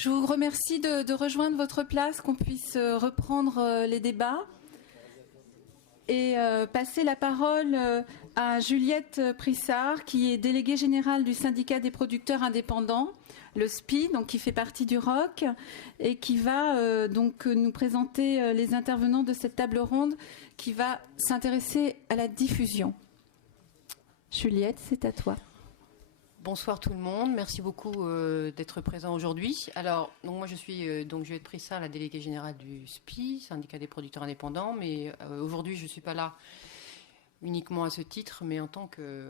Je vous remercie de rejoindre votre place, qu'on puisse reprendre les débats et passer la parole à Juliette Prissard, qui est déléguée générale du syndicat des producteurs indépendants, le SPI, donc qui fait partie du ROC, et qui va donc nous présenter les intervenants de cette table ronde qui va s'intéresser à la diffusion. Juliette, c'est à toi. Bonsoir tout le monde, merci beaucoup d'être présent aujourd'hui. Alors, donc moi je suis donc Juliette Prissard, la déléguée générale du SPI, syndicat des producteurs indépendants, mais aujourd'hui je ne suis pas là uniquement à ce titre, mais en tant que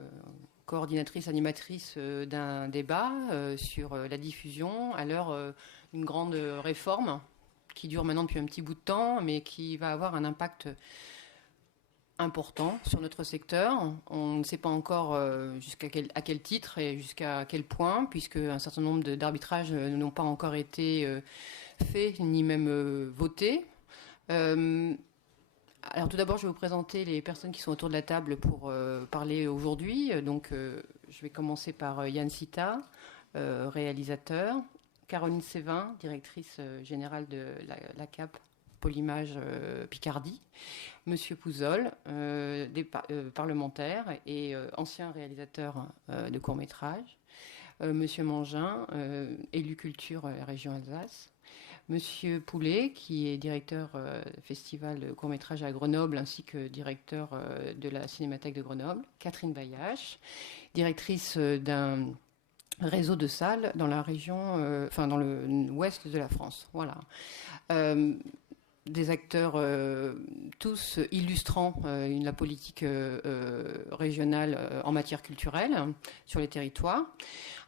coordinatrice, animatrice d'un débat sur la diffusion à l'heure d'une grande réforme qui dure maintenant depuis un petit bout de temps, mais qui va avoir un impact important sur notre secteur. On ne sait pas encore à quel titre et jusqu'à quel point, puisque un certain nombre d'arbitrages n'ont pas encore été faits ni même votés. Alors tout d'abord, je vais vous présenter les personnes qui sont autour de la table pour parler aujourd'hui. Donc je vais commencer par Yann Sita, réalisateur, Caroline Sévin, directrice générale de la CAP Polymage Picardie, Monsieur Pouzol, parlementaire et ancien réalisateur de courts-métrages, Monsieur Mangin, élu culture région Alsace, Monsieur Poulet, qui est directeur festival court-métrage à Grenoble, ainsi que directeur de la Cinémathèque de Grenoble, Catherine Bayache, directrice d'un réseau de salles dans la région, dans l'ouest de la France. Voilà. Des acteurs tous illustrant la politique régionale en matière culturelle sur les territoires.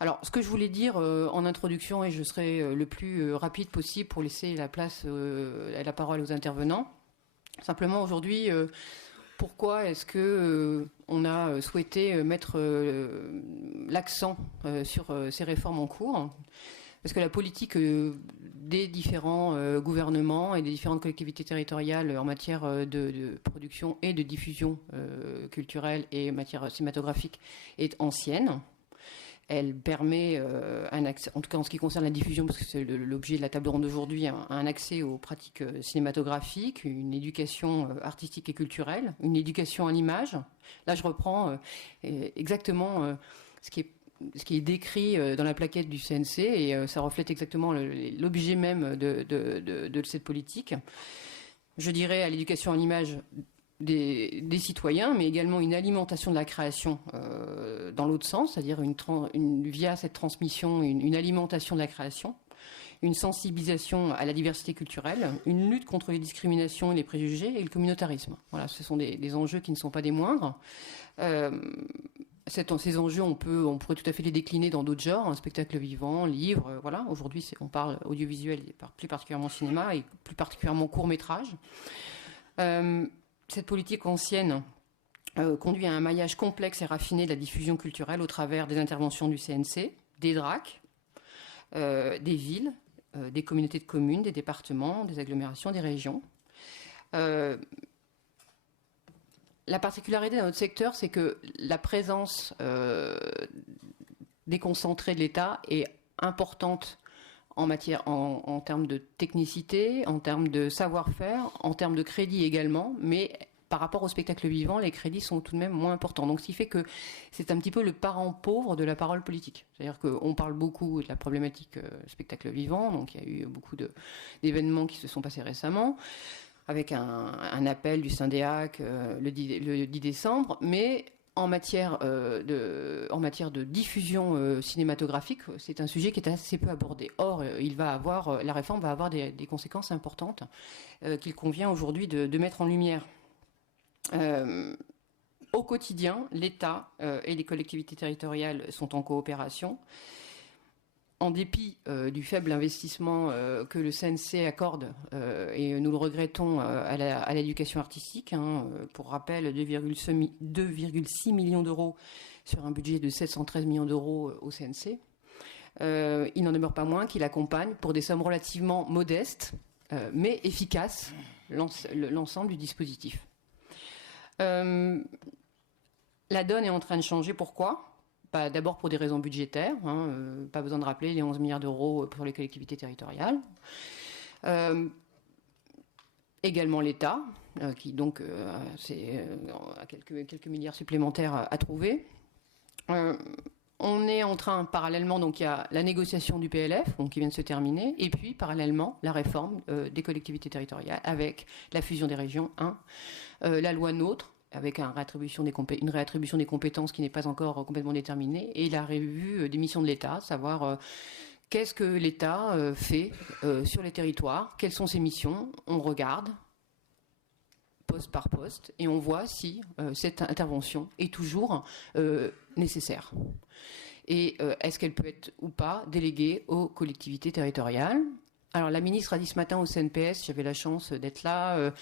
Alors, ce que je voulais dire en introduction, et je serai le plus rapide possible pour laisser la place et la parole aux intervenants. Simplement, aujourd'hui, pourquoi est-ce que on a souhaité mettre l'accent sur ces réformes en cours ? Parce que la politique des différents gouvernements et des différentes collectivités territoriales en matière de production et de diffusion culturelle et matière cinématographique est ancienne. Elle permet un accès, en tout cas en ce qui concerne la diffusion, parce que c'est l'objet de la table ronde d'aujourd'hui, un accès aux pratiques cinématographiques, une éducation artistique et culturelle, une éducation à l'image. Là, je reprends exactement ce qui est décrit dans la plaquette du CNC, et ça reflète exactement l'objet même de cette politique. Je dirais à l'éducation à l'image des citoyens, mais également une alimentation de la création dans l'autre sens, c'est-à-dire via cette transmission, une alimentation de la création, une sensibilisation à la diversité culturelle, une lutte contre les discriminations et les préjugés et le communautarisme. Voilà, ce sont des enjeux qui ne sont pas des moindres. Ces enjeux, on pourrait tout à fait les décliner dans d'autres genres, spectacle vivant, livre, voilà. Aujourd'hui, on parle audiovisuel, plus particulièrement cinéma et plus particulièrement court-métrage. Cette politique ancienne conduit à un maillage complexe et raffiné de la diffusion culturelle au travers des interventions du CNC, des DRAC, des villes, des communautés de communes, des départements, des agglomérations, des régions. La particularité de notre secteur, c'est que la présence déconcentrée de l'État est importante en termes de technicité, en termes de savoir-faire, en termes de crédit également, mais par rapport au spectacle vivant, les crédits sont tout de même moins importants. Donc, ce qui fait que c'est un petit peu le parent pauvre de la parole politique. C'est-à-dire qu'on parle beaucoup de la problématique spectacle vivant, donc il y a eu beaucoup d'événements qui se sont passés récemment, avec un appel du Syndéac le 10 décembre, mais en matière de diffusion cinématographique, c'est un sujet qui est assez peu abordé. Or, la réforme va avoir des conséquences importantes qu'il convient aujourd'hui de mettre en lumière. Au quotidien, l'État et les collectivités territoriales sont en coopération. En dépit du faible investissement que le CNC accorde, et nous le regrettons, à l'éducation artistique, pour rappel, 2,6 millions d'euros sur un budget de 713 millions d'euros au CNC, il n'en demeure pas moins qu'il accompagne, pour des sommes relativement modestes, mais efficaces, l'ensemble du dispositif. La donne est en train de changer. Pourquoi ? D'abord pour des raisons budgétaires, pas besoin de rappeler les 11 milliards d'euros pour les collectivités territoriales. Également l'État, qui donc a quelques milliards supplémentaires à trouver. On est en train, parallèlement, donc il y a la négociation du PLF, donc qui vient de se terminer, et puis parallèlement la réforme des collectivités territoriales avec la fusion des régions, la loi NOTRe, avec une réattribution des compétences qui n'est pas encore complètement déterminée, et la revue des missions de l'État, savoir qu'est-ce que l'État fait sur les territoires, quelles sont ses missions, on regarde poste par poste et on voit si cette intervention est toujours nécessaire. Et est-ce qu'elle peut être ou pas déléguée aux collectivités territoriales ? Alors la ministre a dit ce matin au CNPS, j'avais la chance d'être là,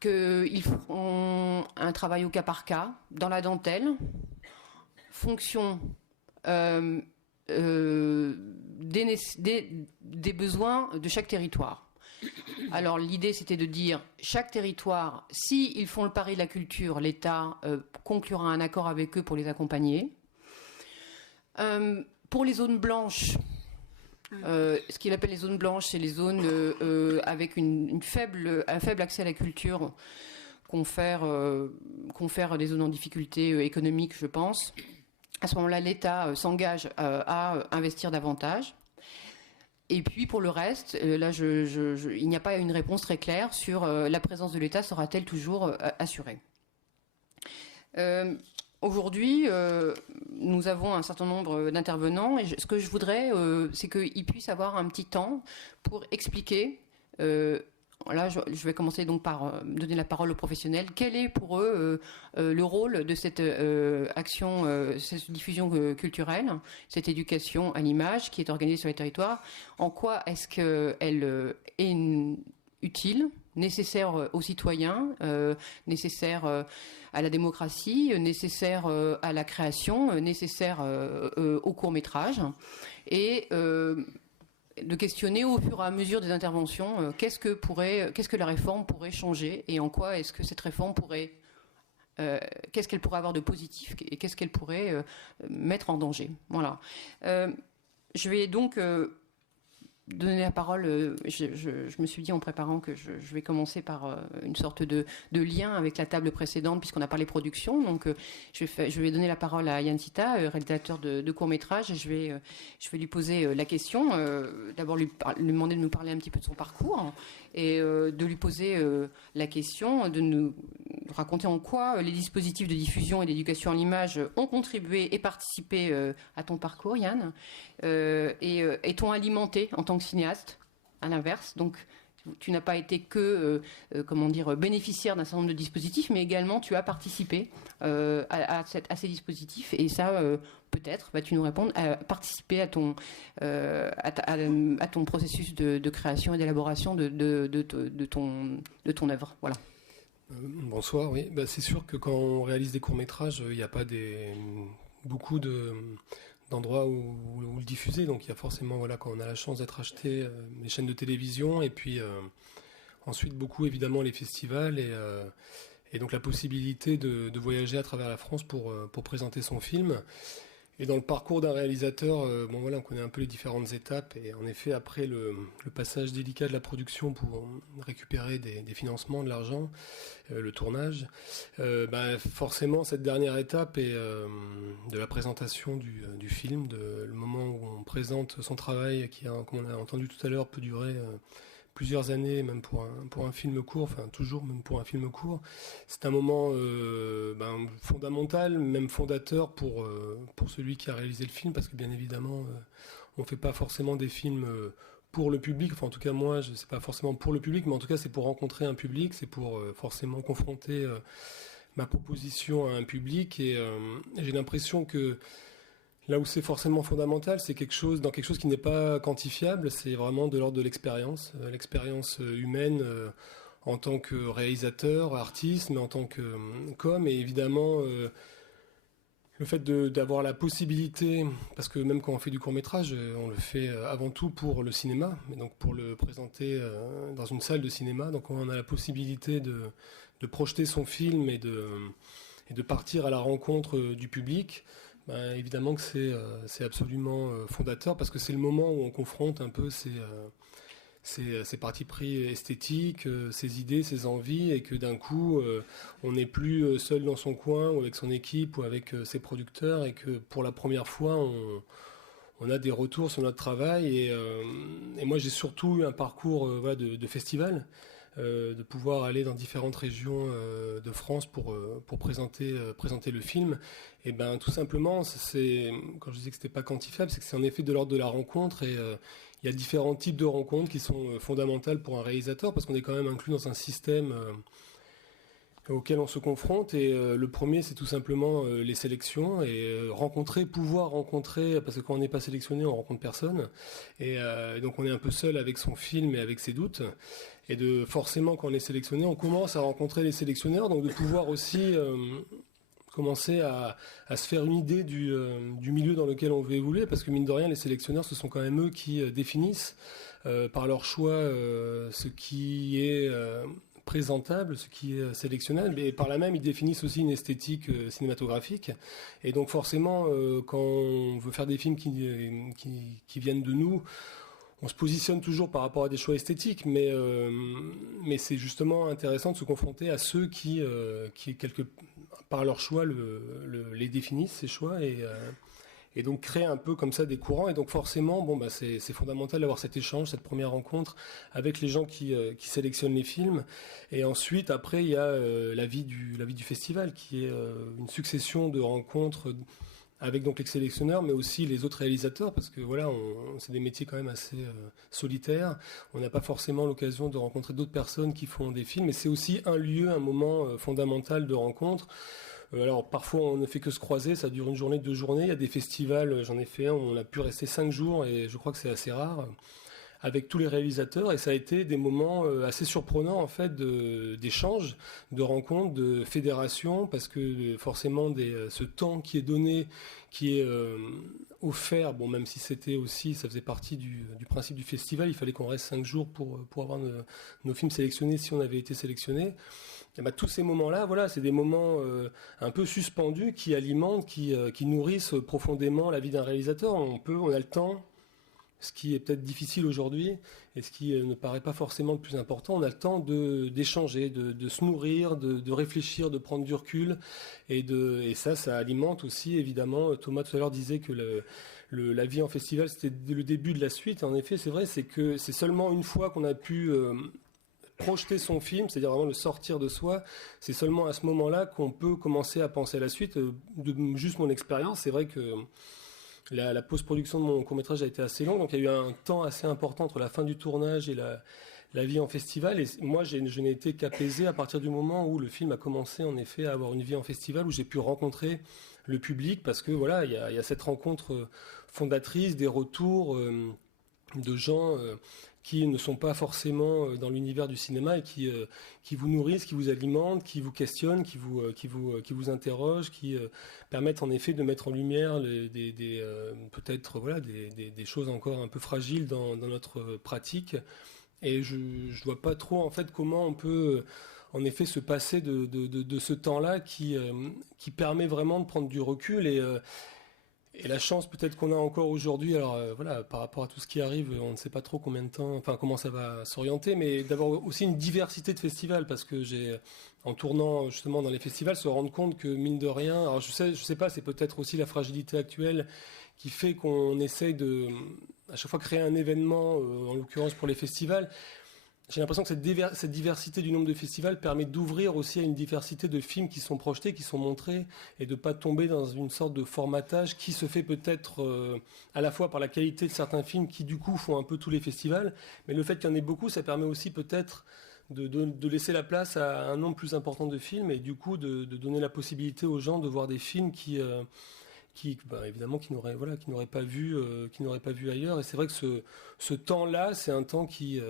qu'ils feront un travail au cas par cas, dans la dentelle, fonction des besoins de chaque territoire. Alors l'idée c'était de dire chaque territoire, s'ils font le pari de la culture, l'État conclura un accord avec eux pour les accompagner. Pour les zones blanches, ce qu'il appelle les zones blanches, c'est les zones avec un faible accès à la culture, confèrent des zones en difficulté économique, je pense. À ce moment-là, l'État s'engage à investir davantage. Et puis pour le reste, là, il n'y a pas une réponse très claire sur la présence de l'État sera-t-elle toujours assurée. Aujourd'hui, nous avons un certain nombre d'intervenants et ce que je voudrais, c'est qu'ils puissent avoir un petit temps pour expliquer. Là, je vais commencer donc par donner la parole aux professionnels. Quel est pour eux le rôle de cette action, cette diffusion culturelle, cette éducation à l'image qui est organisée sur les territoires? En quoi est-ce qu'elle est utile, nécessaire aux citoyens, nécessaire à la démocratie, nécessaire à la création, nécessaire au court-métrage et de questionner au fur et à mesure des interventions qu'est-ce que la réforme pourrait changer et en quoi est-ce que cette réforme pourrait qu'est-ce qu'elle pourrait avoir de positif et qu'est-ce qu'elle pourrait mettre en danger. Voilà. Je vais donc donner la parole. Je me suis dit en préparant que je vais commencer par une sorte de lien avec la table précédente puisqu'on a parlé production. Donc je vais donner la parole à Yann Sita, réalisateur de court-métrage. Je vais lui poser la question. D'abord lui demander de nous parler un petit peu de son parcours et de lui poser la question de nous raconter en quoi les dispositifs de diffusion et d'éducation à l'image ont contribué et participé à ton parcours, Yann. Et t'ont alimenté en tant que cinéaste, à l'inverse. Donc, tu n'as pas été que, bénéficiaire d'un certain nombre de dispositifs, mais également tu as participé à ces dispositifs. Et ça, peut-être, vas-tu nous répondre, participer à ton processus de création et d'élaboration de ton œuvre. Voilà. Bonsoir, oui. C'est sûr que quand on réalise des courts-métrages, il n'y a pas beaucoup d'endroits où le diffuser. Donc il y a forcément, quand on a la chance d'être acheté, les chaînes de télévision, et puis ensuite beaucoup évidemment les festivals, et donc la possibilité de voyager à travers la France pour présenter son film. Et dans le parcours d'un réalisateur, on connaît un peu les différentes étapes, et en effet après le passage délicat de la production pour récupérer des financements, de l'argent, le tournage, forcément cette dernière étape est de la présentation du film, le moment où on présente son travail qui, comme on a entendu tout à l'heure, peut durer plusieurs années, même pour un film court, enfin toujours même pour un film court. C'est un moment fondamental, même fondateur pour celui qui a réalisé le film, parce que bien évidemment, on ne fait pas forcément des films pour le public. Enfin, en tout cas, moi, je sais pas forcément pour le public, mais en tout cas, c'est pour rencontrer un public, c'est pour forcément confronter ma proposition à un public. Et j'ai l'impression que là où c'est forcément fondamental, c'est dans quelque chose qui n'est pas quantifiable, c'est vraiment de l'ordre de l'expérience humaine en tant que réalisateur, artiste, mais en tant que com. Et évidemment, le fait d'avoir la possibilité, parce que même quand on fait du court-métrage, on le fait avant tout pour le cinéma, mais donc pour le présenter dans une salle de cinéma. Donc on a la possibilité de projeter son film et de partir à la rencontre du public. Ben, évidemment que c'est absolument fondateur parce que c'est le moment où on confronte un peu ces partis pris esthétiques, ces idées, ces envies, et que d'un coup, on n'est plus seul dans son coin ou avec son équipe ou avec ses producteurs, et que pour la première fois, on a des retours sur notre travail. Et moi, j'ai surtout eu un parcours voilà, de festival, de pouvoir aller dans différentes régions de France pour présenter le film. Et ben tout simplement, quand je disais que c'était pas quantifiable, c'est que c'est en effet de l'ordre de la rencontre. Et il y a différents types de rencontres qui sont fondamentales pour un réalisateur, parce qu'on est quand même inclus dans un système auquel on se confronte. Et le premier, c'est tout simplement les sélections, et pouvoir rencontrer, parce que quand on n'est pas sélectionné, on rencontre personne. Et donc on est un peu seul avec son film et avec ses doutes. Et forcément, quand on est sélectionné, on commence à rencontrer les sélectionneurs, donc de pouvoir aussi commencer à se faire une idée du milieu dans lequel on veut évoluer, parce que mine de rien, les sélectionneurs, ce sont quand même eux qui définissent par leur choix ce qui est présentable, ce qui est sélectionnable, et par là même, ils définissent aussi une esthétique cinématographique. Et donc forcément, quand on veut faire des films qui viennent de nous, on se positionne toujours par rapport à des choix esthétiques, mais c'est justement intéressant de se confronter à ceux qui par leur choix, les définissent, ces choix, et donc créer un peu comme ça des courants. Et donc forcément, c'est fondamental d'avoir cet échange, cette première rencontre avec les gens qui sélectionnent les films. Et ensuite, après, il y a la vie du festival, qui est une succession de rencontres avec donc les sélectionneurs, mais aussi les autres réalisateurs, parce que voilà, c'est des métiers quand même assez solitaires. On n'a pas forcément l'occasion de rencontrer d'autres personnes qui font des films, et c'est aussi un moment fondamental de rencontre. Alors parfois on ne fait que se croiser, ça dure une journée, 2 journées. Il y a des festivals, j'en ai fait un où on a pu rester 5 jours, et je crois que c'est assez rare, avec tous les réalisateurs, et ça a été des moments assez surprenants en fait d'échanges, de rencontres, de fédération, parce que forcément ce temps qui est donné, qui est offert, même si c'était aussi, ça faisait partie du principe du festival, il fallait qu'on reste 5 jours pour avoir nos films sélectionnés si on avait été sélectionné. Et tous ces moments-là, voilà, c'est des moments un peu suspendus qui alimentent, qui nourrissent profondément la vie d'un réalisateur. On a le temps. Ce qui est peut-être difficile aujourd'hui, et ce qui ne paraît pas forcément le plus important, on a le temps d'échanger, de se nourrir, de réfléchir, de prendre du recul, et ça alimente aussi, évidemment. Thomas tout à l'heure disait que la vie en festival, c'était le début de la suite. En effet, c'est vrai, c'est que c'est seulement une fois qu'on a pu projeter son film, c'est-à-dire vraiment le sortir de soi, c'est seulement à ce moment-là qu'on peut commencer à penser à la suite. De juste mon expérience, c'est vrai que la post-production de mon court-métrage a été assez longue, donc il y a eu un temps assez important entre la fin du tournage et la vie en festival. Et moi, je n'ai été qu'apaisé à partir du moment où le film a commencé, en effet, à avoir une vie en festival, où j'ai pu rencontrer le public, parce que voilà, il y a cette rencontre fondatrice, des retours de gens qui ne sont pas forcément dans l'univers du cinéma, et qui vous nourrissent, qui vous alimentent, qui vous questionnent, qui vous interrogent, qui permettent en effet de mettre en lumière peut-être voilà, des choses encore un peu fragiles dans notre pratique. Et je ne vois pas trop en fait comment on peut en effet se passer de ce temps-là qui permet vraiment de prendre du recul. Et la chance peut-être qu'on a encore aujourd'hui, alors voilà, par rapport à tout ce qui arrive, on ne sait pas trop combien de temps, enfin comment ça va s'orienter, mais d'avoir aussi une diversité de festivals, parce que en tournant justement dans les festivals, se rendre compte que mine de rien, alors je sais pas, c'est peut-être aussi la fragilité actuelle qui fait qu'on essaye de à chaque fois créer un événement, en l'occurrence pour les festivals. J'ai l'impression que cette diversité du nombre de festivals permet d'ouvrir aussi à une diversité de films qui sont projetés, qui sont montrés, et de ne pas tomber dans une sorte de formatage qui se fait peut-être à la fois par la qualité de certains films qui du coup font un peu tous les festivals, mais le fait qu'il y en ait beaucoup, ça permet aussi peut-être de laisser la place à un nombre plus important de films, et du coup de donner la possibilité aux gens de voir des films évidemment qui n'auraient pas vu ailleurs. Et c'est vrai que ce temps-là, c'est un temps qui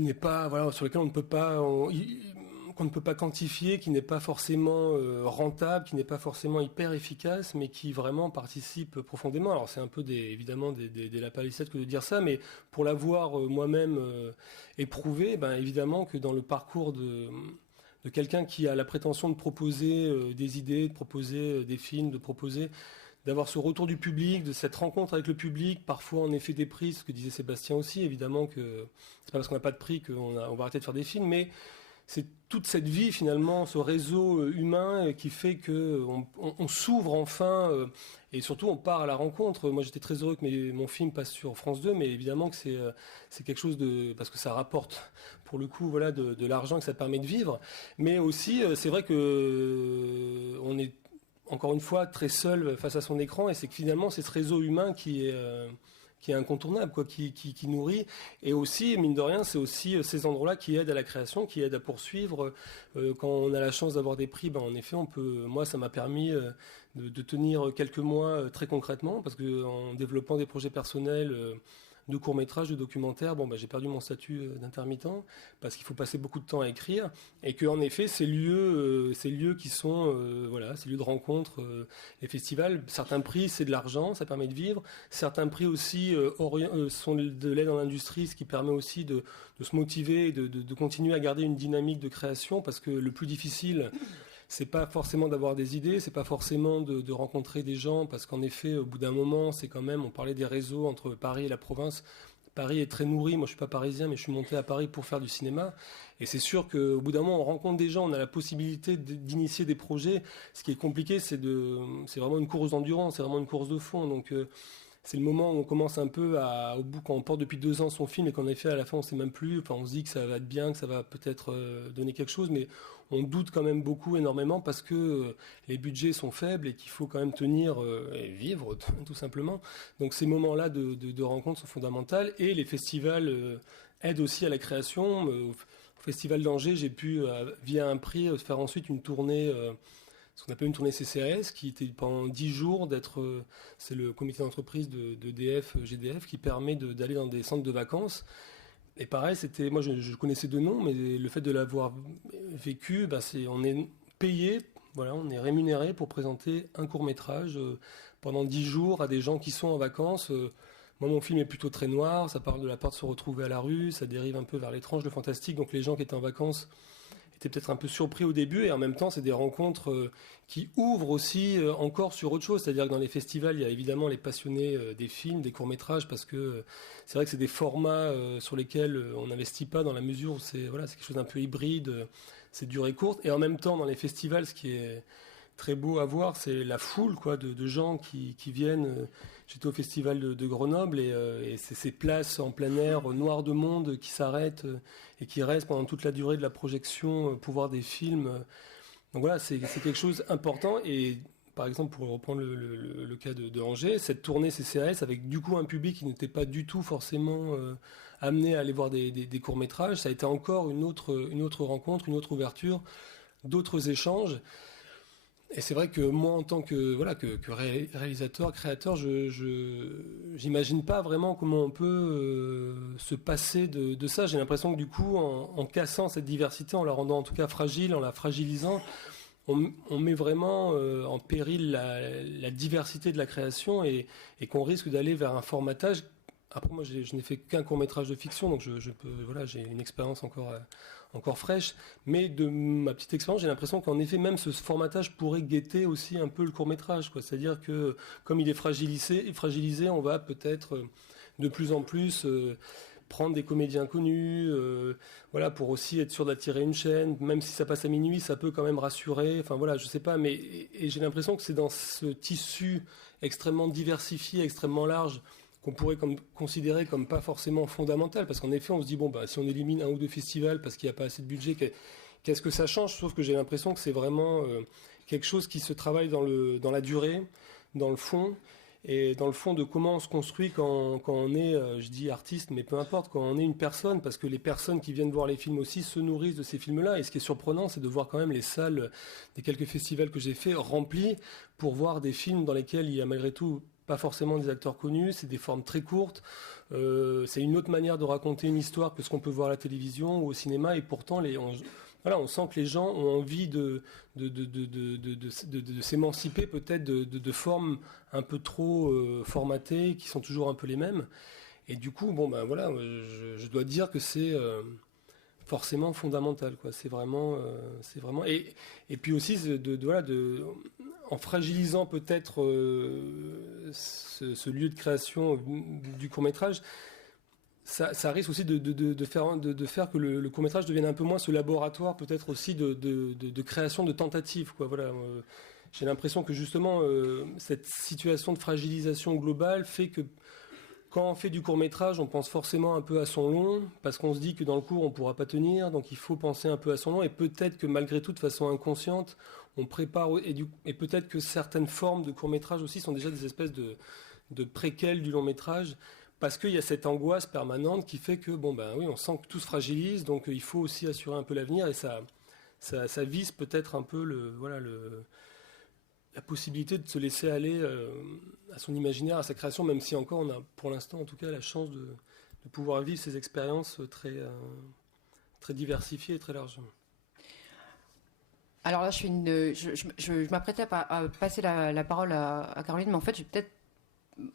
n'est pas, voilà, sur lequel qu'on ne peut pas quantifier, qui n'est pas forcément rentable, qui n'est pas forcément hyper efficace, mais qui vraiment participe profondément. Alors c'est un peu évidemment des lapalissades que de dire ça, mais pour l'avoir moi-même éprouvé, évidemment que dans le parcours de quelqu'un qui a la prétention de proposer des idées, de proposer des films, d'avoir ce retour du public, de cette rencontre avec le public, parfois en effet des prix, ce que disait Sébastien aussi, évidemment que c'est pas parce qu'on n'a pas de prix qu'on va arrêter de faire des films, mais c'est toute cette vie finalement, ce réseau humain qui fait qu'on s'ouvre enfin et surtout on part à la rencontre. Moi j'étais très heureux que mon film passe sur France 2, mais évidemment que c'est quelque chose parce que ça rapporte pour le coup voilà, de l'argent, que ça permet de vivre, mais aussi c'est vrai que on est encore une fois très seul face à son écran et c'est que finalement c'est ce réseau humain qui est incontournable, quoi, qui nourrit. Et aussi, mine de rien, c'est aussi ces endroits-là qui aident à la création, qui aident à poursuivre. Quand on a la chance d'avoir des prix, en effet, moi, ça m'a permis de tenir quelques mois très concrètement, parce qu'en développant des projets personnels, de courts-métrages, de documentaires, j'ai perdu mon statut d'intermittent, parce qu'il faut passer beaucoup de temps à écrire, et qu'en effet, ces lieux qui sont, ces lieux de rencontre, les festivals, certains prix, c'est de l'argent, ça permet de vivre, certains prix aussi sont de l'aide en industrie, ce qui permet aussi de se motiver, de continuer à garder une dynamique de création, parce que le plus difficile, c'est pas forcément d'avoir des idées, c'est pas forcément de rencontrer des gens, parce qu'en effet, au bout d'un moment, c'est quand même, on parlait des réseaux entre Paris et la province. Paris est très nourri, moi je suis pas parisien, mais je suis monté à Paris pour faire du cinéma. Et c'est sûr qu'au bout d'un moment, on rencontre des gens, on a la possibilité d'initier des projets. Ce qui est compliqué, c'est vraiment une course d'endurance, c'est vraiment une course de fond. Donc c'est le moment où on commence un peu au bout, quand on porte depuis 2 ans son film et qu'en effet, à la fin, on sait même plus. Enfin, on se dit que ça va être bien, que ça va peut-être donner quelque chose, mais on doute quand même énormément, parce que les budgets sont faibles et qu'il faut quand même tenir et vivre, tout simplement. Donc ces moments-là de rencontre sont fondamentaux, et les festivals aident aussi à la création. Au Festival d'Angers, j'ai pu, via un prix, faire ensuite une tournée, ce qu'on appelle une tournée CCAS, qui était pendant 10 jours c'est le comité d'entreprise d'EDF, GDF, qui permet d'aller dans des centres de vacances. Et pareil, moi je connaissais de nom, mais le fait de l'avoir vécu, on est payé, voilà, on est rémunéré pour présenter un court-métrage pendant 10 jours à des gens qui sont en vacances. Moi, mon film est plutôt très noir, ça parle de la peur de se retrouver à la rue, ça dérive un peu vers l'étrange, le fantastique, donc les gens qui étaient en vacances étaient peut-être un peu surpris au début, et en même temps, c'est des rencontres qui ouvrent aussi encore sur autre chose. C'est-à-dire que dans les festivals, il y a évidemment les passionnés des films, des courts-métrages, parce que c'est vrai que c'est des formats sur lesquels on n'investit pas, dans la mesure où c'est quelque chose d'un peu hybride, c'est durée courte. Et en même temps, dans les festivals, ce qui est très beau à voir, c'est la foule de gens qui viennent. J'étais au festival de Grenoble, et c'est ces places en plein air noires de monde qui s'arrêtent et qui restent pendant toute la durée de la projection pour voir des films. Donc voilà, c'est quelque chose d'important. Et par exemple, pour reprendre le cas de Angers, cette tournée CCAS avec du coup un public qui n'était pas du tout forcément amené à aller voir des courts-métrages, ça a été encore une autre rencontre, une autre ouverture, d'autres échanges. Et c'est vrai que moi, en tant que réalisateur, créateur, j'imagine pas vraiment comment on peut se passer de ça. J'ai l'impression que du coup, en cassant cette diversité, en la rendant en tout cas fragile, en la fragilisant, on met vraiment en péril la diversité de la création, et qu'on risque d'aller vers un formatage. Après, moi, je n'ai fait qu'un court-métrage de fiction, donc j'ai une expérience encore fraîche, mais de ma petite expérience, j'ai l'impression qu'en effet, même ce formatage pourrait guetter aussi un peu le court-métrage, quoi. C'est-à-dire que, comme il est fragilisé, on va peut-être de plus en plus prendre des comédiens connus, pour aussi être sûr d'attirer une chaîne, même si ça passe à minuit, ça peut quand même rassurer, je sais pas, mais et j'ai l'impression que c'est dans ce tissu extrêmement diversifié, extrêmement large, qu'on pourrait considérer comme pas forcément fondamental, parce qu'en effet on se dit si on élimine 1 ou 2 festivals parce qu'il n'y a pas assez de budget, qu'est-ce que ça change? Sauf que j'ai l'impression que c'est vraiment quelque chose qui se travaille dans la durée, dans le fond, et dans le fond de comment on se construit quand on est, je dis artiste, mais peu importe, quand on est une personne, parce que les personnes qui viennent voir les films aussi se nourrissent de ces films-là. Et ce qui est surprenant, c'est de voir quand même les salles des quelques festivals que j'ai fait remplies pour voir des films dans lesquels il y a malgré tout pas forcément des acteurs connus, c'est des formes très courtes, c'est une autre manière de raconter une histoire que ce qu'on peut voir à la télévision ou au cinéma, et pourtant on sent que les gens ont envie de s'émanciper peut-être de formes un peu trop formatées, qui sont toujours un peu les mêmes. Et du coup, je dois dire que c'est forcément fondamentale, quoi. C'est vraiment et puis aussi en fragilisant peut-être ce lieu de création du court-métrage, ça risque aussi de faire que le court-métrage devienne un peu moins ce laboratoire peut-être aussi de création de tentatives, quoi. Voilà. J'ai l'impression que justement cette situation de fragilisation globale fait que quand on fait du court-métrage, on pense forcément un peu à son long, parce qu'on se dit que dans le court, on ne pourra pas tenir, donc il faut penser un peu à son long, et peut-être que malgré tout, de façon inconsciente, on prépare, et peut-être que certaines formes de court-métrage aussi sont déjà des espèces de préquels du long-métrage, parce qu'il y a cette angoisse permanente qui fait que, on sent que tout se fragilise, donc il faut aussi assurer un peu l'avenir, et ça vise peut-être un peu la possibilité de se laisser aller à son imaginaire, à sa création, même si encore on a pour l'instant en tout cas la chance de pouvoir vivre ces expériences très diversifiées et très larges. Alors là, je m'apprêtais à passer la parole à Caroline, mais en fait, je vais peut-être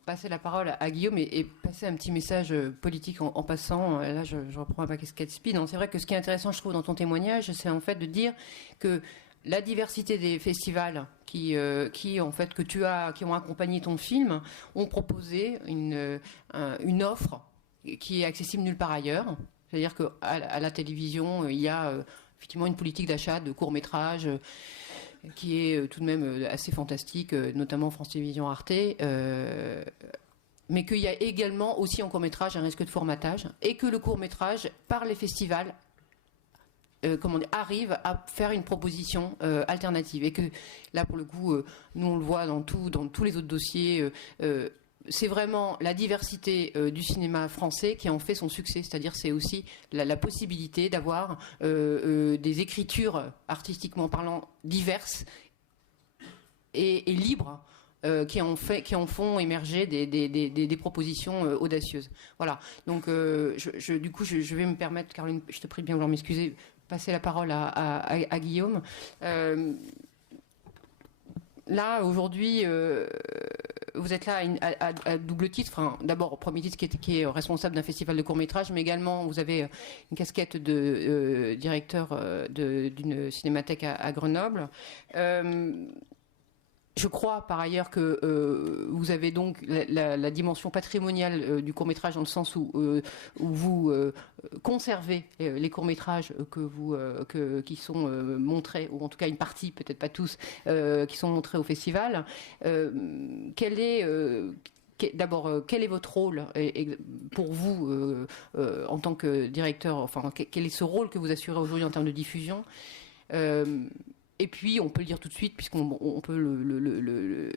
passer la parole à Guillaume et passer un petit message politique en passant. Là, je reprends ma casquette speed. C'est vrai que ce qui est intéressant, je trouve, dans ton témoignage, c'est en fait de dire que la diversité des festivals qui ont accompagné ton film ont proposé une offre qui est accessible nulle part ailleurs. C'est-à-dire qu'à la télévision, il y a effectivement une politique d'achat de courts-métrages qui est tout de même assez fantastique, notamment France Télévisions, Arte, mais qu'il y a également aussi en court-métrage un risque de formatage, et que le court-métrage, par les festivals, arrive à faire une proposition alternative. Et que là, pour le coup, nous on le voit dans tous les autres dossiers, c'est vraiment la diversité du cinéma français qui en fait son succès. C'est-à-dire c'est aussi la possibilité d'avoir des écritures artistiquement parlant diverses et libres, qui en font émerger des propositions audacieuses. Voilà. Donc du coup je vais me permettre, Caroline, je te prie de bien vouloir m'excuser, passer la parole à Guillaume. Là, aujourd'hui, vous êtes là à double titre. Enfin, d'abord, au premier titre qui est responsable d'un festival de court-métrage, mais également, vous avez une casquette de directeur d'une cinémathèque à Grenoble. Je crois par ailleurs que vous avez donc la dimension patrimoniale du court-métrage, dans le sens où vous conservez les courts-métrages qui sont montrés, ou en tout cas une partie, peut-être pas tous, qui sont montrés au festival. D'abord, quel est votre rôle pour vous en tant que directeur, enfin, quel est ce rôle que vous assurez aujourd'hui en termes de diffusion? Et puis, on peut le dire tout de suite, puisqu'on peut le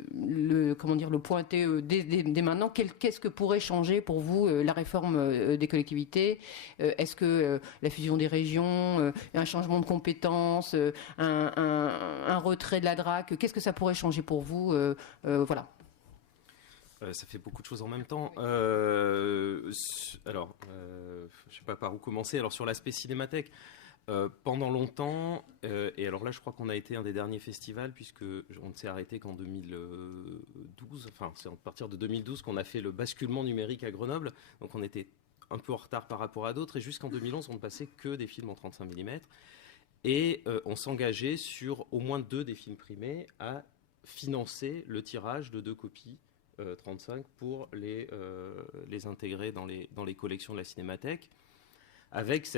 pointer dès maintenant. Qu'est-ce que pourrait changer pour vous la réforme des collectivités? Est-ce que la fusion des régions, un changement de compétences, un retrait de la DRAC, qu'est-ce que ça pourrait changer pour vous? Voilà. Ça fait beaucoup de choses en même temps. Je ne sais pas par où commencer. Alors, sur l'aspect cinémathèque, pendant longtemps, et alors là je crois qu'on a été un des derniers festivals, puisque on ne s'est arrêté qu'en 2012, enfin c'est à partir de 2012 qu'on a fait le basculement numérique à Grenoble, donc on était un peu en retard par rapport à d'autres, et jusqu'en 2011 on ne passait que des films en 35 mm, et on s'engageait sur au moins 2 des films primés à financer le tirage de 2 copies 35 pour les intégrer dans les collections de la Cinémathèque, avec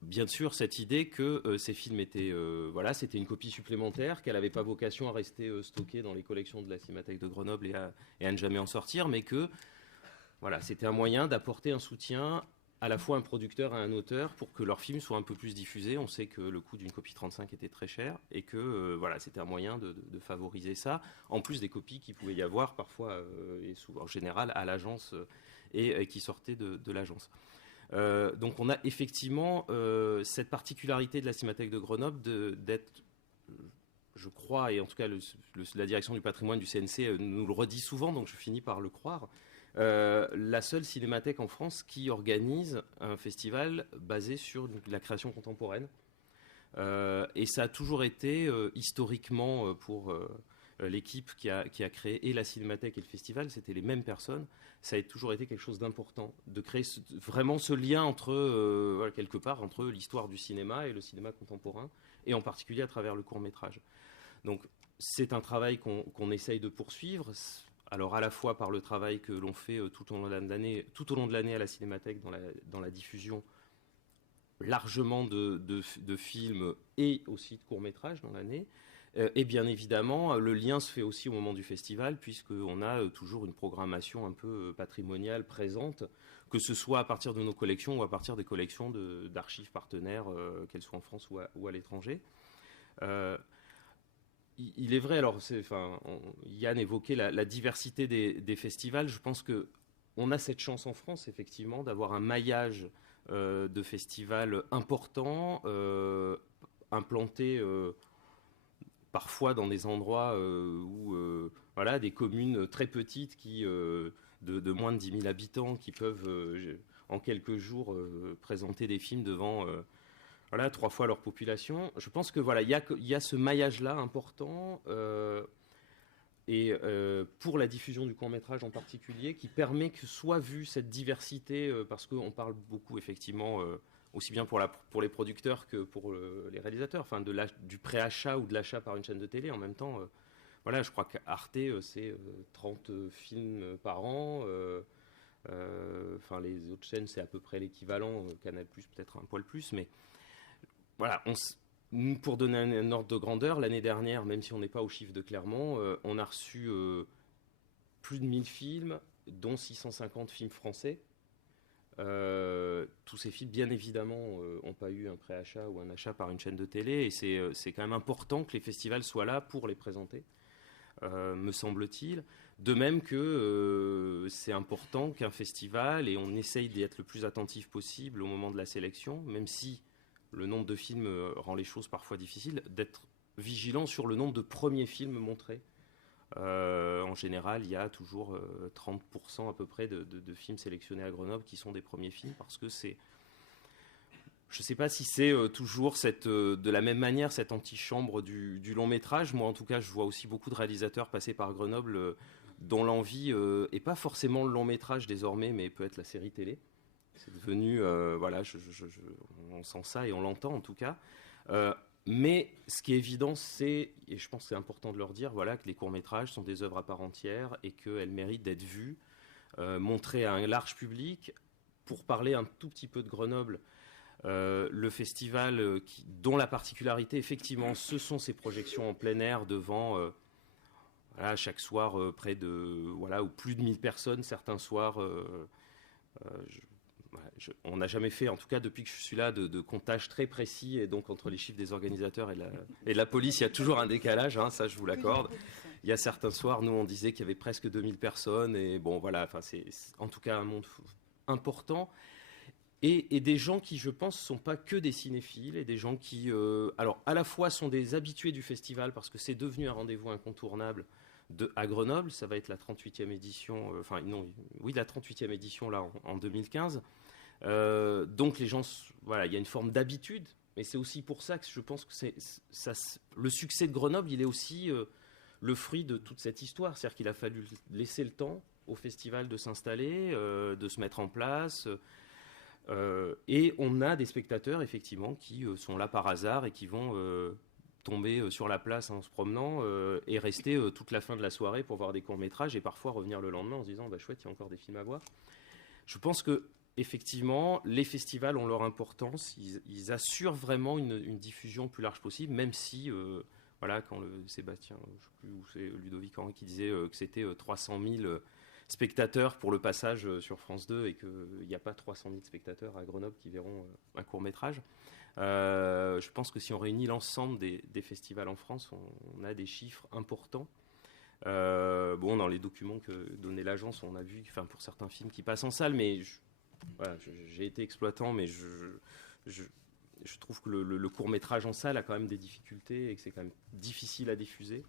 bien sûr cette idée que ces films étaient, c'était une copie supplémentaire, qu'elle n'avait pas vocation à rester stockée dans les collections de la Cinémathèque de Grenoble et à ne jamais en sortir, mais que c'était un moyen d'apporter un soutien à la fois à un producteur et à un auteur pour que leurs films soient un peu plus diffusés. On sait que le coût d'une copie 35 était très cher, et que c'était un moyen de favoriser ça, en plus des copies qu'il pouvait y avoir parfois, et souvent en général, à l'agence et qui sortaient de l'agence. Donc on a effectivement cette particularité de la Cinémathèque de Grenoble d'être, je crois, et en tout cas la direction du patrimoine du CNC nous le redit souvent, donc je finis par le croire, la seule cinémathèque en France qui organise un festival basé sur la création contemporaine. Et ça a toujours été historiquement, pour l'équipe qui a créé et la Cinémathèque et le festival, c'était les mêmes personnes. Ça a toujours été quelque chose d'important, de créer vraiment ce lien entre, quelque part, entre l'histoire du cinéma et le cinéma contemporain, et en particulier à travers le court-métrage. Donc, c'est un travail qu'on essaye de poursuivre, alors à la fois par le travail que l'on fait tout au long de l'année à la Cinémathèque dans la diffusion largement de films et aussi de courts-métrages dans l'année. Et bien évidemment, le lien se fait aussi au moment du festival, puisqu'on a toujours une programmation un peu patrimoniale présente, que ce soit à partir de nos collections ou à partir des collections d'archives partenaires, qu'elles soient en France ou à l'étranger. Il est vrai, alors Yann évoquait la diversité des festivals. Je pense qu'on a cette chance en France, effectivement, d'avoir un maillage de festivals importants, implantés parfois dans des endroits où des communes très petites de moins de 10 000 habitants qui peuvent en quelques jours présenter des films devant 3 fois leur population. Je pense que il y a ce maillage-là important et pour la diffusion du court-métrage en particulier, qui permet que soit vue cette diversité, parce qu'on parle beaucoup effectivement aussi bien pour les producteurs que pour les réalisateurs, du préachat ou de l'achat par une chaîne de télé. En même temps, je crois qu'Arte, c'est 30 films par an. Les autres chaînes, c'est à peu près l'équivalent. Canal+, peut-être un poil plus. Mais voilà, pour donner un ordre de grandeur, l'année dernière, même si on n'est pas au chiffre de Clermont, on a reçu plus de 1000 films, dont 650 films français. Tous ces films, bien évidemment, n'ont pas eu un préachat ou un achat par une chaîne de télé, et c'est quand même important que les festivals soient là pour les présenter, me semble-t-il. De même que c'est important qu'un festival, et on essaye d'être le plus attentif possible au moment de la sélection, même si le nombre de films rend les choses parfois difficiles, d'être vigilant sur le nombre de premiers films montrés. En général, il y a toujours 30% à peu près de films sélectionnés à Grenoble qui sont des premiers films, parce que c'est... Je ne sais pas si c'est toujours de la même manière cette antichambre du long métrage. Moi, en tout cas, je vois aussi beaucoup de réalisateurs passer par Grenoble dont l'envie n'est pas forcément le long métrage désormais, mais peut être la série télé. C'est devenu... on sent ça et on l'entend en tout cas. Mais ce qui est évident, et je pense que c'est important de leur dire, que les courts-métrages sont des œuvres à part entière et qu'elles méritent d'être vues, montrées à un large public. Pour parler un tout petit peu de Grenoble, le festival dont la particularité, effectivement, ce sont ses projections en plein air devant, chaque soir, près de, ou plus de 1000 personnes, certains soirs. On n'a jamais fait, en tout cas depuis que je suis là, de comptage très précis, et donc entre les chiffres des organisateurs et de la police, il y a toujours un décalage, ça je vous l'accorde. Il y a certains soirs, nous on disait qu'il y avait presque 2000 personnes, et c'est en tout cas un monde important, et des gens qui, je pense, ne sont pas que des cinéphiles, et des gens qui, à la fois sont des habitués du festival, parce que c'est devenu un rendez-vous incontournable à Grenoble. Ça va être la 38e édition, la 38e édition là en 2015. Donc les gens, il y a une forme d'habitude, mais c'est aussi pour ça que je pense que le succès de Grenoble, il est aussi le fruit de toute cette histoire. C'est-à-dire qu'il a fallu laisser le temps au festival de s'installer, de se mettre en place, et on a des spectateurs effectivement qui sont là par hasard et qui vont tomber sur la place en se promenant et rester toute la fin de la soirée pour voir des courts-métrages, et parfois revenir le lendemain en se disant chouette, il y a encore des films à voir. Je pense que effectivement, les festivals ont leur importance. Ils assurent vraiment une diffusion plus large possible, même si, quand Sébastien, je ne sais plus où c'est, Ludovic Henry qui disait que c'était 300 000 spectateurs pour le passage sur France 2, et qu'il n'y a pas 300 000 spectateurs à Grenoble qui verront un court-métrage. Je pense que si on réunit l'ensemble des festivals en France, on a des chiffres importants. Dans les documents que donnait l'agence, on a vu, pour certains films qui passent en salle, mais j'ai été exploitant, mais je trouve que le court-métrage en salle a quand même des difficultés, et que c'est quand même difficile à diffuser.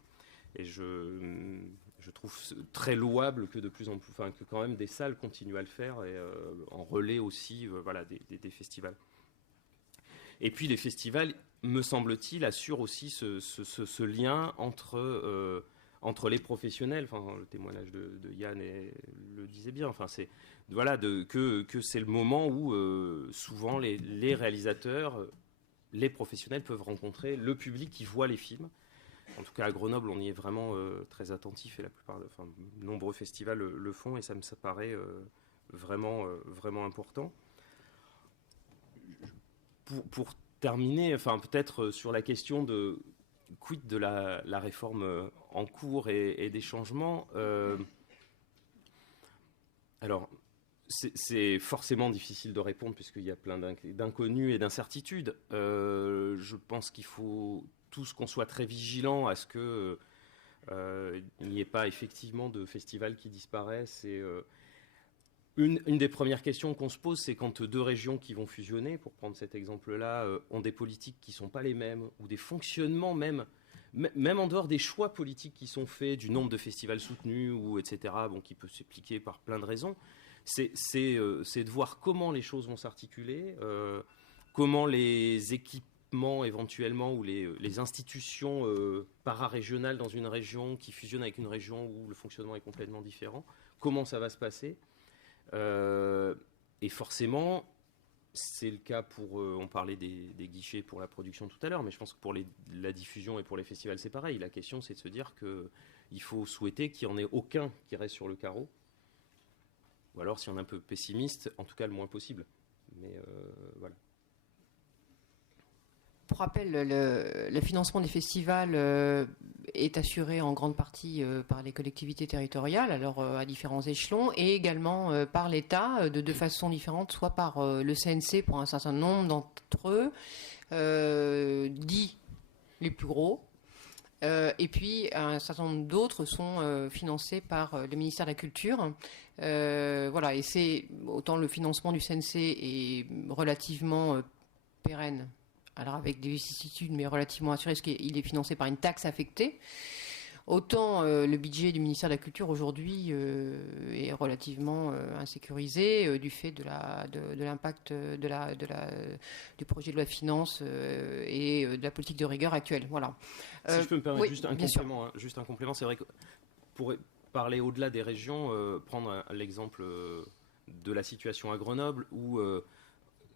Et je trouve très louable que de plus en plus, que quand même des salles continuent à le faire, et en relais aussi, des festivals. Et puis les festivals, me semble-t-il, assurent aussi ce lien entre entre les professionnels. Enfin, le témoignage de Yann le disait bien. Enfin, c'est que c'est le moment où souvent les réalisateurs, les professionnels peuvent rencontrer le public qui voit les films. En tout cas, à Grenoble, on y est vraiment très attentif et de nombreux festivals le font et ça me paraît vraiment important. Pour terminer, peut-être sur la question de quid de la réforme en cours et des changements. Alors, c'est forcément difficile de répondre puisqu'il y a plein d'inconnus et d'incertitudes. Je pense qu'il faut tous qu'on soit très vigilants à ce que il n'y ait pas effectivement de festivals qui disparaissent. Et une des premières questions qu'on se pose, c'est quand deux régions qui vont fusionner, pour prendre cet exemple-là, ont des politiques qui ne sont pas les mêmes, ou des fonctionnements même en dehors des choix politiques qui sont faits, du nombre de festivals soutenus, ou etc., qui peut s'expliquer par plein de raisons. C'est de voir comment les choses vont s'articuler, comment les équipements éventuellement ou les institutions para-régionales dans une région qui fusionnent avec une région où le fonctionnement est complètement différent, comment ça va se passer. Et forcément, c'est le cas pour... on parlait des guichets pour la production tout à l'heure, mais je pense que pour la diffusion et pour les festivals, c'est pareil. La question, c'est de se dire qu'il faut souhaiter qu'il n'y en ait aucun qui reste sur le carreau. Ou alors, si on est un peu pessimiste, en tout cas le moins possible. Mais voilà. Pour rappel, le financement des festivals est assuré en grande partie par les collectivités territoriales, alors à différents échelons, et également par l'État de deux façons différentes, soit par le CNC pour un certain nombre d'entre eux, dits les plus gros, et puis un certain nombre d'autres sont financés par le ministère de la Culture. Voilà, et c'est autant le financement du CNC est relativement pérenne, alors avec des vicissitudes, mais relativement assuré, parce qu'il est financé par une taxe affectée. Autant le budget du ministère de la Culture aujourd'hui est relativement insécurisé du fait de l'impact du projet de loi de finances et de la politique de rigueur actuelle. Voilà. Si je peux me permettre oui, juste un complément, c'est vrai que pour parler au-delà des régions, prendre l'exemple de la situation à Grenoble où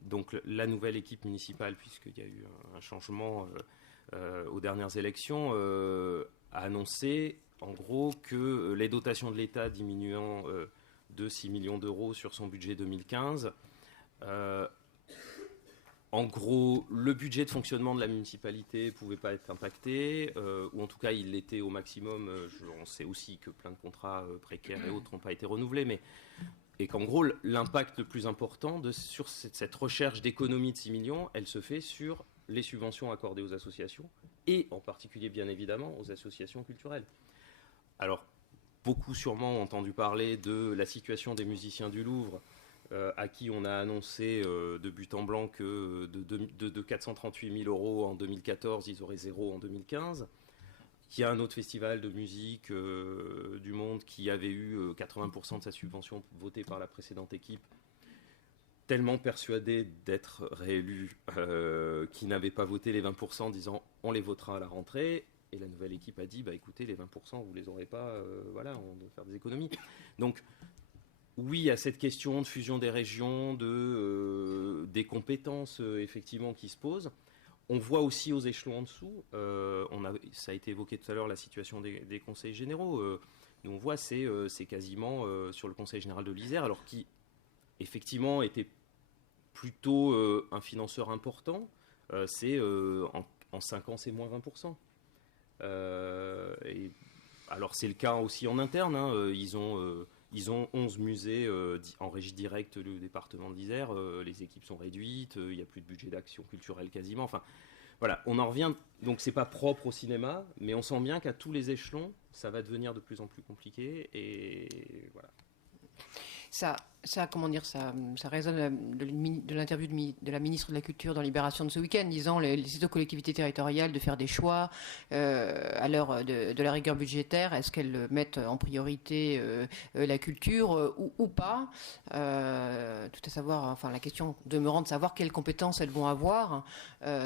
donc la nouvelle équipe municipale, puisqu'il y a eu un changement aux dernières élections, a annoncé en gros que les dotations de l'État diminuant de 6 millions d'euros sur son budget 2015, en gros, le budget de fonctionnement de la municipalité ne pouvait pas être impacté, ou en tout cas il l'était au maximum. On sait aussi que plein de contrats précaires et autres n'ont pas été renouvelés, et qu'en gros, l'impact le plus important sur cette recherche d'économie de 6 millions, elle se fait sur les subventions accordées aux associations, et en particulier, bien évidemment, aux associations culturelles. Alors, beaucoup sûrement ont entendu parler de la situation des musiciens du Louvre, à qui on a annoncé de but en blanc que de 438 000 euros en 2014, ils auraient 0 en 2015. Il y a un autre festival de musique du monde qui avait eu 80% de sa subvention votée par la précédente équipe, tellement persuadé d'être réélu qu'il n'avait pas voté les 20% en disant on les votera à la rentrée. Et la nouvelle équipe a dit écoutez, les 20%, vous les aurez pas, voilà, on doit faire des économies. Donc, oui, il y a cette question de fusion des régions, des compétences effectivement qui se posent. On voit aussi aux échelons en dessous, ça a été évoqué tout à l'heure, la situation des conseils généraux. Nous, on voit, c'est quasiment sur le conseil général de l'Isère, alors qui, effectivement, était plutôt un financeur important. En 5 ans, c'est moins 20%. Alors, c'est le cas aussi en interne. Hein, ils ont 11 musées en régie directe, le département de l'Isère. Les équipes sont réduites, il n'y a plus de budget d'action culturelle quasiment. Enfin, voilà, on en revient. Donc, c'est pas propre au cinéma, mais on sent bien qu'à tous les échelons, ça va devenir de plus en plus compliqué. Et voilà. Ça, comment dire, ça résonne de l'interview de la ministre de la Culture dans Libération de ce week-end, disant les autres collectivités territoriales de faire des choix à l'heure de la rigueur budgétaire. Est-ce qu'elles mettent en priorité la culture ou pas tout à savoir, enfin la question demeurant de savoir quelles compétences elles vont avoir,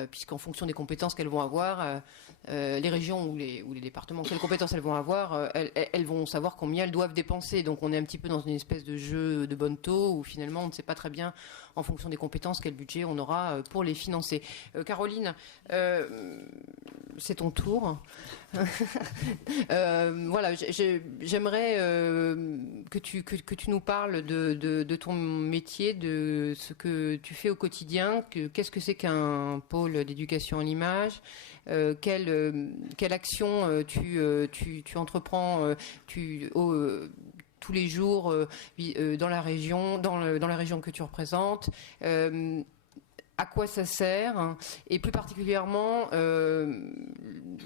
puisqu'en fonction des compétences qu'elles vont avoir, les régions ou les départements, quelles compétences elles vont avoir, elles vont savoir combien elles doivent dépenser. Donc on est un petit peu dans une espèce de jeu de bonne taux où finalement on ne sait pas très bien, en fonction des compétences, quel budget on aura pour les financer. Caroline, c'est ton tour. Voilà, j'aimerais que tu nous parles de ton métier, de ce que tu fais au quotidien. Qu'est-ce que c'est qu'un pôle d'éducation à l'image ? Quelle action tu entreprends tous les jours dans la région que tu représentes, à quoi ça sert, hein, et plus particulièrement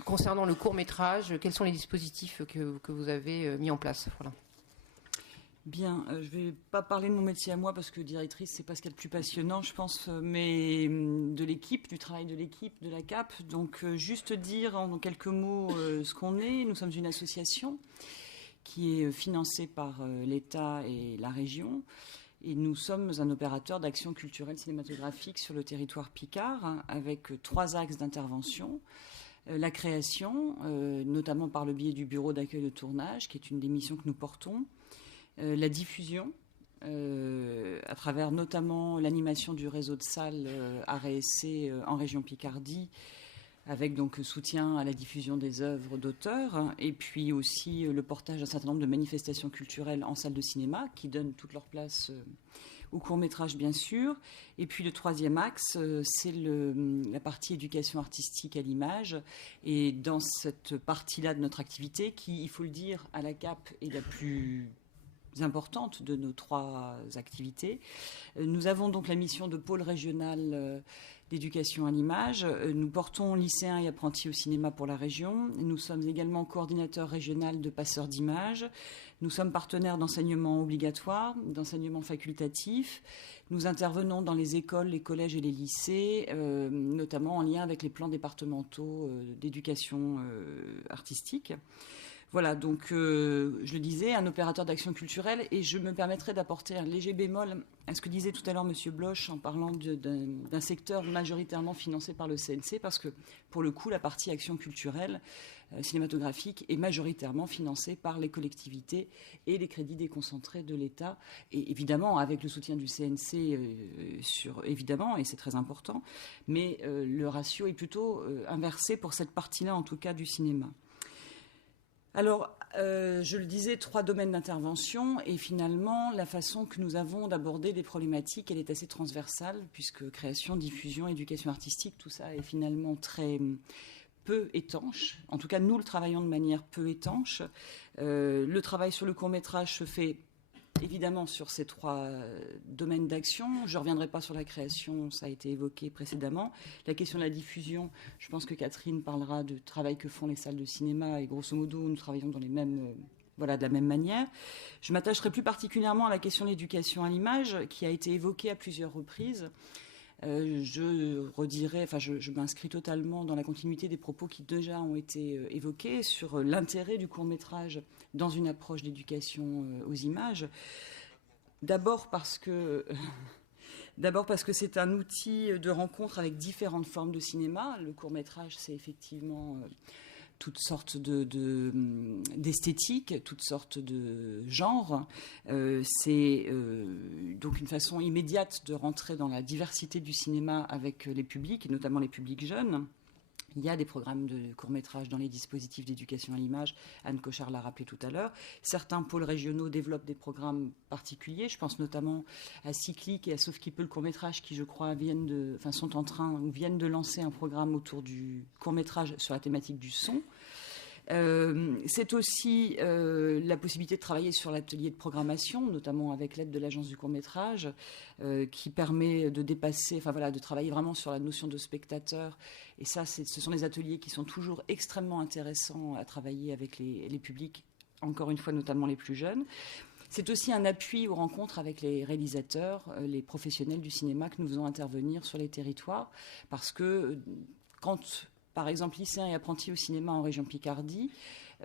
concernant le court-métrage, quels sont les dispositifs que vous avez mis en place, voilà. Bien, je ne vais pas parler de mon métier à moi parce que directrice, c'est pas ce qu'il y a de plus passionnant, je pense, mais de l'équipe, du travail de l'équipe, de la CAP. Donc, juste dire en quelques mots ce qu'on est. Nous sommes une association qui est financée par l'État et la région. Et nous sommes un opérateur d'action culturelle cinématographique sur le territoire picard, hein, avec 3 axes d'intervention. La création, notamment par le biais du bureau d'accueil de tournage, qui est une des missions que nous portons. La diffusion, à travers notamment l'animation du réseau de salles Art et Essai en région Picardie, avec donc soutien à la diffusion des œuvres d'auteurs, hein, et puis aussi le portage d'un certain nombre de manifestations culturelles en salle de cinéma, qui donnent toute leur place au court-métrage, bien sûr. Et puis le 3e axe, c'est la partie éducation artistique à l'image. Et dans cette partie-là de notre activité, qui, il faut le dire, à la CAP est la plus importante de nos 3 activités. Nous avons donc la mission de pôle régional d'éducation à l'image. Nous portons lycéens et apprentis au cinéma pour la région. Nous sommes également coordinateurs régional de passeurs d'images. Nous sommes partenaires d'enseignement obligatoire, d'enseignement facultatif. Nous intervenons dans les écoles, les collèges et les lycées, notamment en lien avec les plans départementaux d'éducation artistique. Voilà, donc je le disais, un opérateur d'action culturelle, et je me permettrai d'apporter un léger bémol à ce que disait tout à l'heure M. Bloch en parlant d'un secteur majoritairement financé par le CNC, parce que pour le coup, la partie action culturelle cinématographique est majoritairement financée par les collectivités et les crédits déconcentrés de l'État, et évidemment avec le soutien du CNC, évidemment, et c'est très important, mais le ratio est plutôt inversé pour cette partie-là, en tout cas, du cinéma. Alors, je le disais, 3 domaines d'intervention, et finalement, la façon que nous avons d'aborder des problématiques, elle est assez transversale, puisque création, diffusion, éducation artistique, tout ça est finalement très peu étanche. En tout cas, nous le travaillons de manière peu étanche. Le travail sur le court-métrage se fait évidemment sur ces 3 domaines d'action. Je ne reviendrai pas sur la création, ça a été évoqué précédemment. La question de la diffusion, je pense que Catherine parlera du travail que font les salles de cinéma, et grosso modo, nous travaillons dans les mêmes, de la même manière. Je m'attacherai plus particulièrement à la question de l'éducation à l'image, qui a été évoquée à plusieurs reprises. Je m'inscris totalement dans la continuité des propos qui déjà ont été évoqués sur l'intérêt du court-métrage dans une approche d'éducation aux images. D'abord parce que c'est un outil de rencontre avec différentes formes de cinéma. Le court-métrage, c'est effectivement toutes sortes d'esthétiques, toutes sortes de genres. C'est donc une façon immédiate de rentrer dans la diversité du cinéma avec les publics, et notamment les publics jeunes. Il y a des programmes de court-métrage dans les dispositifs d'éducation à l'image. Anne Cochard l'a rappelé tout à l'heure. Certains pôles régionaux développent des programmes particuliers. Je pense notamment à Cyclic et à Sauf qui peut le court-métrage, qui, je crois, viennent de lancer un programme autour du court-métrage sur la thématique du son. C'est aussi la possibilité de travailler sur l'atelier de programmation, notamment avec l'aide de l'Agence du court-métrage, qui permet de de travailler vraiment sur la notion de spectateur. Et ça, ce sont des ateliers qui sont toujours extrêmement intéressants à travailler avec les publics, encore une fois, notamment les plus jeunes. C'est aussi un appui aux rencontres avec les réalisateurs, les professionnels du cinéma que nous faisons intervenir sur les territoires, parce que quand, par exemple, lycéens et apprentis au cinéma en région Picardie,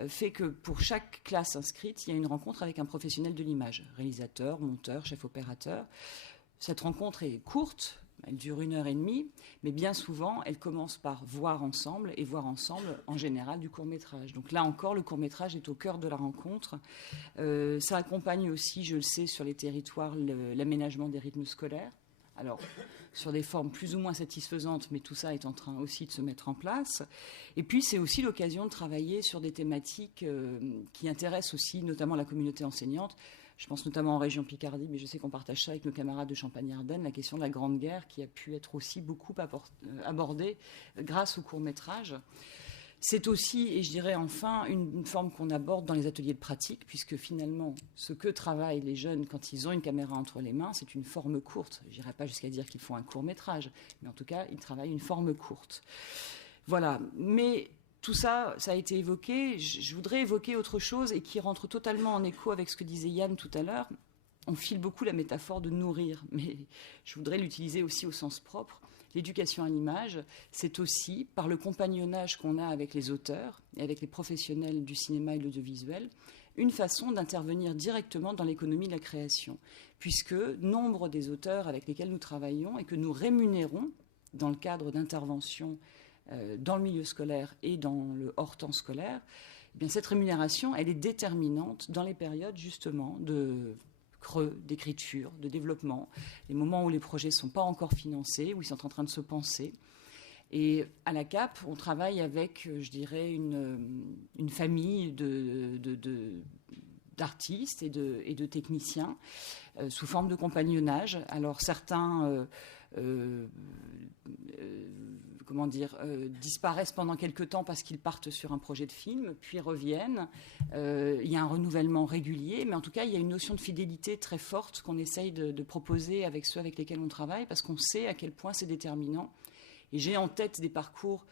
fait que pour chaque classe inscrite, il y a une rencontre avec un professionnel de l'image, réalisateur, monteur, chef opérateur. cette rencontre est courte, elle dure 1h30, mais bien souvent, elle commence par voir ensemble, et voir ensemble, en général, du court-métrage. Donc là encore, le court-métrage est au cœur de la rencontre. Ça accompagne aussi, je le sais, sur les territoires, l'aménagement des rythmes scolaires. Alors, sur des formes plus ou moins satisfaisantes, mais tout ça est en train aussi de se mettre en place. Et puis, c'est aussi l'occasion de travailler sur des thématiques qui intéressent aussi, notamment la communauté enseignante. Je pense notamment en région Picardie, mais je sais qu'on partage ça avec nos camarades de Champagne-Ardenne, la question de la Grande Guerre qui a pu être aussi beaucoup abordée grâce au court-métrage. C'est aussi, et je dirais enfin, une forme qu'on aborde dans les ateliers de pratique, puisque finalement, ce que travaillent les jeunes quand ils ont une caméra entre les mains, c'est une forme courte. Je n'irai pas jusqu'à dire qu'ils font un court-métrage, mais en tout cas, ils travaillent une forme courte. Voilà. Mais tout ça, ça a été évoqué. Je voudrais évoquer autre chose et qui rentre totalement en écho avec ce que disait Yann tout à l'heure. On file beaucoup la métaphore de nourrir, mais je voudrais l'utiliser aussi au sens propre. L'éducation à l'image, c'est aussi, par le compagnonnage qu'on a avec les auteurs et avec les professionnels du cinéma et de l'audiovisuel, une façon d'intervenir directement dans l'économie de la création, puisque nombre des auteurs avec lesquels nous travaillons et que nous rémunérons dans le cadre d'interventions dans le milieu scolaire et dans le hors-temps scolaire, eh bien cette rémunération, elle est déterminante dans les périodes justement de creux, d'écriture, de développement, les moments où les projets ne sont pas encore financés, où ils sont en train de se penser. Et à la CAP, on travaille avec, je dirais, une famille d'artistes et de techniciens sous forme de compagnonnage. Alors certains disparaissent pendant quelques temps parce qu'ils partent sur un projet de film, puis reviennent. Il y a un renouvellement régulier, mais en tout cas, il y a une notion de fidélité très forte qu'on essaye de proposer avec ceux avec lesquels on travaille, parce qu'on sait à quel point c'est déterminant. Et j'ai en tête des parcours,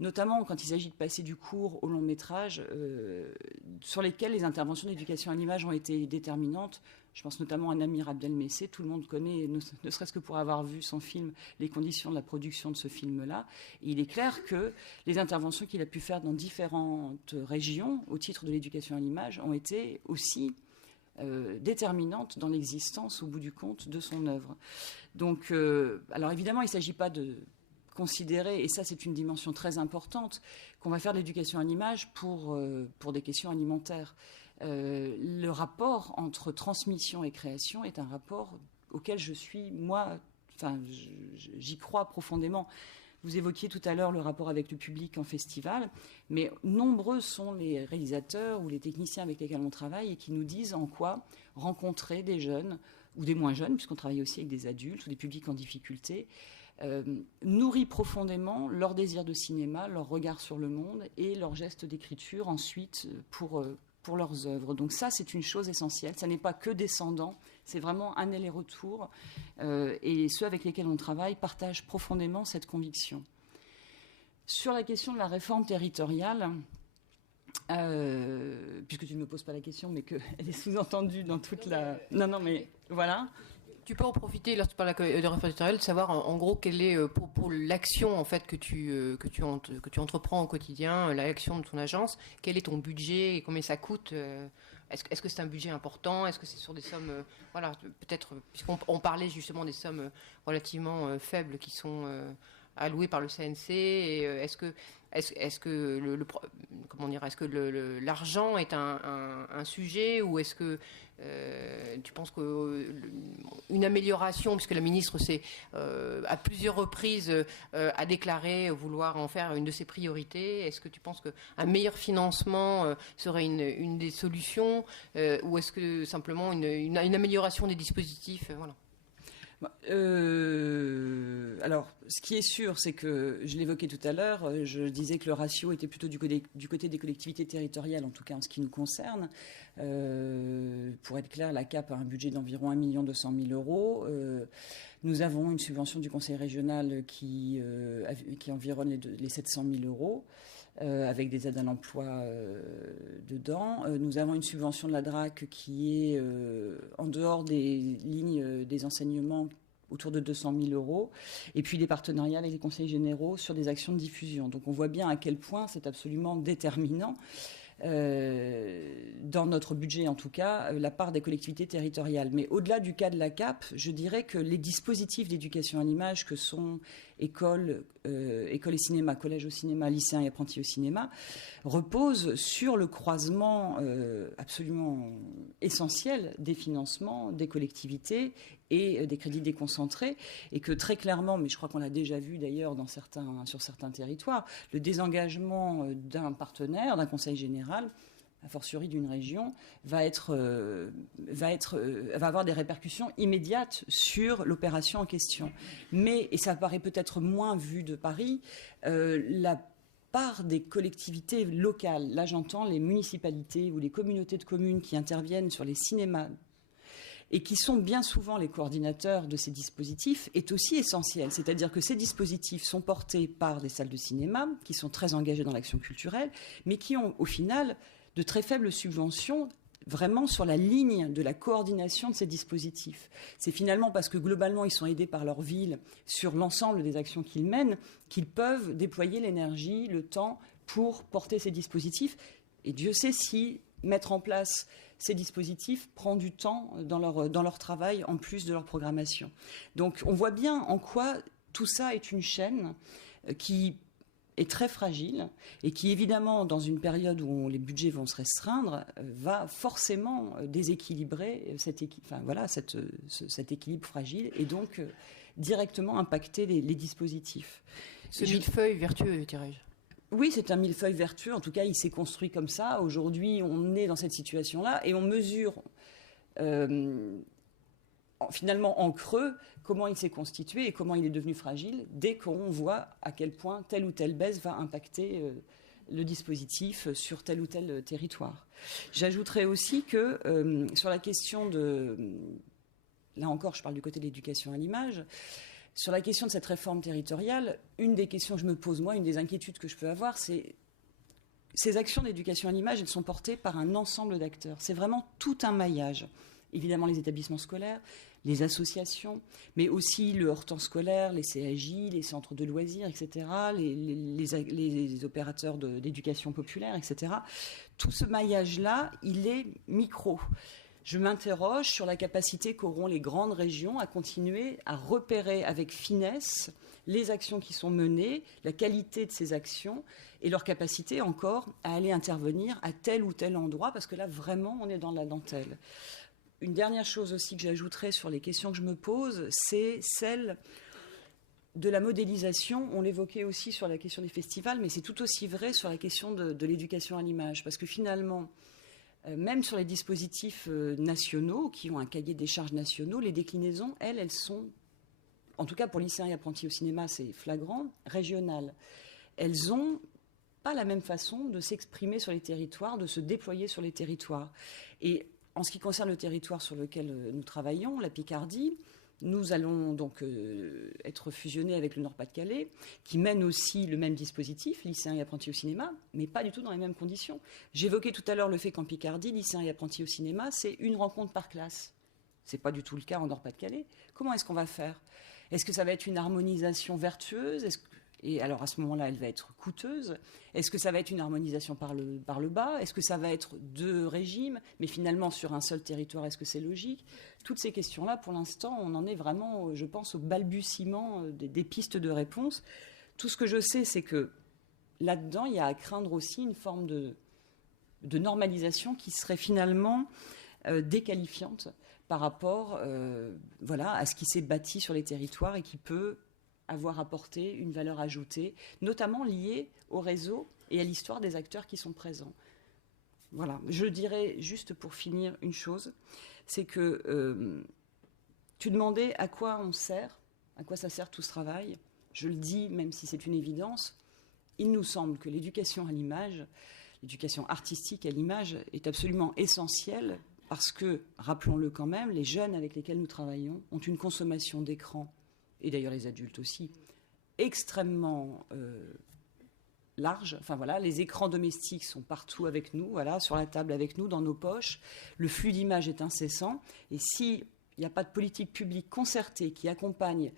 notamment quand il s'agit de passer du court au long métrage, sur lesquels les interventions d'éducation à l'image ont été déterminantes. Je pense notamment à Namir Abdelmessé. Tout le monde connaît, ne serait-ce que pour avoir vu son film, les conditions de la production de ce film-là. Et il est clair que les interventions qu'il a pu faire dans différentes régions au titre de l'éducation à l'image ont été aussi déterminantes dans l'existence, au bout du compte, de son œuvre. Donc, alors évidemment, il ne s'agit pas de considérer, et ça c'est une dimension très importante, qu'on va faire de l'éducation à l'image pour des questions alimentaires. Le rapport entre transmission et création est un rapport auquel je suis, moi, j'y crois profondément. Vous évoquiez tout à l'heure le rapport avec le public en festival, mais nombreux sont les réalisateurs ou les techniciens avec lesquels on travaille et qui nous disent en quoi rencontrer des jeunes ou des moins jeunes, puisqu'on travaille aussi avec des adultes ou des publics en difficulté, nourrit profondément leur désir de cinéma, leur regard sur le monde et leur geste d'écriture ensuite pour leurs œuvres. Donc ça, c'est une chose essentielle. Ça n'est pas que descendant, c'est vraiment un aller-retour. Et ceux avec lesquels on travaille partagent profondément cette conviction. Sur la question de la réforme territoriale, puisque tu ne me poses pas la question, mais qu'elle est sous-entendue dans toute la... Non, mais voilà. Tu peux en profiter, lorsque tu parles de réforme territoriale, de savoir en gros quelle est pour l'action en fait que tu entreprends au quotidien, l'action de ton agence, quel est ton budget et combien ça coûte. Est-ce que c'est un budget important? Est-ce que c'est sur des sommes, voilà, peut-être, puisqu'on parlait justement des sommes relativement faibles qui sont allouées par le CNC, et est-ce que l'argent est un sujet, ou est-ce que tu penses qu'une amélioration, puisque la ministre à plusieurs reprises a déclaré vouloir en faire une de ses priorités, est-ce que tu penses qu'un meilleur financement serait une des solutions, ou est-ce que simplement une amélioration des dispositifs, voilà. Alors, ce qui est sûr, c'est que, je l'évoquais tout à l'heure, je disais que le ratio était plutôt du côté des collectivités territoriales, en tout cas en ce qui nous concerne. Pour être clair, la CAP a un budget d'environ 1 200 000 euros. Nous avons une subvention du Conseil régional qui environne les 700 000 euros. Avec des aides à l'emploi dedans. Nous avons une subvention de la DRAC qui est en dehors des lignes des enseignements autour de 200 000 euros, et puis des partenariats avec les conseils généraux sur des actions de diffusion. Donc on voit bien à quel point c'est absolument déterminant. dans notre budget en tout cas, la part des collectivités territoriales. Mais au-delà du cas de la CAP, je dirais que les dispositifs d'éducation à l'image que sont école et cinéma, collège au cinéma, lycéens et apprentis au cinéma, reposent sur le croisement absolument essentiel des financements des collectivités et des crédits déconcentrés, et que très clairement, mais je crois qu'on l'a déjà vu d'ailleurs sur certains territoires, le désengagement d'un partenaire, d'un conseil général, a fortiori d'une région, va avoir des répercussions immédiates sur l'opération en question. Mais, et ça paraît peut-être moins vu de Paris, la part des collectivités locales, là j'entends les municipalités ou les communautés de communes qui interviennent sur les cinémas et qui sont bien souvent les coordinateurs de ces dispositifs, est aussi essentiel. C'est-à-dire que ces dispositifs sont portés par des salles de cinéma qui sont très engagées dans l'action culturelle, mais qui ont au final de très faibles subventions vraiment sur la ligne de la coordination de ces dispositifs. C'est finalement parce que globalement ils sont aidés par leur ville sur l'ensemble des actions qu'ils mènent qu'ils peuvent déployer l'énergie, le temps pour porter ces dispositifs. Et Dieu sait si mettre en place ces dispositifs prend du temps dans leur travail en plus de leur programmation. Donc on voit bien en quoi tout ça est une chaîne qui est très fragile et qui, évidemment, dans une période où les budgets vont se restreindre, va forcément déséquilibrer cet équilibre fragile et donc directement impacter les dispositifs. Ce millefeuille vertueux, dirais-je. Oui, c'est un millefeuille vertueux. En tout cas, il s'est construit comme ça. Aujourd'hui, on est dans cette situation-là et on mesure finalement en creux comment il s'est constitué et comment il est devenu fragile dès qu'on voit à quel point telle ou telle baisse va impacter le dispositif sur tel ou tel territoire. J'ajouterais aussi que sur la question là encore je parle du côté de l'éducation à l'image, sur la question de cette réforme territoriale, une des questions que je me pose moi, une des inquiétudes que je peux avoir, c'est ces actions d'éducation à l'image, elles sont portées par un ensemble d'acteurs. C'est vraiment tout un maillage. Évidemment les établissements scolaires, les associations, mais aussi le hors-temps scolaire, les CAJ, les centres de loisirs, etc., les opérateurs d'éducation populaire, etc. Tout ce maillage-là, il est micro. Je m'interroge sur la capacité qu'auront les grandes régions à continuer à repérer avec finesse les actions qui sont menées, la qualité de ces actions et leur capacité encore à aller intervenir à tel ou tel endroit, parce que là, vraiment, on est dans la dentelle. Une dernière chose aussi que j'ajouterais sur les questions que je me pose, c'est celle de la modélisation. On l'évoquait aussi sur la question des festivals, mais c'est tout aussi vrai sur la question de l'éducation à l'image. Parce que finalement, même sur les dispositifs nationaux, qui ont un cahier des charges nationaux, les déclinaisons, elles sont, en tout cas pour lycéens et apprentis au cinéma, c'est flagrant, régionales. Elles ont pas la même façon de s'exprimer sur les territoires, de se déployer sur les territoires. Et en ce qui concerne le territoire sur lequel nous travaillons, la Picardie, nous allons donc être fusionnés avec le Nord-Pas-de-Calais, qui mène aussi le même dispositif, lycéens et apprentis au cinéma, mais pas du tout dans les mêmes conditions. J'évoquais tout à l'heure le fait qu'en Picardie, lycéens et apprentis au cinéma, c'est une rencontre par classe. Ce n'est pas du tout le cas en Nord-Pas-de-Calais. Comment est-ce qu'on va faire ? Est-ce que ça va être une harmonisation vertueuse ? Et alors à ce moment-là, elle va être coûteuse. Est-ce que ça va être une harmonisation par le bas ? Est-ce que ça va être deux régimes, mais finalement sur un seul territoire, est-ce que c'est logique ? Toutes ces questions-là, pour l'instant, on en est vraiment, je pense, au balbutiement des pistes de réponse. Tout ce que je sais, c'est que là-dedans, il y a à craindre aussi une forme de normalisation qui serait finalement déqualifiante par rapport à ce qui s'est bâti sur les territoires et qui peut avoir apporté une valeur ajoutée, notamment liée au réseau et à l'histoire des acteurs qui sont présents. Voilà. Je dirais juste pour finir une chose, c'est que tu demandais à quoi ça sert tout ce travail. Je le dis, même si c'est une évidence, il nous semble que l'éducation à l'image, l'éducation artistique à l'image est absolument essentielle parce que, rappelons-le quand même, les jeunes avec lesquels nous travaillons ont une consommation d'écran, et d'ailleurs les adultes aussi, extrêmement large. Enfin voilà, les écrans domestiques sont partout avec nous, voilà, sur la table avec nous, dans nos poches. Le flux d'images est incessant. Et s'il n'y a pas de politique publique concertée qui accompagne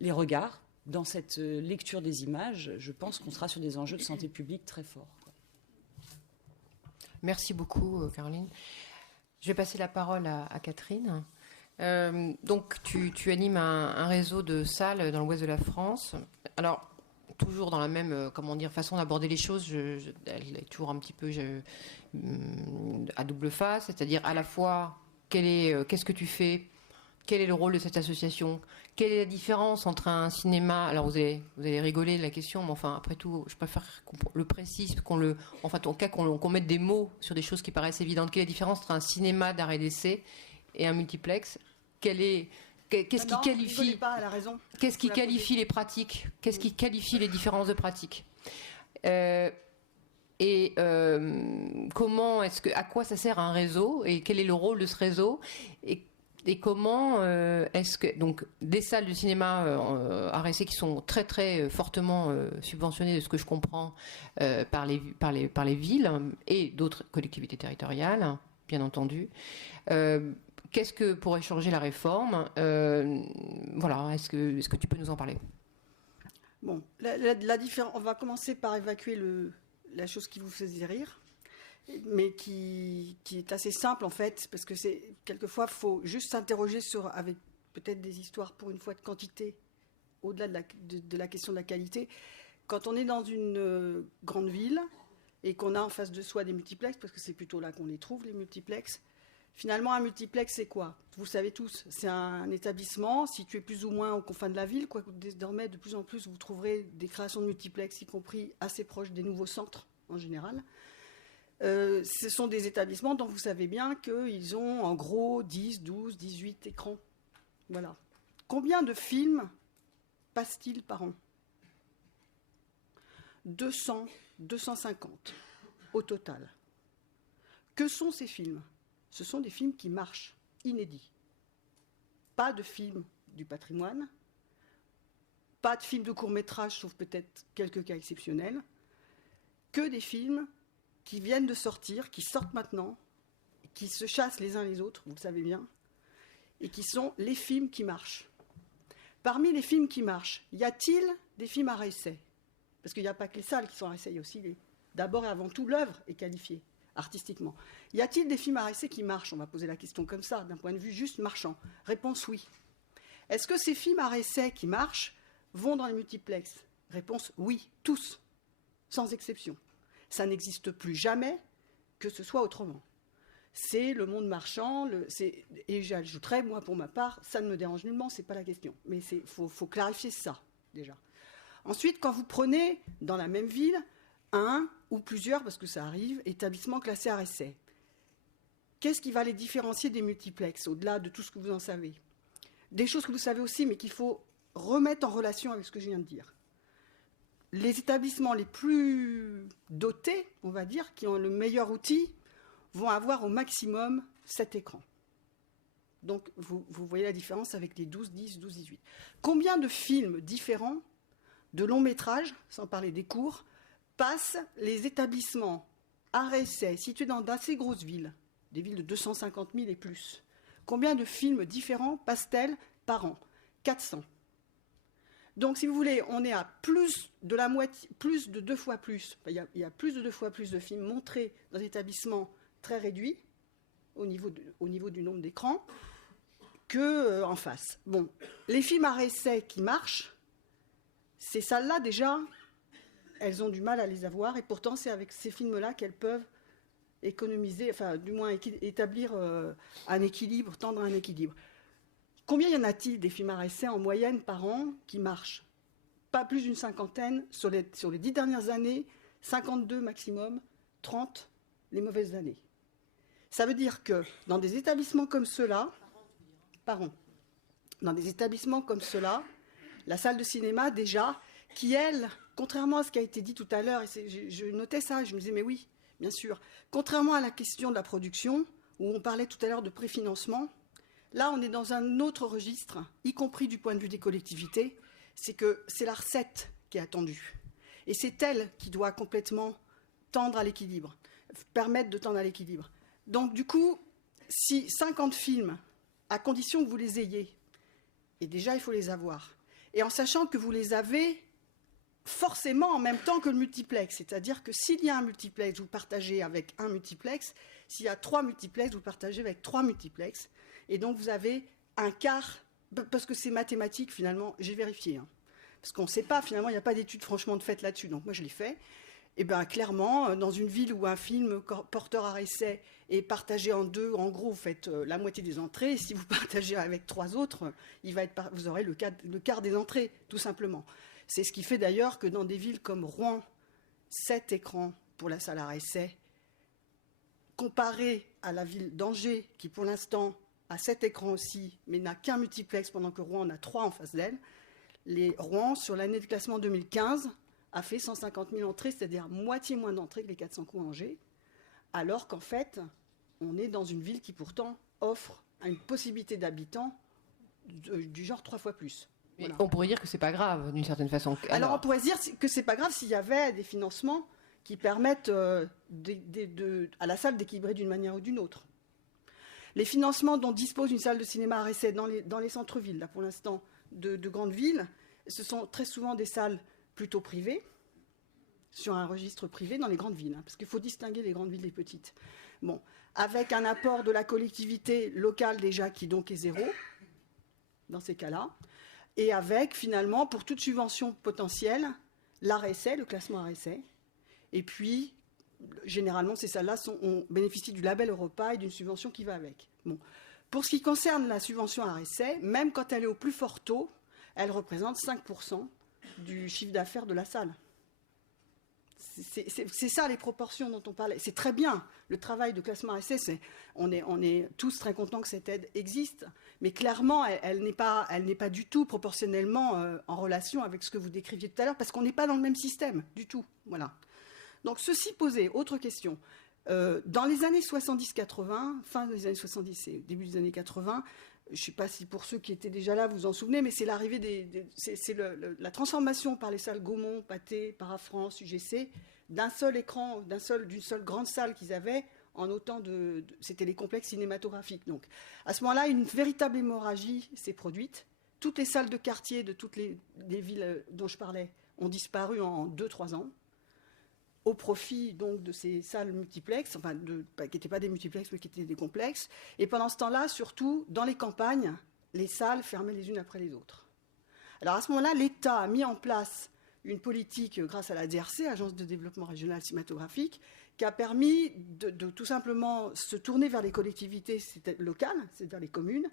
les regards dans cette lecture des images, je pense qu'on sera sur des enjeux de santé publique très forts. Merci beaucoup, Caroline. Je vais passer la parole à Catherine. Donc, tu animes un réseau de salles dans l'ouest de la France. Alors, toujours dans la même façon d'aborder les choses, elle est toujours un petit peu à double face, c'est-à-dire à la fois qu'est-ce que tu fais, quel est le rôle de cette association, quelle est la différence entre un cinéma, alors vous allez rigoler de la question, mais enfin après tout je préfère qu'on le précise, qu'on mette des mots sur des choses qui paraissent évidentes. Quelle est la différence entre un cinéma d'art et d'essai et un multiplex? Qu'est-ce qui qualifie pas, elle a raison. Qu'est-ce qui qualifie les pratiques? Qu'est-ce qui qualifie les différences de pratiques? À quoi ça sert un réseau et quel est le rôle de ce réseau et comment est-ce que donc des salles de cinéma art et essai qui sont très très fortement subventionnées de ce que je comprends par les villes et d'autres collectivités territoriales, bien entendu. Qu'est-ce que pourrait changer la réforme? Voilà, est-ce que tu peux nous en parler? Bon, la différence, on va commencer par évacuer la chose qui vous faisait rire, mais qui est assez simple en fait, parce que quelquefois il faut juste s'interroger avec peut-être des histoires pour une fois de quantité, au-delà de la question de la qualité. Quand on est dans une grande ville et qu'on a en face de soi des multiplexes, parce que c'est plutôt là qu'on les trouve, les multiplexes. Finalement, un multiplex, c'est quoi? Vous le savez tous, c'est un établissement situé plus ou moins aux confins de la ville. Quoique désormais, de plus en plus, vous trouverez des créations de multiplex, y compris assez proches des nouveaux centres en général. Ce sont des établissements dont vous savez bien qu'ils ont en gros 10, 12, 18 écrans. Voilà. Combien de films passent-ils par an? 200, 250 au total. Que sont ces films? Ce sont des films qui marchent, inédits. Pas de films du patrimoine, pas de films de court-métrage, sauf peut-être quelques cas exceptionnels, que des films qui viennent de sortir, qui sortent maintenant, qui se chassent les uns les autres, vous le savez bien, et qui sont les films qui marchent. Parmi les films qui marchent, y a-t-il des films à réessai? Parce qu'il n'y a pas que les salles qui sont à réessai, il y a aussi d'abord et avant tout l'œuvre est qualifiée artistiquement. Y a-t-il des films à réessai qui marchent? On va poser la question comme ça, d'un point de vue juste marchand. Réponse oui. Est-ce que ces films à réessai qui marchent vont dans les multiplexes? Réponse oui, tous, sans exception. Ça n'existe plus jamais que ce soit autrement. C'est le monde marchand, et j'ajouterais, moi pour ma part, ça ne me dérange nullement, c'est pas la question. Mais il faut clarifier ça, déjà. Ensuite, quand vous prenez dans la même ville un ou plusieurs, parce que ça arrive, établissements classés à essai, qu'est-ce qui va les différencier des multiplexes, au-delà de tout ce que vous en savez? Des choses que vous savez aussi, mais qu'il faut remettre en relation avec ce que je viens de dire. Les établissements les plus dotés, on va dire, qui ont le meilleur outil, vont avoir au maximum 7 écrans. Donc, vous voyez la différence avec les 12, 10, 12, 18. Combien de films différents, de longs métrages, sans parler des courts, passent les établissements art et essai situés dans d'assez grosses villes, des villes de 250 000 et plus? Combien de films différents passent-elles par an? 400. Donc, si vous voulez, on est à plus de la moitié, plus de 2 fois plus. Il y a plus de 2 fois plus de films montrés dans des établissements très réduits au niveau du nombre d'écrans qu'en face. Bon, les films à essai qui marchent, ces salles-là, déjà, elles ont du mal à les avoir, et pourtant, c'est avec ces films-là qu'elles peuvent économiser, enfin, du moins établir un équilibre, tendre à un équilibre. Combien y en a-t-il des films à essai en moyenne par an qui marchent? Pas plus d'une cinquantaine. Sur les 10 dernières années, 52 maximum, 30 les mauvaises années. Ça veut dire que dans des établissements comme ceux-là, la salle de cinéma, déjà, qui, elle, contrairement à ce qui a été dit tout à l'heure, et je notais ça, je me disais, mais oui, bien sûr, contrairement à la question de la production, où on parlait tout à l'heure de préfinancement, là, on est dans un autre registre, y compris du point de vue des collectivités, c'est que c'est la recette qui est attendue. Et c'est elle qui doit complètement tendre à l'équilibre, permettre de tendre à l'équilibre. Donc, du coup, si 50 films, à condition que vous les ayez, et déjà, il faut les avoir, et en sachant que vous les avez forcément en même temps que le multiplex. C'est-à-dire que s'il y a un multiplex, vous partagez avec un multiplex. S'il y a 3 multiplex, vous partagez avec 3 multiplex. Et donc, vous avez un quart, parce que c'est mathématique, finalement, j'ai vérifié. Hein, parce qu'on ne sait pas, finalement, il n'y a pas d'études franchement de fait là-dessus. Donc, moi, je l'ai fait. Et bien, clairement, dans une ville où un film porteur à essai est partagé en 2, en gros, vous faites la moitié des entrées. Si vous partagez avec 3 autres, vous aurez le quart des entrées, tout simplement. C'est ce qui fait d'ailleurs que dans des villes comme Rouen, 7 écrans pour la salle à essai, comparé à la ville d'Angers, qui pour l'instant a 7 écrans aussi, mais n'a qu'un multiplex, pendant que Rouen en a 3 en face d'elle. Rouen, sur l'année de classement 2015, a fait 150 000 entrées, c'est-à-dire moitié moins d'entrées que les 400 coups à Angers, alors qu'en fait, on est dans une ville qui pourtant offre une possibilité d'habitants du genre 3 fois plus. Voilà. On pourrait dire que c'est pas grave, d'une certaine façon. Alors on pourrait dire que c'est pas grave s'il y avait des financements qui permettent à la salle d'équilibrer d'une manière ou d'une autre. Les financements dont dispose une salle de cinéma à essai dans les centres-villes, là pour l'instant, de grandes villes, ce sont très souvent des salles plutôt privées, sur un registre privé dans les grandes villes, hein, parce qu'il faut distinguer les grandes villes des petites. Bon, avec un apport de la collectivité locale déjà qui donc est 0, dans ces cas-là, et avec finalement, pour toute subvention potentielle, l'ARESSE, le classement ARESSE, et puis généralement ces salles-là on bénéficie du label Europa et d'une subvention qui va avec. Bon. Pour ce qui concerne la subvention ARESSE, même quand elle est au plus fort taux, elle représente 5% du chiffre d'affaires de la salle. C'est ça les proportions dont on parlait. C'est très bien, le travail de classement ARESSE, on est tous très contents que cette aide existe, mais clairement, elle n'est pas du tout proportionnellement en relation avec ce que vous décriviez tout à l'heure, parce qu'on n'est pas dans le même système du tout. Voilà. Donc, ceci posé, autre question. Dans les années 70-80, fin des années 70 et début des années 80, je ne sais pas si pour ceux qui étaient déjà là, vous vous en souvenez, mais c'est l'arrivée la transformation par les salles Gaumont, Pathé, Parafrance, UGC, d'un seul écran, d'une seule grande salle qu'ils avaient, en autant c'était les complexes cinématographiques. Donc, à ce moment-là, une véritable hémorragie s'est produite. Toutes les salles de quartier de toutes les villes dont je parlais ont disparu en 2-3 ans, au profit donc de ces salles multiplex, enfin qui n'étaient pas des multiplex mais qui étaient des complexes. Et pendant ce temps-là, surtout dans les campagnes, les salles fermaient les unes après les autres. Alors à ce moment-là, l'État a mis en place une politique grâce à la DRC, Agence de développement régional cinématographique, qui a permis de tout simplement se tourner vers les collectivités locales, c'est-à-dire les communes,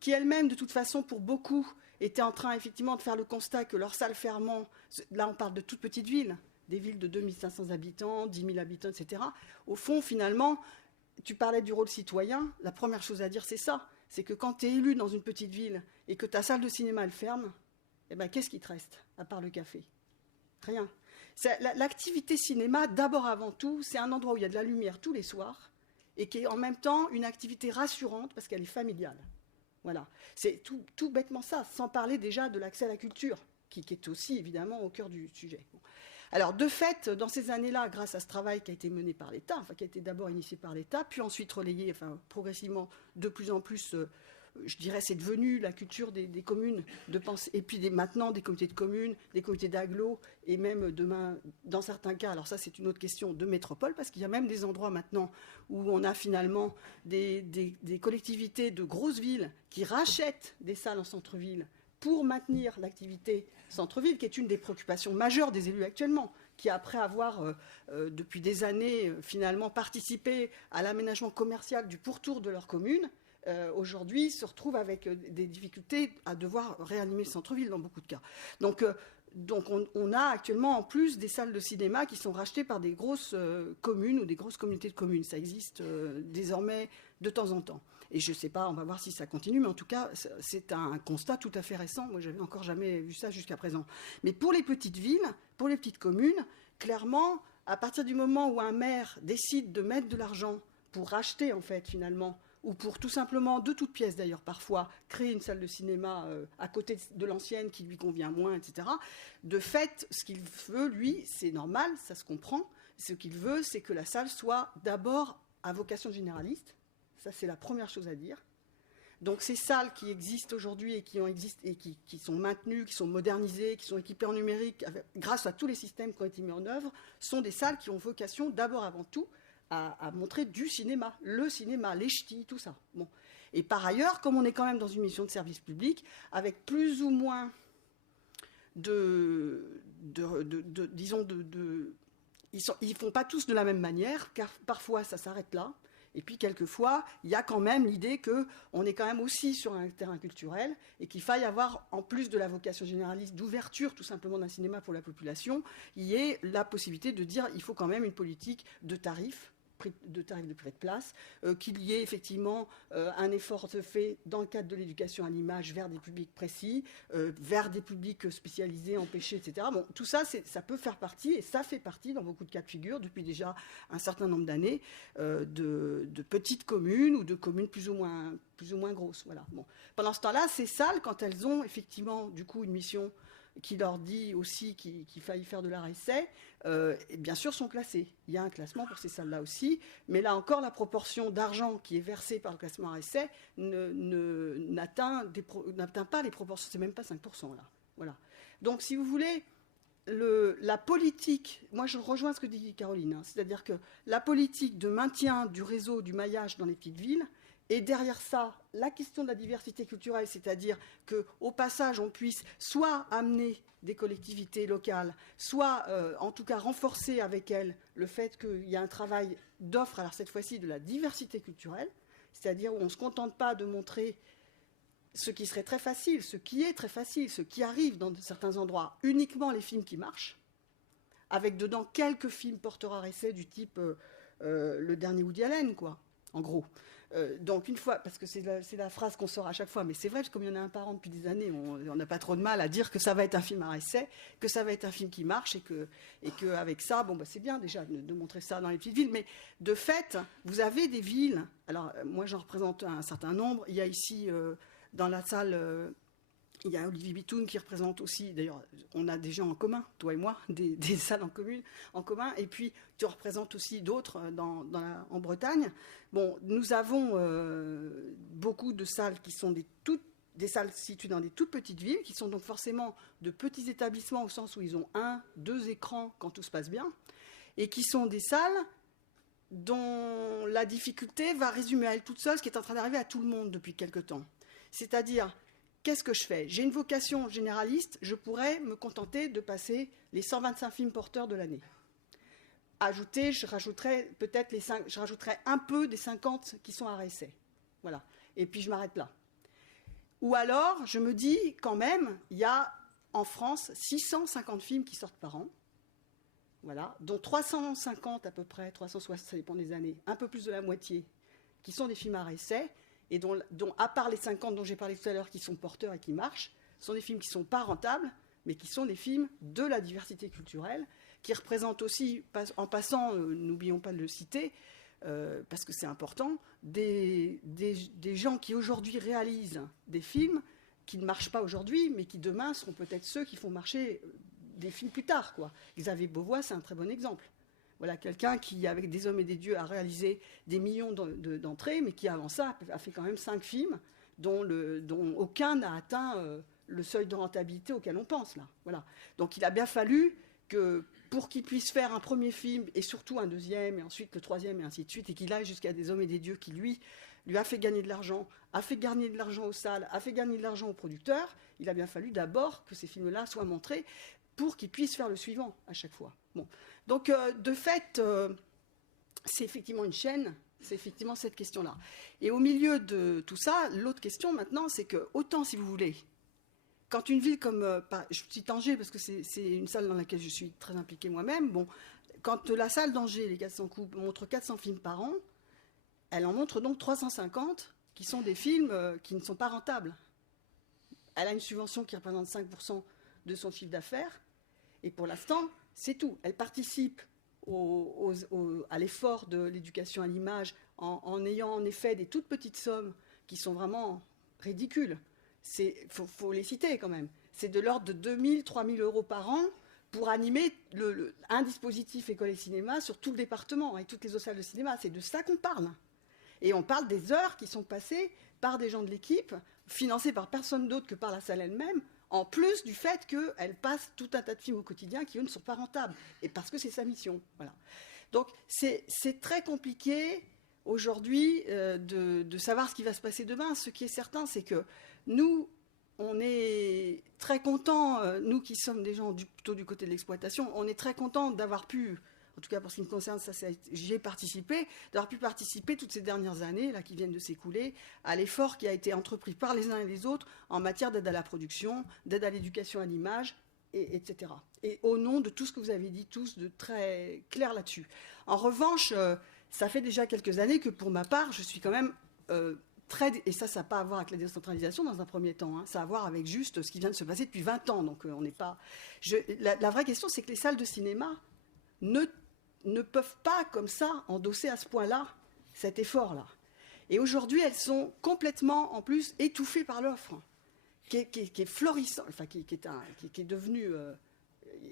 qui elles-mêmes, de toute façon, pour beaucoup, étaient en train effectivement de faire le constat que leurs salles fermant, là on parle de toutes petites villes, des villes de 2500 habitants, 10 000 habitants, etc. Au fond, finalement, tu parlais du rôle citoyen, la première chose à dire, c'est ça. C'est que quand tu es élu dans une petite ville et que ta salle de cinéma, elle ferme, eh ben, qu'est-ce qui te reste, à part le café? Rien. L'activité cinéma, d'abord avant tout, c'est un endroit où il y a de la lumière tous les soirs et qui est en même temps une activité rassurante parce qu'elle est familiale. Voilà. C'est tout bêtement ça, sans parler déjà de l'accès à la culture, qui est aussi évidemment au cœur du sujet. Bon. Alors, de fait, dans ces années-là, grâce à ce travail qui a été mené par l'État, enfin, qui a été d'abord initié par l'État, puis ensuite relayé, enfin, progressivement, de plus en plus, je dirais, c'est devenu la culture des communes de penser, et puis maintenant des comités de communes, des comités d'agglo, et même demain, dans certains cas, alors ça c'est une autre question, de métropole, parce qu'il y a même des endroits maintenant où on a finalement des collectivités de grosses villes qui rachètent des salles en centre-ville pour maintenir l'activité centre-ville, qui est une des préoccupations majeures des élus actuellement, qui après avoir, depuis des années, finalement participé à l'aménagement commercial du pourtour de leur commune, aujourd'hui se retrouvent avec des difficultés à devoir réanimer le centre-ville dans beaucoup de cas. Donc on a actuellement en plus des salles de cinéma qui sont rachetées par des grosses communes ou des grosses communautés de communes. Ça existe désormais de temps en temps. Et je ne sais pas, on va voir si ça continue, mais en tout cas, c'est un constat tout à fait récent. Moi, je n'avais encore jamais vu ça jusqu'à présent. Mais pour les petites villes, pour les petites communes, clairement, à partir du moment où un maire décide de mettre de l'argent pour racheter, en fait, finalement, ou pour tout simplement, de toutes pièces d'ailleurs, parfois, créer une salle de cinéma à côté de l'ancienne qui lui convient moins, etc. De fait, ce qu'il veut, lui, c'est normal, ça se comprend. Ce qu'il veut, c'est que la salle soit d'abord à vocation généraliste. Ça, c'est la première chose à dire. Donc ces salles qui existent aujourd'hui et qui sont maintenues, qui sont modernisées, qui sont équipées en numérique, grâce à tous les systèmes qui ont été mis en œuvre, sont des salles qui ont vocation d'abord avant tout à montrer du cinéma, le cinéma, les ch'tis, tout ça. Bon. Et par ailleurs, comme on est quand même dans une mission de service public, avec plus ou moins disons, ils font pas tous de la même manière, car parfois ça s'arrête là. Et puis, quelquefois, il y a quand même l'idée qu'on est quand même aussi sur un terrain culturel et qu'il faille avoir, en plus de la vocation généraliste d'ouverture tout simplement d'un cinéma pour la population, il y ait la possibilité de dire qu'il faut quand même une politique de tarifs de prix de place, qu'il y ait effectivement un effort fait dans le cadre de l'éducation à l'image vers des publics précis, vers des publics spécialisés, empêchés, etc. Bon, tout ça, ça peut faire partie, et ça fait partie dans beaucoup de cas de figure, depuis déjà un certain nombre d'années, de petites communes ou de communes plus ou moins grosses. Voilà. Bon. Pendant ce temps-là, ces salles, quand elles ont effectivement du coup une mission qui leur dit aussi qu'il faille faire de l'art-essai, bien sûr sont classées. Il y a un classement pour ces salles-là aussi, mais là encore, la proportion d'argent qui est versée par le classement art-essai n'atteint pas les proportions, c'est même pas 5%. Là. Voilà. Donc, si vous voulez, la politique, moi je rejoins ce que dit Caroline, hein, c'est-à-dire que la politique de maintien du réseau, du maillage dans les petites villes, et derrière ça, la question de la diversité culturelle, c'est-à-dire qu'au passage, on puisse soit amener des collectivités locales, soit en tout cas renforcer avec elles le fait qu'il y a un travail d'offre, alors cette fois-ci de la diversité culturelle, c'est-à-dire où on ne se contente pas de montrer ce qui serait très facile, ce qui est très facile, ce qui arrive dans certains endroits, uniquement les films qui marchent, avec dedans quelques films porteurs à essai du type le dernier Woody Allen, quoi, en gros. Donc une fois, parce que c'est la phrase qu'on sort à chaque fois, mais c'est vrai, parce que comme il y en a un par an depuis des années, on n'a pas trop de mal à dire que ça va être un film à essai, que ça va être un film qui marche, et que avec ça, bon, bah, c'est bien déjà de montrer ça dans les petites villes, mais de fait, vous avez des villes, alors moi j'en représente un certain nombre, il y a ici dans la salle... il y a Olivier Bitoun qui représente aussi, d'ailleurs, on a des gens en commun, toi et moi, des salles en commun, et puis tu représentes aussi d'autres en Bretagne. Bon, nous avons beaucoup de salles qui sont des salles situées dans des toutes petites villes, qui sont donc forcément de petits établissements au sens où ils ont 1, 2 écrans quand tout se passe bien, et qui sont des salles dont la difficulté va résumer à elle toute seule ce qui est en train d'arriver à tout le monde depuis quelque temps. C'est-à-dire... Qu'est-ce que je fais? J'ai une vocation généraliste, je pourrais me contenter de passer les 125 films porteurs de l'année. Je rajouterais peut-être je rajouterais un peu des 50 qui sont à réessai. Voilà. Et puis je m'arrête là. Ou alors, je me dis quand même, il y a en France 650 films qui sortent par an. Voilà, dont 350 à peu près, 360, ça dépend des années, un peu plus de la moitié, qui sont des films à réessai. Et dont, à part les 50 dont j'ai parlé tout à l'heure, qui sont porteurs et qui marchent, sont des films qui ne sont pas rentables, mais qui sont des films de la diversité culturelle, qui représentent aussi, en passant, n'oublions pas de le citer, parce que c'est important, des gens qui aujourd'hui réalisent des films qui ne marchent pas aujourd'hui, mais qui demain seront peut-être ceux qui font marcher des films plus tard, quoi. Xavier Beauvois, c'est un très bon exemple. Voilà, quelqu'un qui, avec Des hommes et des dieux, a réalisé des millions d'entrées, mais qui, avant ça, a fait quand même 5 films dont aucun n'a atteint le seuil de rentabilité auquel on pense, là. Voilà. Donc, il a bien fallu que, pour qu'il puisse faire un premier film, et surtout un deuxième, et ensuite le troisième, et ainsi de suite, et qu'il aille jusqu'à Des hommes et des dieux, qui, lui a fait gagner de l'argent, a fait gagner de l'argent aux salles, a fait gagner de l'argent aux producteurs, il a bien fallu d'abord que ces films-là soient montrés pour qu'ils puissent faire le suivant à chaque fois. Bon. Donc, de fait, c'est effectivement une chaîne, c'est effectivement cette question-là. Et au milieu de tout ça, l'autre question maintenant, c'est que, autant si vous voulez, quand une ville comme, je cite Angers parce que c'est une salle dans laquelle je suis très impliquée moi-même, bon, quand la salle d'Angers, les 400 coups, montre 400 films par an, elle en montre donc 350 qui sont des films qui ne sont pas rentables. Elle a une subvention qui représente 5% de son chiffre d'affaires, et pour l'instant, c'est tout. Elle participe à l'effort de l'éducation à l'image en ayant en effet des toutes petites sommes qui sont vraiment ridicules. Faut les citer quand même. C'est de l'ordre de 2 000, 3 000 euros par an pour animer un dispositif école et cinéma sur tout le département, avec toutes les autres salles de cinéma. C'est de ça qu'on parle. Et on parle des heures qui sont passées par des gens de l'équipe, financée par personne d'autre que par la salle elle-même, en plus du fait qu'elle passe tout un tas de films au quotidien qui, eux, ne sont pas rentables, et parce que c'est sa mission. Voilà. Donc c'est très compliqué aujourd'hui de savoir ce qui va se passer demain. Ce qui est certain, c'est que nous, on est très contents, nous qui sommes des gens plutôt du côté de l'exploitation, on est très contents d'avoir pu, en tout cas pour ce qui me concerne, j'y ai participé, d'avoir pu participer toutes ces dernières années là, qui viennent de s'écouler à l'effort qui a été entrepris par les uns et les autres en matière d'aide à la production, d'aide à l'éducation à l'image, etc. Et au nom de tout ce que vous avez dit tous, de très clair là-dessus. En revanche, ça fait déjà quelques années que pour ma part, je suis quand même et ça n'a pas à voir avec la décentralisation dans un premier temps, hein, ça a à voir avec juste ce qui vient de se passer depuis 20 ans. Donc on n'est pas... La vraie question, c'est que les salles de cinéma ne peuvent pas, comme ça, endosser à ce point-là cet effort-là. Et aujourd'hui, elles sont complètement, en plus, étouffées par l'offre, qui est florissant, enfin, qui est devenu...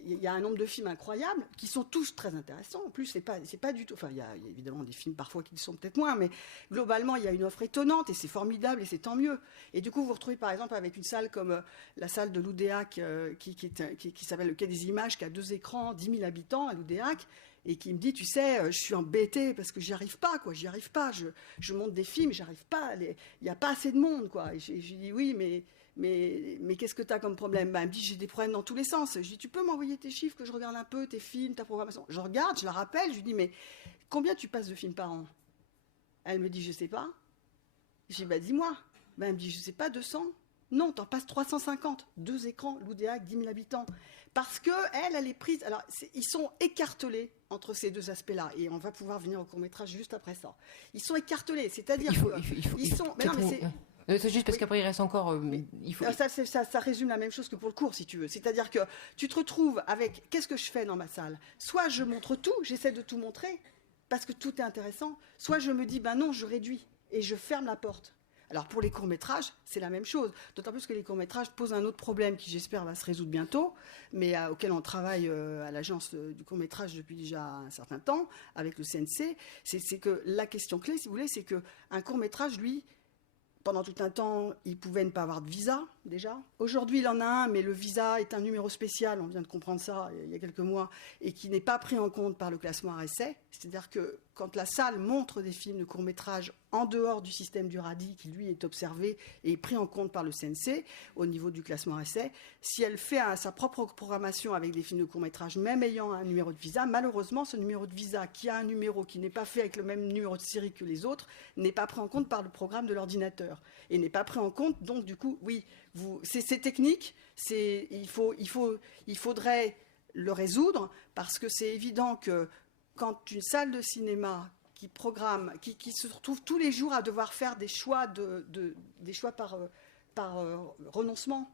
Il y a un nombre de films incroyables qui sont tous très intéressants. En plus, c'est pas du tout... Enfin, il y a évidemment des films parfois qui le sont peut-être moins, mais globalement, il y a une offre étonnante et c'est formidable et c'est tant mieux. Et du coup, vous vous retrouvez par exemple avec une salle comme la salle de l'Oudéac qui s'appelle le Quai des Images, qui a 2 écrans, 10 000 habitants à l'Oudéac, et qui me dit, tu sais, je suis embêtée parce que j'y arrive pas, quoi. J'y arrive pas. Je monte des films, j'y arrive pas. Il n'y a pas assez de monde, quoi. Et je dis, oui, mais qu'est-ce que tu as comme problème? Elle me dit, j'ai des problèmes dans tous les sens. Je dis, tu peux m'envoyer tes chiffres, que je regarde un peu, tes films, ta programmation? Je regarde, je la rappelle, je lui dis, mais combien tu passes de films par an? Elle me dit, je sais pas. Je dis, bah dis-moi. Elle me dit, je sais pas, 200? Non, t'en passes 350. 2 écrans, l'Oudéac, 10 000 habitants. Parce qu'elle est prise... Alors, ils sont écartelés entre ces 2 aspects-là. Et on va pouvoir venir au court-métrage juste après ça. Ils sont écartelés, c'est-à-dire qu'ils sont... Mais non, mais c'est juste parce qu'après il reste encore... Ça résume la même chose que pour le cours, si tu veux. C'est-à-dire que tu te retrouves avec... Qu'est-ce que je fais dans ma salle? Soit je montre tout, j'essaie de tout montrer, parce que tout est intéressant. Soit je me dis, ben non, je réduis et je ferme la porte. Alors pour les courts-métrages, c'est la même chose. D'autant plus que les courts-métrages posent un autre problème qui, j'espère, va se résoudre bientôt, mais auquel on travaille à l'agence du court-métrage depuis déjà un certain temps, avec le CNC. C'est que la question clé, si vous voulez, c'est qu'un court-métrage, lui, pendant tout un temps, il pouvait ne pas avoir de visa, déjà. Aujourd'hui, il en a un, mais le visa est un numéro spécial, on vient de comprendre ça il y a quelques mois, et qui n'est pas pris en compte par le classement RSA. C'est-à-dire que quand la salle montre des films de court-métrage en dehors du système du RADI, qui lui est observé et pris en compte par le CNC au niveau du classement RSA, si elle fait sa propre programmation avec des films de court-métrage, même ayant un numéro de visa, malheureusement, ce numéro de visa, qui a un numéro qui n'est pas fait avec le même numéro de série que les autres, n'est pas pris en compte par le programme de l'ordinateur. Et n'est pas pris en compte, donc du coup, oui, c'est technique, il faudrait le résoudre, parce que c'est évident que quand une salle de cinéma qui programme, qui se retrouve tous les jours à devoir faire des choix, des choix par renoncement,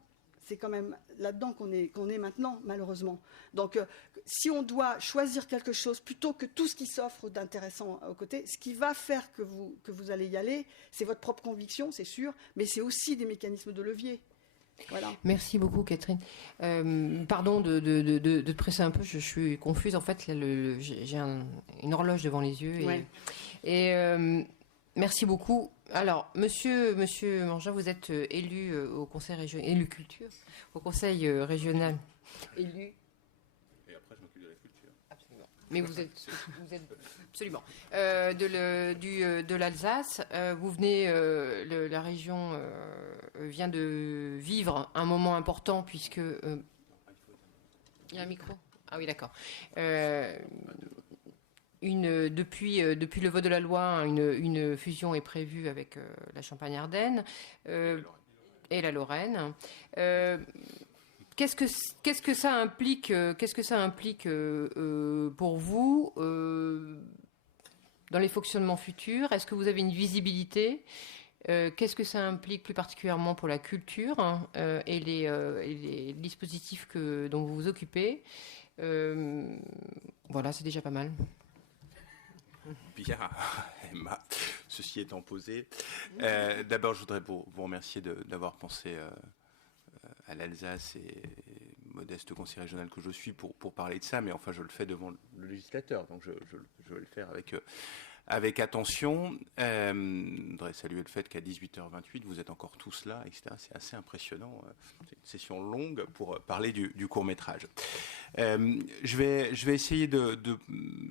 c'est quand même là-dedans qu'on est maintenant, malheureusement. Donc, si on doit choisir quelque chose plutôt que tout ce qui s'offre d'intéressant aux côtés, ce qui va faire que vous allez y aller, c'est votre propre conviction, c'est sûr, mais c'est aussi des mécanismes de levier. Voilà. Merci beaucoup, Catherine. Pardon de te presser un peu, je suis confuse. En fait, j'ai une horloge devant les yeux. Merci beaucoup. Alors, Monsieur Mangin, vous êtes élu au Conseil régional, élu culture, au Conseil régional. Élu. Et après, je m'occupe de la culture. Absolument. Mais vous êtes absolument de l'Alsace. Vous venez, la région vient de vivre un moment important puisque il y a un micro. Ah oui, d'accord. Depuis le vote de la loi, une fusion est prévue avec la Champagne-Ardenne et la Lorraine. Qu'est-ce que ça implique pour vous dans les fonctionnements futurs? Est-ce que vous avez une visibilité? Qu'est-ce que ça implique plus particulièrement pour la culture et les dispositifs dont vous vous occupez? Voilà, c'est déjà pas mal. Bien, Emma, ceci étant posé. D'abord, je voudrais vous remercier d'avoir pensé à l'Alsace et modeste conseil régional que je suis pour parler de ça, mais enfin, je le fais devant le législateur, donc je vais le faire avec attention. Je voudrais saluer le fait qu'à 18h28, vous êtes encore tous là, etc. C'est assez impressionnant. C'est une session longue pour parler du court-métrage. Je vais essayer de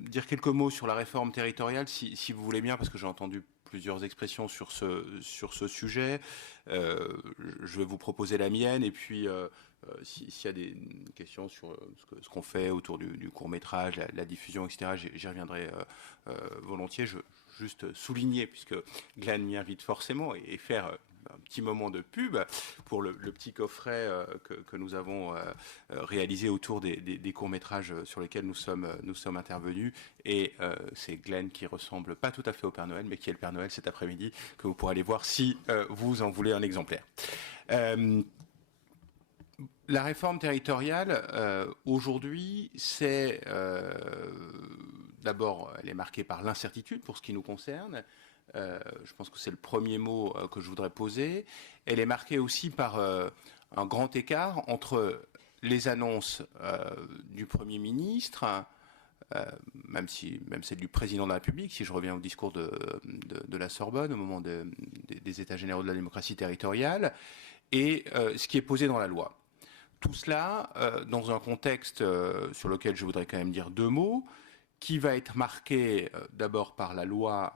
dire quelques mots sur la réforme territoriale, si vous voulez bien, parce que j'ai entendu plusieurs expressions sur ce sujet. Je vais vous proposer la mienne, et puis s'il y a des questions sur ce qu'on fait autour du court-métrage, la diffusion, etc., j'y reviendrai volontiers. Je veux juste souligner, puisque Glenn m'y invite forcément, et faire un petit moment de pub pour le petit coffret que nous avons réalisé autour des courts-métrages sur lesquels nous sommes intervenus. Et c'est Glenn qui ressemble pas tout à fait au Père Noël, mais qui est le Père Noël cet après-midi, que vous pourrez aller voir si vous en voulez un exemplaire. La réforme territoriale, aujourd'hui, c'est d'abord, elle est marquée par l'incertitude pour ce qui nous concerne. Je pense que c'est le premier mot que je voudrais poser. Elle est marquée aussi par un grand écart entre les annonces du Premier ministre, même celle du Président de la République, si je reviens au discours de la Sorbonne au moment des États généraux de la démocratie territoriale, et ce qui est posé dans la loi. Tout cela dans un contexte sur lequel je voudrais quand même dire deux mots, qui va être marqué d'abord par la loi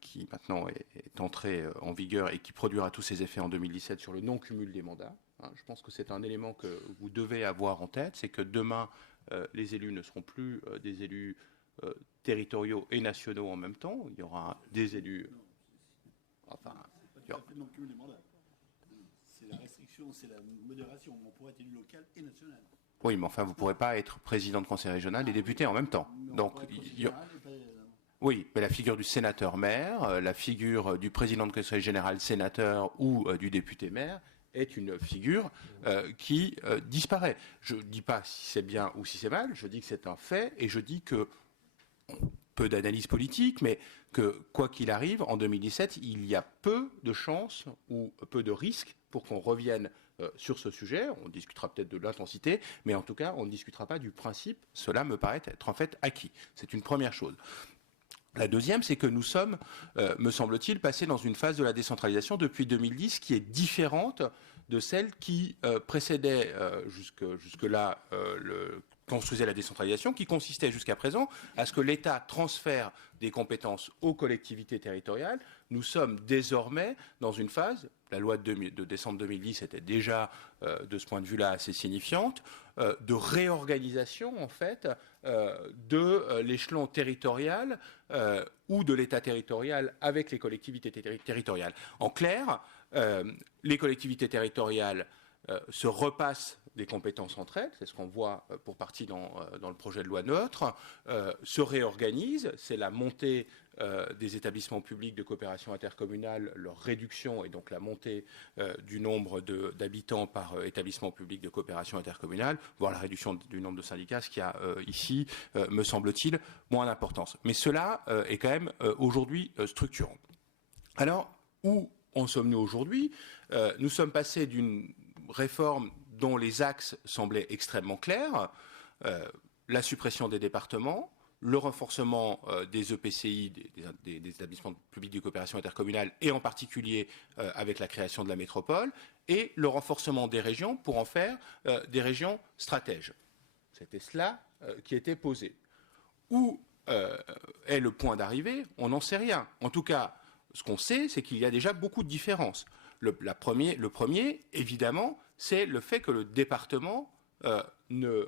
qui maintenant est entrée en vigueur et qui produira tous ses effets en 2017 sur le non-cumul des mandats. Je pense que c'est un élément que vous devez avoir en tête, c'est que demain, les élus ne seront plus des élus territoriaux et nationaux en même temps. Il y aura des élus... Enfin, il y aura... non-cumul des mandats. C'est la restriction, c'est la modération. On pourrait être élu local et national. Oui, mais enfin, vous ne pourrez pas être président de conseil régional et député en même temps. Donc, oui, mais la figure du sénateur-maire, la figure du président de conseil général sénateur ou du député-maire est une figure qui disparaît. Je ne dis pas si c'est bien ou si c'est mal, je dis que c'est un fait, et je dis que, peu d'analyse politique, mais que quoi qu'il arrive, en 2017, il y a peu de chances ou peu de risques pour qu'on revienne sur ce sujet. On discutera peut-être de l'intensité, mais en tout cas, on ne discutera pas du principe. Cela me paraît être en fait acquis. C'est une première chose. La deuxième, c'est que nous sommes, me semble-t-il, passés dans une phase de la décentralisation depuis 2010 qui est différente de celle qui précédait jusque-là construisait la décentralisation, qui consistait jusqu'à présent à ce que l'État transfère des compétences aux collectivités territoriales. Nous sommes désormais dans une phase, la loi de décembre 2010 était déjà de ce point de vue-là assez signifiante, de réorganisation en fait de l'échelon territorial ou de l'État territorial avec les collectivités territoriales. En clair, les collectivités territoriales se repassent des compétences entre elles, c'est ce qu'on voit pour partie dans le projet de loi NOTRe, se réorganisent, c'est la montée des établissements publics de coopération intercommunale, leur réduction et donc la montée du nombre d'habitants par établissement public de coopération intercommunale, voire la réduction du nombre de syndicats, ce qui a ici, me semble-t-il, moins d'importance. Mais cela est quand même aujourd'hui structurant. Alors, où en sommes-nous aujourd'hui ? Nous sommes passés d'une réforme dont les axes semblaient extrêmement clairs, la suppression des départements, le renforcement des EPCI, des établissements publics de coopération intercommunale, et en particulier avec la création de la métropole, et le renforcement des régions pour en faire des régions stratèges. C'était cela qui était posé. Où est le point d'arrivée ? On n'en sait rien. En tout cas, ce qu'on sait, c'est qu'il y a déjà beaucoup de différences. Le premier, évidemment, c'est le fait que le département ne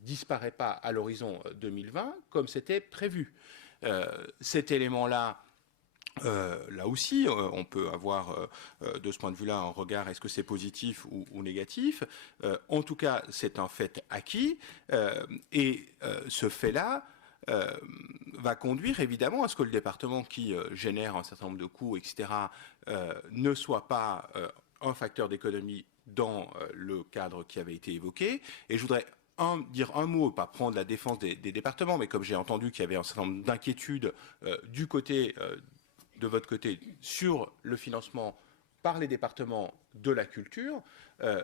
disparaît pas à l'horizon 2020 comme c'était prévu. Cet élément-là, là aussi, on peut avoir de ce point de vue-là un regard, est-ce que c'est positif ou négatif ? En tout cas, c'est un fait acquis, et ce fait-là va conduire évidemment à ce que le département qui génère un certain nombre de coûts, etc., ne soit pas un facteur d'économie dans le cadre qui avait été évoqué. Et je voudrais dire un mot, pas prendre la défense des départements, mais comme j'ai entendu qu'il y avait un certain nombre d'inquiétudes du côté, de votre côté, sur le financement par les départements de la culture,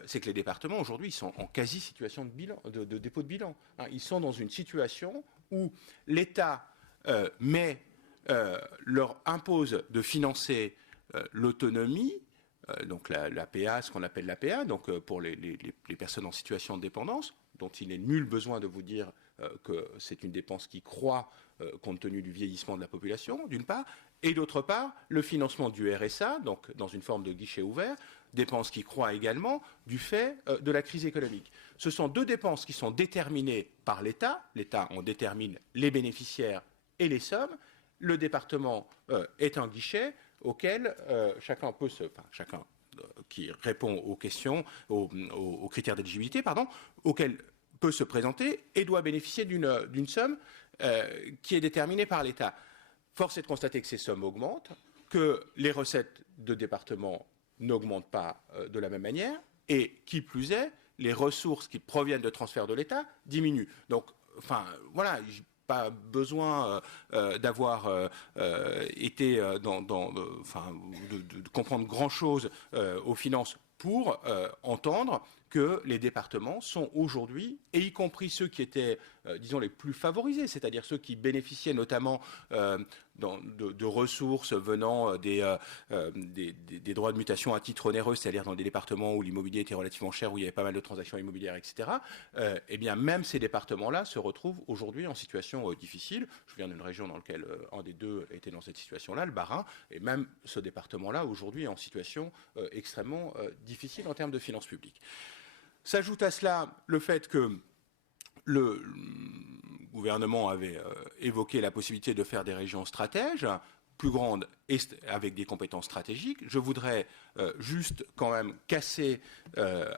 c'est que les départements aujourd'hui ils sont en quasi-situation de bilan, de dépôt de bilan. Ils sont dans une situation où l'État met leur impose de financer l'autonomie, donc l'APA, ce qu'on appelle l'APA, donc pour les personnes en situation de dépendance, dont il n'est nul besoin de vous dire que c'est une dépense qui croît compte tenu du vieillissement de la population, d'une part, et d'autre part, le financement du RSA, donc dans une forme de guichet ouvert, dépenses qui croît également du fait de la crise économique. Ce sont deux dépenses qui sont déterminées par l'État. L'État en détermine les bénéficiaires et les sommes. Le département est un guichet auquel chacun qui répond aux questions, aux critères d'éligibilité, auquel peut se présenter et doit bénéficier d'une somme qui est déterminée par l'État. Force est de constater que ces sommes augmentent, que les recettes de département n'augmentent pas de la même manière, et qui plus est, les ressources qui proviennent de transferts de l'État diminuent. Donc, voilà, pas besoin d'avoir été de comprendre grand-chose aux finances pour entendre que les départements sont aujourd'hui, et y compris ceux qui étaient, disons, les plus favorisés, c'est-à-dire ceux qui bénéficiaient notamment de ressources venant des droits de mutation à titre onéreux, c'est-à-dire dans des départements où l'immobilier était relativement cher, où il y avait pas mal de transactions immobilières, etc., eh bien, même ces départements-là se retrouvent aujourd'hui en situation difficile. Je viens d'une région dans laquelle un des deux était dans cette situation-là, le Bas-Rhin, et même ce département-là, aujourd'hui, est en situation extrêmement difficile en termes de finances publiques. S'ajoute à cela le fait que le gouvernement avait évoqué la possibilité de faire des régions stratèges, plus grandes et avec des compétences stratégiques. Je voudrais juste quand même casser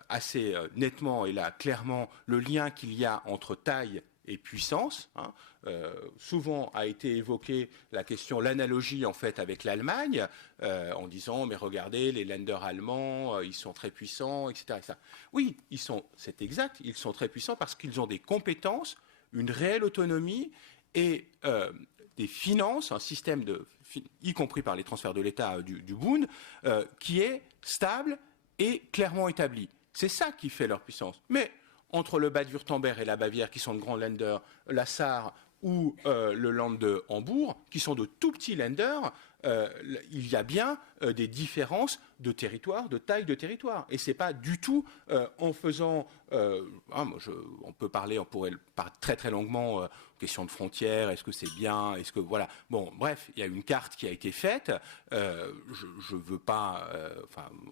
assez nettement et là clairement le lien qu'il y a entre taille et puissance. Souvent a été évoquée la question, l'analogie en fait avec l'Allemagne, en disant mais regardez les Länder allemands, ils sont très puissants, etc., etc. Oui, c'est exact, ils sont très puissants parce qu'ils ont des compétences, une réelle autonomie et des finances, un système y compris par les transferts de l'État du Bund, qui est stable et clairement établi. C'est ça qui fait leur puissance. Mais entre le Bade-Württemberg et la Bavière, qui sont de grands Länder, la Sarre ou le Land de Hambourg, qui sont de tout petits Länder, il y a bien des différences de territoire, de taille de territoire. Et ce n'est pas du tout en faisant... on pourrait parler très très longuement question de frontières, est-ce que c'est bien, est-ce que... Voilà. Bon, bref, il y a une carte qui a été faite. Je ne veux pas...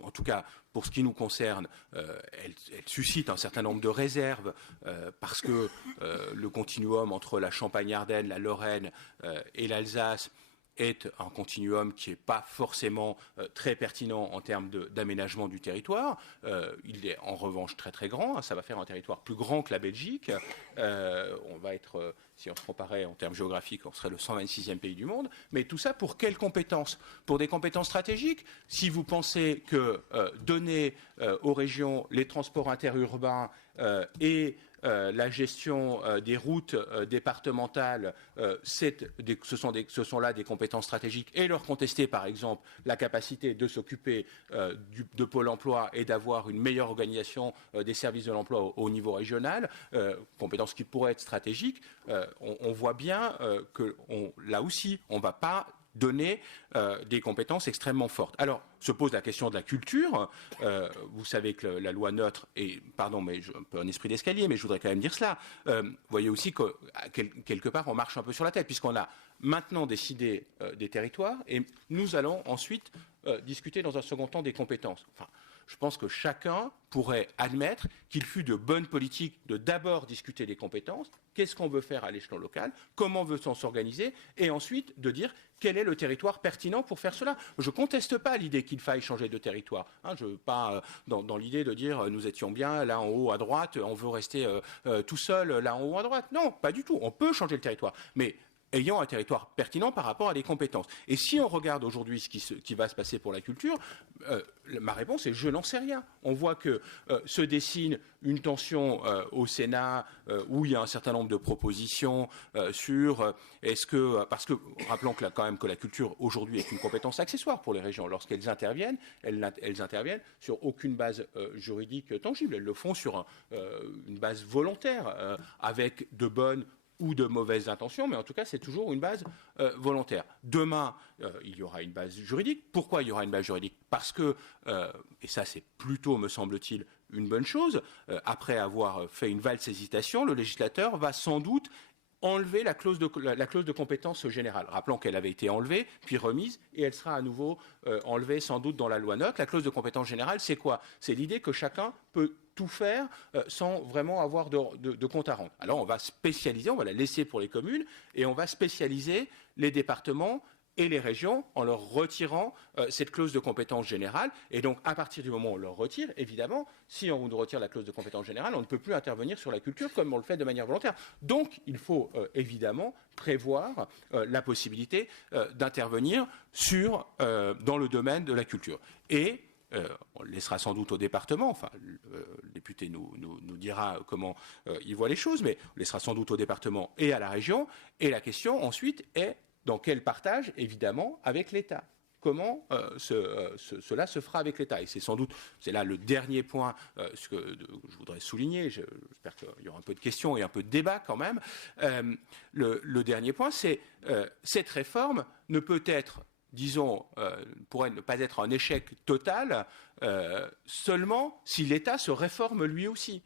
en tout cas, pour ce qui nous concerne, elle suscite un certain nombre de réserves parce que le continuum entre la Champagne-Ardenne, la Lorraine et l'Alsace est un continuum qui n'est pas forcément très pertinent en termes d'aménagement du territoire. Il est en revanche très très grand. Ça va faire un territoire plus grand que la Belgique. On va être, si on se comparait en termes géographiques, on serait le 126e pays du monde. Mais tout ça pour quelles compétences? Pour des compétences stratégiques. Si vous pensez que donner aux régions les transports interurbains et la gestion des routes départementales, ce sont là des compétences stratégiques, et leur contester par exemple la capacité de s'occuper de Pôle emploi et d'avoir une meilleure organisation des services de l'emploi au niveau régional, compétences qui pourraient être stratégiques, on voit bien que là aussi on ne va pas donner des compétences extrêmement fortes. Alors, se pose la question de la culture. Vous savez que la loi NOTRe est, pardon, mais un peu un esprit d'escalier, mais je voudrais quand même dire cela. Vous voyez aussi que quelque part, on marche un peu sur la tête, puisqu'on a maintenant décidé des territoires, et nous allons ensuite discuter dans un second temps des compétences. Enfin, je pense que chacun pourrait admettre qu'il fut de bonne politique de d'abord discuter des compétences, qu'est-ce qu'on veut faire à l'échelon local, comment veut-on s'organiser, et ensuite de dire quel est le territoire pertinent pour faire cela. Je ne conteste pas l'idée qu'il faille changer de territoire. Je ne veux pas dans l'idée de dire nous étions bien là en haut à droite, on veut rester tout seul là en haut à droite. Non, pas du tout. On peut changer le territoire. Mais ayant un territoire pertinent par rapport à des compétences. Et si on regarde aujourd'hui ce qui va se passer pour la culture, ma réponse est je n'en sais rien. On voit que se dessine une tension au Sénat où il y a un certain nombre de propositions sur est-ce que... Parce que rappelons que, quand même que la culture aujourd'hui est une compétence accessoire pour les régions. Lorsqu'elles interviennent, elles interviennent sur aucune base juridique tangible. Elles le font sur une base volontaire avec de bonnes ou de mauvaises intentions, mais en tout cas, c'est toujours une base volontaire. Demain, il y aura une base juridique. Pourquoi il y aura une base juridique? Parce que, et ça c'est plutôt, me semble-t-il, une bonne chose, après avoir fait une valse hésitation, le législateur va sans doute enlever la clause de compétence générale. Rappelons qu'elle avait été enlevée, puis remise, et elle sera à nouveau enlevée sans doute dans la loi NOTRe. La clause de compétence générale, c'est quoi? C'est l'idée que chacun peut tout faire sans vraiment avoir de compte à rendre. Alors on va spécialiser, on va la laisser pour les communes, et on va spécialiser les départements et les régions en leur retirant cette clause de compétence générale. Et donc, à partir du moment où on leur retire, évidemment, si on nous retire la clause de compétence générale, on ne peut plus intervenir sur la culture comme on le fait de manière volontaire. Donc, il faut évidemment prévoir la possibilité d'intervenir dans le domaine de la culture. Et on laissera sans doute au département, enfin, le député nous dira comment il voit les choses, mais on laissera sans doute au département et à la région. Et la question, ensuite, est dans quel partage, évidemment, avec l'État. Comment cela se fera avec l'État. Et c'est là le dernier point que je voudrais souligner. J'espère qu'il y aura un peu de questions et un peu de débat quand même. Le dernier point, c'est cette réforme ne peut être, disons, pourrait ne pas être un échec total seulement si l'État se réforme lui aussi.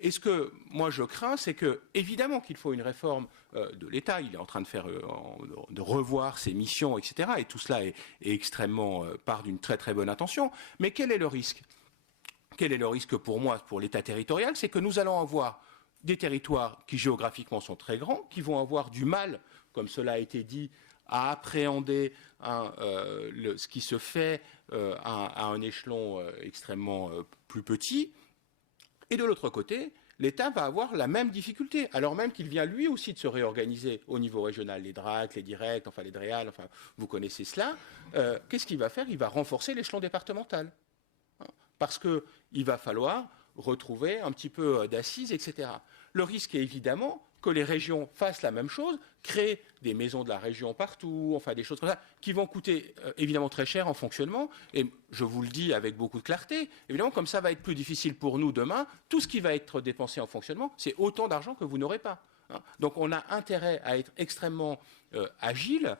Et ce que moi je crains, c'est que, évidemment qu'il faut une réforme de l'État, il est en train de revoir ses missions, etc. Et tout cela est extrêmement part d'une très très bonne intention. Mais quel est le risque? Quel est le risque pour moi, pour l'État territorial? C'est que nous allons avoir des territoires qui géographiquement sont très grands, qui vont avoir du mal, comme cela a été dit, à appréhender ce qui se fait à un échelon extrêmement plus petit. Et de l'autre côté, l'État va avoir la même difficulté, alors même qu'il vient lui aussi de se réorganiser au niveau régional, les DRAC, les directs, enfin les DREAL, enfin vous connaissez cela. Qu'est-ce qu'il va faire? Il va renforcer l'échelon départemental. Parce qu'il va falloir retrouver un petit peu d'assises, etc. Le risque est évidemment que les régions fassent la même chose, créent des maisons de la région partout, enfin des choses comme ça, qui vont coûter évidemment très cher en fonctionnement. Et je vous le dis avec beaucoup de clarté, évidemment, comme ça va être plus difficile pour nous demain, tout ce qui va être dépensé en fonctionnement, c'est autant d'argent que vous n'aurez pas. Donc on a intérêt à être extrêmement agile,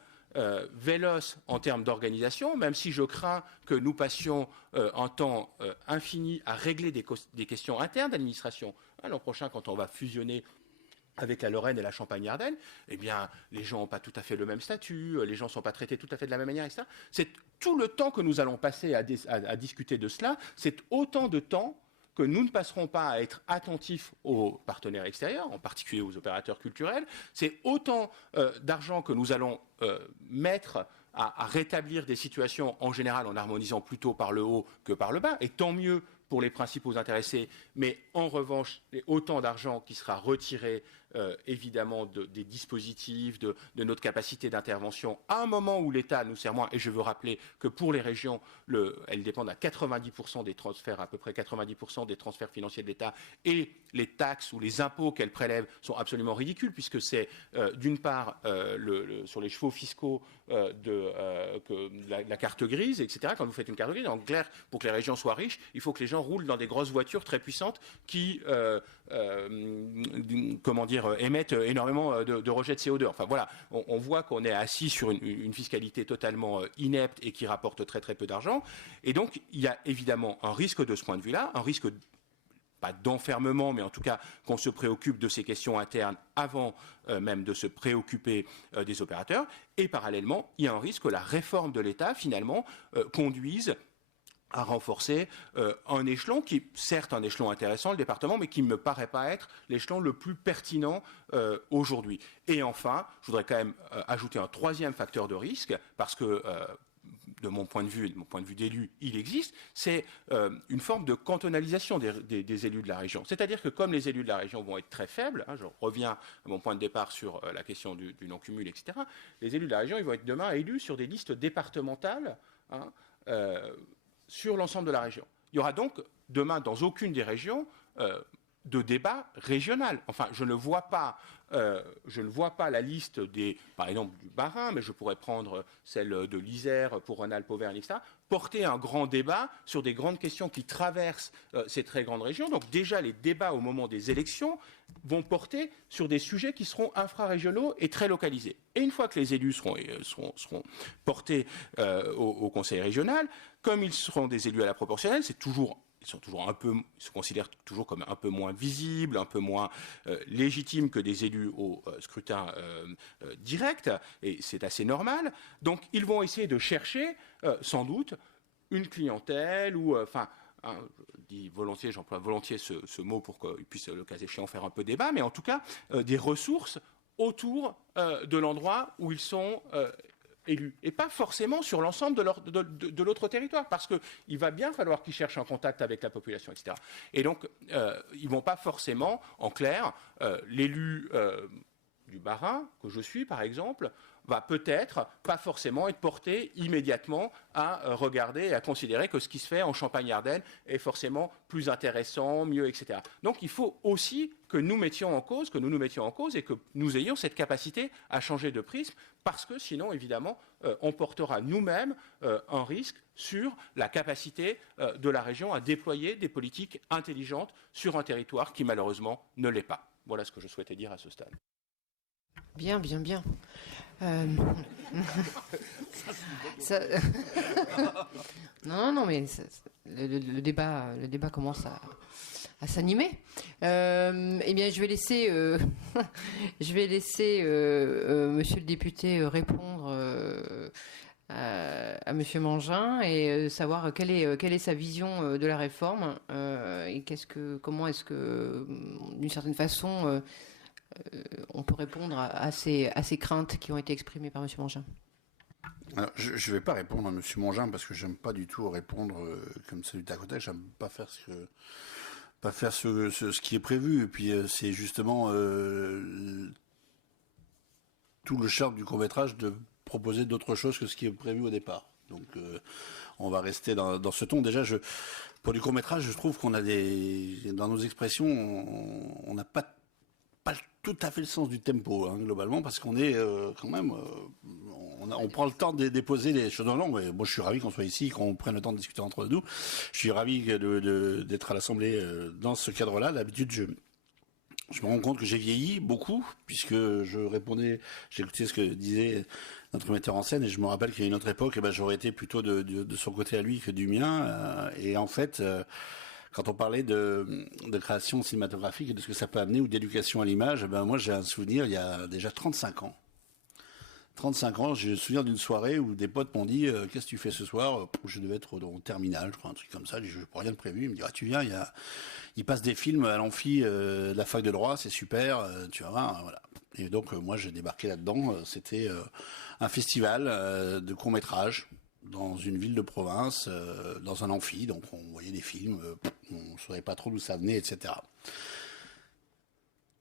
véloce en termes d'organisation, même si je crains que nous passions un temps infini à régler des questions internes d'administration. L'an prochain, quand on va fusionner avec la Lorraine et la Champagne-Ardenne, eh bien, les gens n'ont pas tout à fait le même statut, les gens ne sont pas traités tout à fait de la même manière, etc. C'est tout le temps que nous allons passer à discuter de cela, c'est autant de temps que nous ne passerons pas à être attentifs aux partenaires extérieurs, en particulier aux opérateurs culturels. C'est autant d'argent que nous allons mettre à rétablir des situations, en général, en harmonisant plutôt par le haut que par le bas, et tant mieux pour les principaux intéressés, mais en revanche, autant d'argent qui sera retiré évidemment des dispositifs, de notre capacité d'intervention, à un moment où l'État nous sert moins, et je veux rappeler que pour les régions, elles dépendent à 90% des transferts, à peu près 90% des transferts financiers de l'État, et les taxes ou les impôts qu'elles prélèvent sont absolument ridicules, puisque c'est d'une part sur les chevaux fiscaux la carte grise, etc. Quand vous faites une carte grise, en clair, pour que les régions soient riches, il faut que les gens roulent dans des grosses voitures très puissantes qui émettent énormément de rejets de CO2. Enfin voilà, on voit qu'on est assis sur une fiscalité totalement inepte et qui rapporte très très peu d'argent. Et donc il y a évidemment un risque de ce point de vue-là, un risque pas d'enfermement, mais en tout cas qu'on se préoccupe de ces questions internes avant même de se préoccuper des opérateurs. Et parallèlement, il y a un risque que la réforme de l'État, finalement, conduise à renforcer un échelon qui est certes un échelon intéressant, le département, mais qui ne me paraît pas être l'échelon le plus pertinent aujourd'hui. Et enfin, je voudrais quand même ajouter un troisième facteur de risque, parce que de mon point de vue et de mon point de vue d'élu, il existe, c'est une forme de cantonalisation des élus de la région. C'est-à-dire que comme les élus de la région vont être très faibles, je reviens à mon point de départ sur la question du non-cumul, etc., les élus de la région, ils vont être demain élus sur des listes départementales sur l'ensemble de la région. Il y aura donc demain, dans aucune des régions, de débat régional. Enfin, je ne vois pas la liste par exemple, du Bas-Rhin, mais je pourrais prendre celle de l'Isère pour Rhône-Alpes-Auvergne, etc., porter un grand débat sur des grandes questions qui traversent ces très grandes régions. Donc déjà, les débats au moment des élections vont porter sur des sujets qui seront infrarégionaux et très localisés. Et une fois que les élus seront portés au Conseil régional, comme ils seront des élus à la proportionnelle, ils se considèrent toujours comme un peu moins visibles, un peu moins légitimes que des élus au scrutin direct, et c'est assez normal. Donc ils vont essayer de chercher, sans doute, une clientèle ou, j'emploie volontiers ce mot pour qu'ils puissent, le cas échéant, faire un peu débat, mais en tout cas, des ressources autour de l'endroit où ils sont élus, et pas forcément sur l'ensemble de l'autre territoire, parce qu'il va bien falloir qu'ils cherchent un contact avec la population, etc. Et donc, ils ne vont pas forcément, en clair, l'élu du Bas-Rhin, que je suis par exemple, va peut-être pas forcément être porté immédiatement à regarder et à considérer que ce qui se fait en Champagne-Ardenne est forcément plus intéressant, mieux, etc. Donc il faut aussi que nous nous mettions en cause et que nous ayons cette capacité à changer de prisme, parce que sinon, évidemment, on portera nous-mêmes un risque sur la capacité de la région à déployer des politiques intelligentes sur un territoire qui malheureusement ne l'est pas. Voilà ce que je souhaitais dire à ce stade. Bien. Non, mais le débat commence à s'animer. Eh bien, je vais laisser Monsieur le député répondre à Monsieur Mangin et savoir quelle est sa vision de la réforme et comment est-ce que, d'une certaine façon, on peut répondre à ces craintes qui ont été exprimées par M. Mangin. Alors, je ne vais pas répondre à M. Mangin parce que j'aime pas du tout répondre comme ça du tac au tac. J'aime pas faire ce qui est prévu. Et puis c'est justement tout le charme du court-métrage de proposer d'autres choses que ce qui est prévu au départ. Donc on va rester dans ce ton. Déjà, pour du court-métrage, je trouve qu'on a dans nos expressions, on n'a pas tout à fait le sens du tempo, globalement, parce qu'on est quand même... on prend le temps de déposer les choses. Non, mais moi je suis ravi qu'on soit ici, qu'on prenne le temps de discuter entre nous. Je suis ravi d'être à l'Assemblée dans ce cadre-là. D'habitude, je me rends compte que j'ai vieilli beaucoup, puisque j'écoutais ce que disait notre metteur en scène, et je me rappelle qu'à une autre époque, j'aurais été plutôt de son côté à lui que du mien. Et en fait... quand on parlait de création cinématographique et de ce que ça peut amener, ou d'éducation à l'image, moi j'ai un souvenir, il y a déjà 35 ans. 35 ans, j'ai le souvenir d'une soirée où des potes m'ont dit « Qu'est-ce que tu fais ce soir ?» Je devais être en terminale, je crois, un truc comme ça. Je n'ai rien de prévu. Il me dit « Tu viens, il passe des films à l'amphi de la fac de droit, c'est super, tu vas voir. » Voilà. Et donc moi j'ai débarqué là-dedans. C'était un festival de court-métrage dans une ville de province, dans un amphi, donc on voyait des films, on ne savait pas trop d'où ça venait, etc.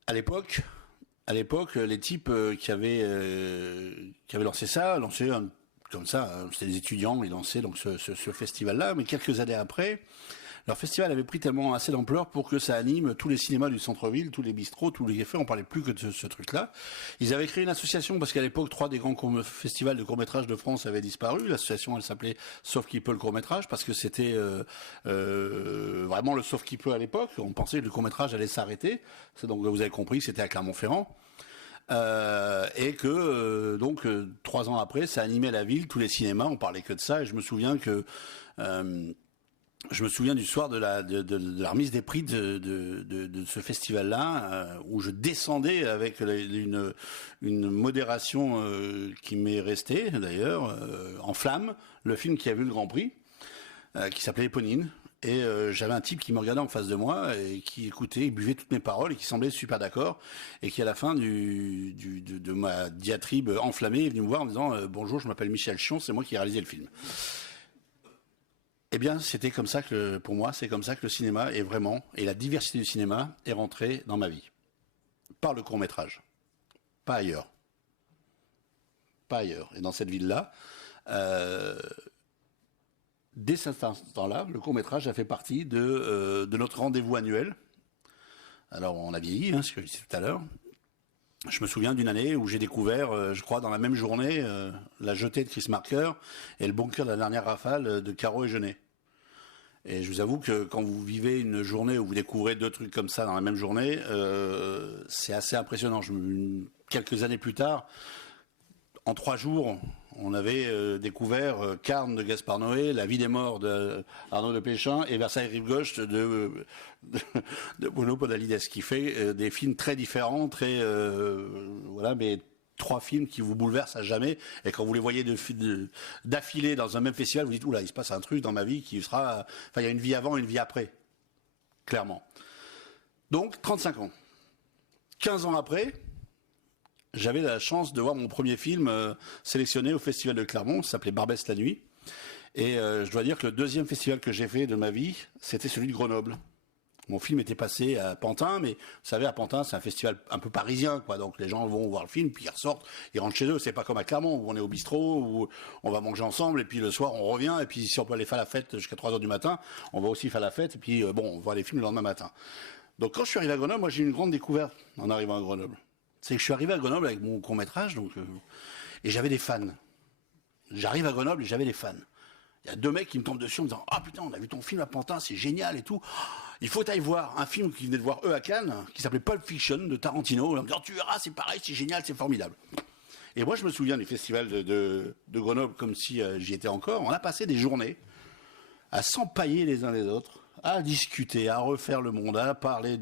À l'époque, les types qui avaient lancé ça, comme ça, c'était des étudiants, ils lançaient donc ce festival-là, mais quelques années après, leur festival avait pris tellement assez d'ampleur pour que ça anime tous les cinémas du centre-ville, tous les bistrots, tous les cafés, on parlait plus que de ce truc-là. Ils avaient créé une association parce qu'à l'époque, 3 des grands festivals de court-métrage de France avaient disparu. L'association, elle s'appelait Sauf qui peut le court-métrage parce que c'était vraiment le sauf qui peut à l'époque. On pensait que le court-métrage allait s'arrêter. Donc vous avez compris, c'était à Clermont-Ferrand. Et que donc 3 ans après, ça animait la ville, tous les cinémas, on parlait que de ça. Et je me souviens du soir de la remise des prix de ce festival-là, où je descendais avec une modération qui m'est restée, d'ailleurs, en flamme, le film qui a vu le Grand Prix, qui s'appelait Éponine. Et j'avais un type qui me regardait en face de moi et qui écoutait, il buvait toutes mes paroles et qui semblait super d'accord, et qui à la fin de ma diatribe enflammée est venu me voir en me disant « Bonjour, je m'appelle Michel Chion, c'est moi qui ai réalisé le film ». Eh bien, c'était comme ça pour moi, c'est comme ça que le cinéma est vraiment, et la diversité du cinéma est rentrée dans ma vie. Par le court-métrage. Pas ailleurs. Et dans cette ville-là, dès cet instant-là, le court-métrage a fait partie de notre rendez-vous annuel Alors on a vieilli, ce que je disais tout à l'heure. Je me souviens d'une année où j'ai découvert, je crois dans la même journée, La Jetée de Chris Marker et Le Bunker de la dernière rafale de Caro et Jeunet. Et je vous avoue que quand vous vivez une journée où vous découvrez 2 trucs comme ça dans la même journée, c'est assez impressionnant. Quelques années plus tard, en 3 jours, on avait découvert Carne de Gaspard Noé, La vie des morts de Arnaud de Péchin et Versailles Rive Gauche de Bruno Podalides, qui fait des films très différents, mais 3 films qui vous bouleversent à jamais. Et quand vous les voyez d'affilée dans un même festival, vous dites oula, il se passe un truc dans ma vie qui sera. Enfin, il y a une vie avant, une vie après, clairement. Donc 35 ans. 15 ans après, j'avais la chance de voir mon premier film sélectionné au Festival de Clermont, ça s'appelait Barbès la nuit. Et je dois dire que le 2e festival que j'ai fait de ma vie, c'était celui de Grenoble. Mon film était passé à Pantin, mais vous savez, à Pantin, c'est un festival un peu parisien, quoi. Donc les gens vont voir le film, puis ils ressortent, ils rentrent chez eux. C'est pas comme à Clermont, où on est au bistrot, où on va manger ensemble, et puis le soir, on revient, et puis si on peut aller faire la fête jusqu'à 3h du matin, on va aussi faire la fête, et puis on voit les films le lendemain matin. Donc quand je suis arrivé à Grenoble, moi j'ai eu une grande découverte en arrivant à Grenoble. C'est que je suis arrivé à Grenoble avec mon court-métrage, et j'avais des fans. J'arrive à Grenoble et j'avais des fans. Il y a 2 mecs qui me tombent dessus en me disant « Ah putain, on a vu ton film à Pantin, c'est génial et tout. Il faut t'aller voir un film qu'ils venaient de voir eux à Cannes, qui s'appelait Pulp Fiction de Tarantino. En me disant « Tu verras, c'est pareil, c'est génial, c'est formidable. » Et moi, je me souviens du festival de Grenoble comme si j'y étais encore. On a passé des journées à s'empailler les uns les autres, à discuter, à refaire le monde, à parler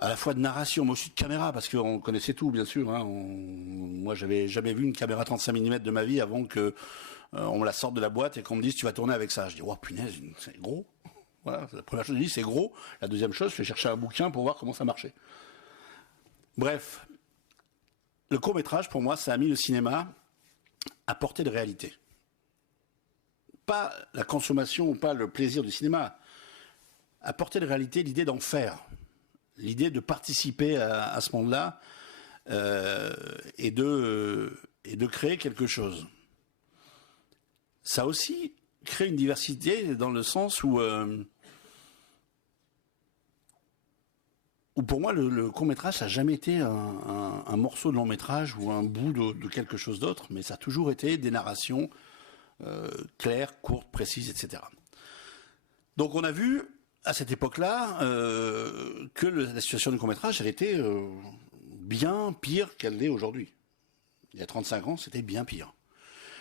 à la fois de narration, mais aussi de caméra, parce qu'on connaissait tout, bien sûr. Moi, j'avais jamais vu une caméra 35 mm de ma vie avant que on me la sorte de la boîte et qu'on me dise tu vas tourner avec ça. Je dis oh punaise, c'est gros. Voilà, la première chose que je dis c'est gros. La deuxième chose, je vais chercher un bouquin pour voir comment ça marchait. Bref, le court-métrage pour moi, ça a mis le cinéma à portée de réalité. Pas la consommation ou pas le plaisir du cinéma. À portée de réalité, l'idée d'en faire, l'idée de participer à ce monde-là et de créer quelque chose. Ça a aussi créé une diversité dans le sens où pour moi, le court-métrage, ça n'a jamais été un morceau de long-métrage ou un bout de quelque chose d'autre, mais ça a toujours été des narrations claires, courtes, précises, etc. Donc on a vu, à cette époque-là, que la situation du court-métrage, elle était bien pire qu'elle l'est aujourd'hui. Il y a 35 ans, c'était bien pire.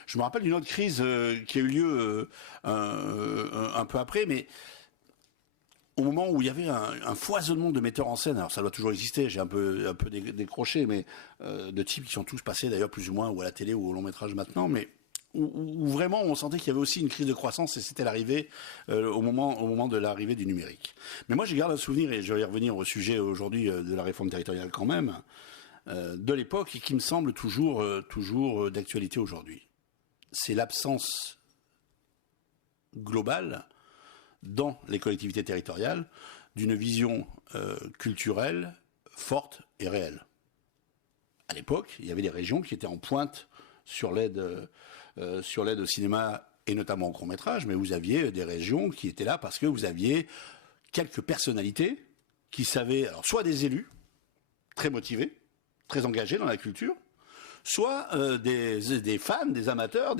Je me rappelle d'une autre crise qui a eu lieu un peu après, mais au moment où il y avait un foisonnement de metteurs en scène, alors ça doit toujours exister, j'ai un peu décroché, mais de types qui sont tous passés d'ailleurs plus ou moins ou à la télé ou au long métrage maintenant, mais où vraiment on sentait qu'il y avait aussi une crise de croissance et c'était l'arrivée au moment de l'arrivée du numérique. Mais moi je garde un souvenir, et je vais y revenir au sujet aujourd'hui de la réforme territoriale quand même, de l'époque et qui me semble toujours d'actualité aujourd'hui. C'est l'absence globale dans les collectivités territoriales d'une vision culturelle forte et réelle. À l'époque, il y avait des régions qui étaient en pointe sur l'aide au cinéma et notamment au court-métrage, mais vous aviez des régions qui étaient là parce que vous aviez quelques personnalités qui savaient, alors soit des élus très motivés, très engagés dans la culture, soit des fans, des amateurs,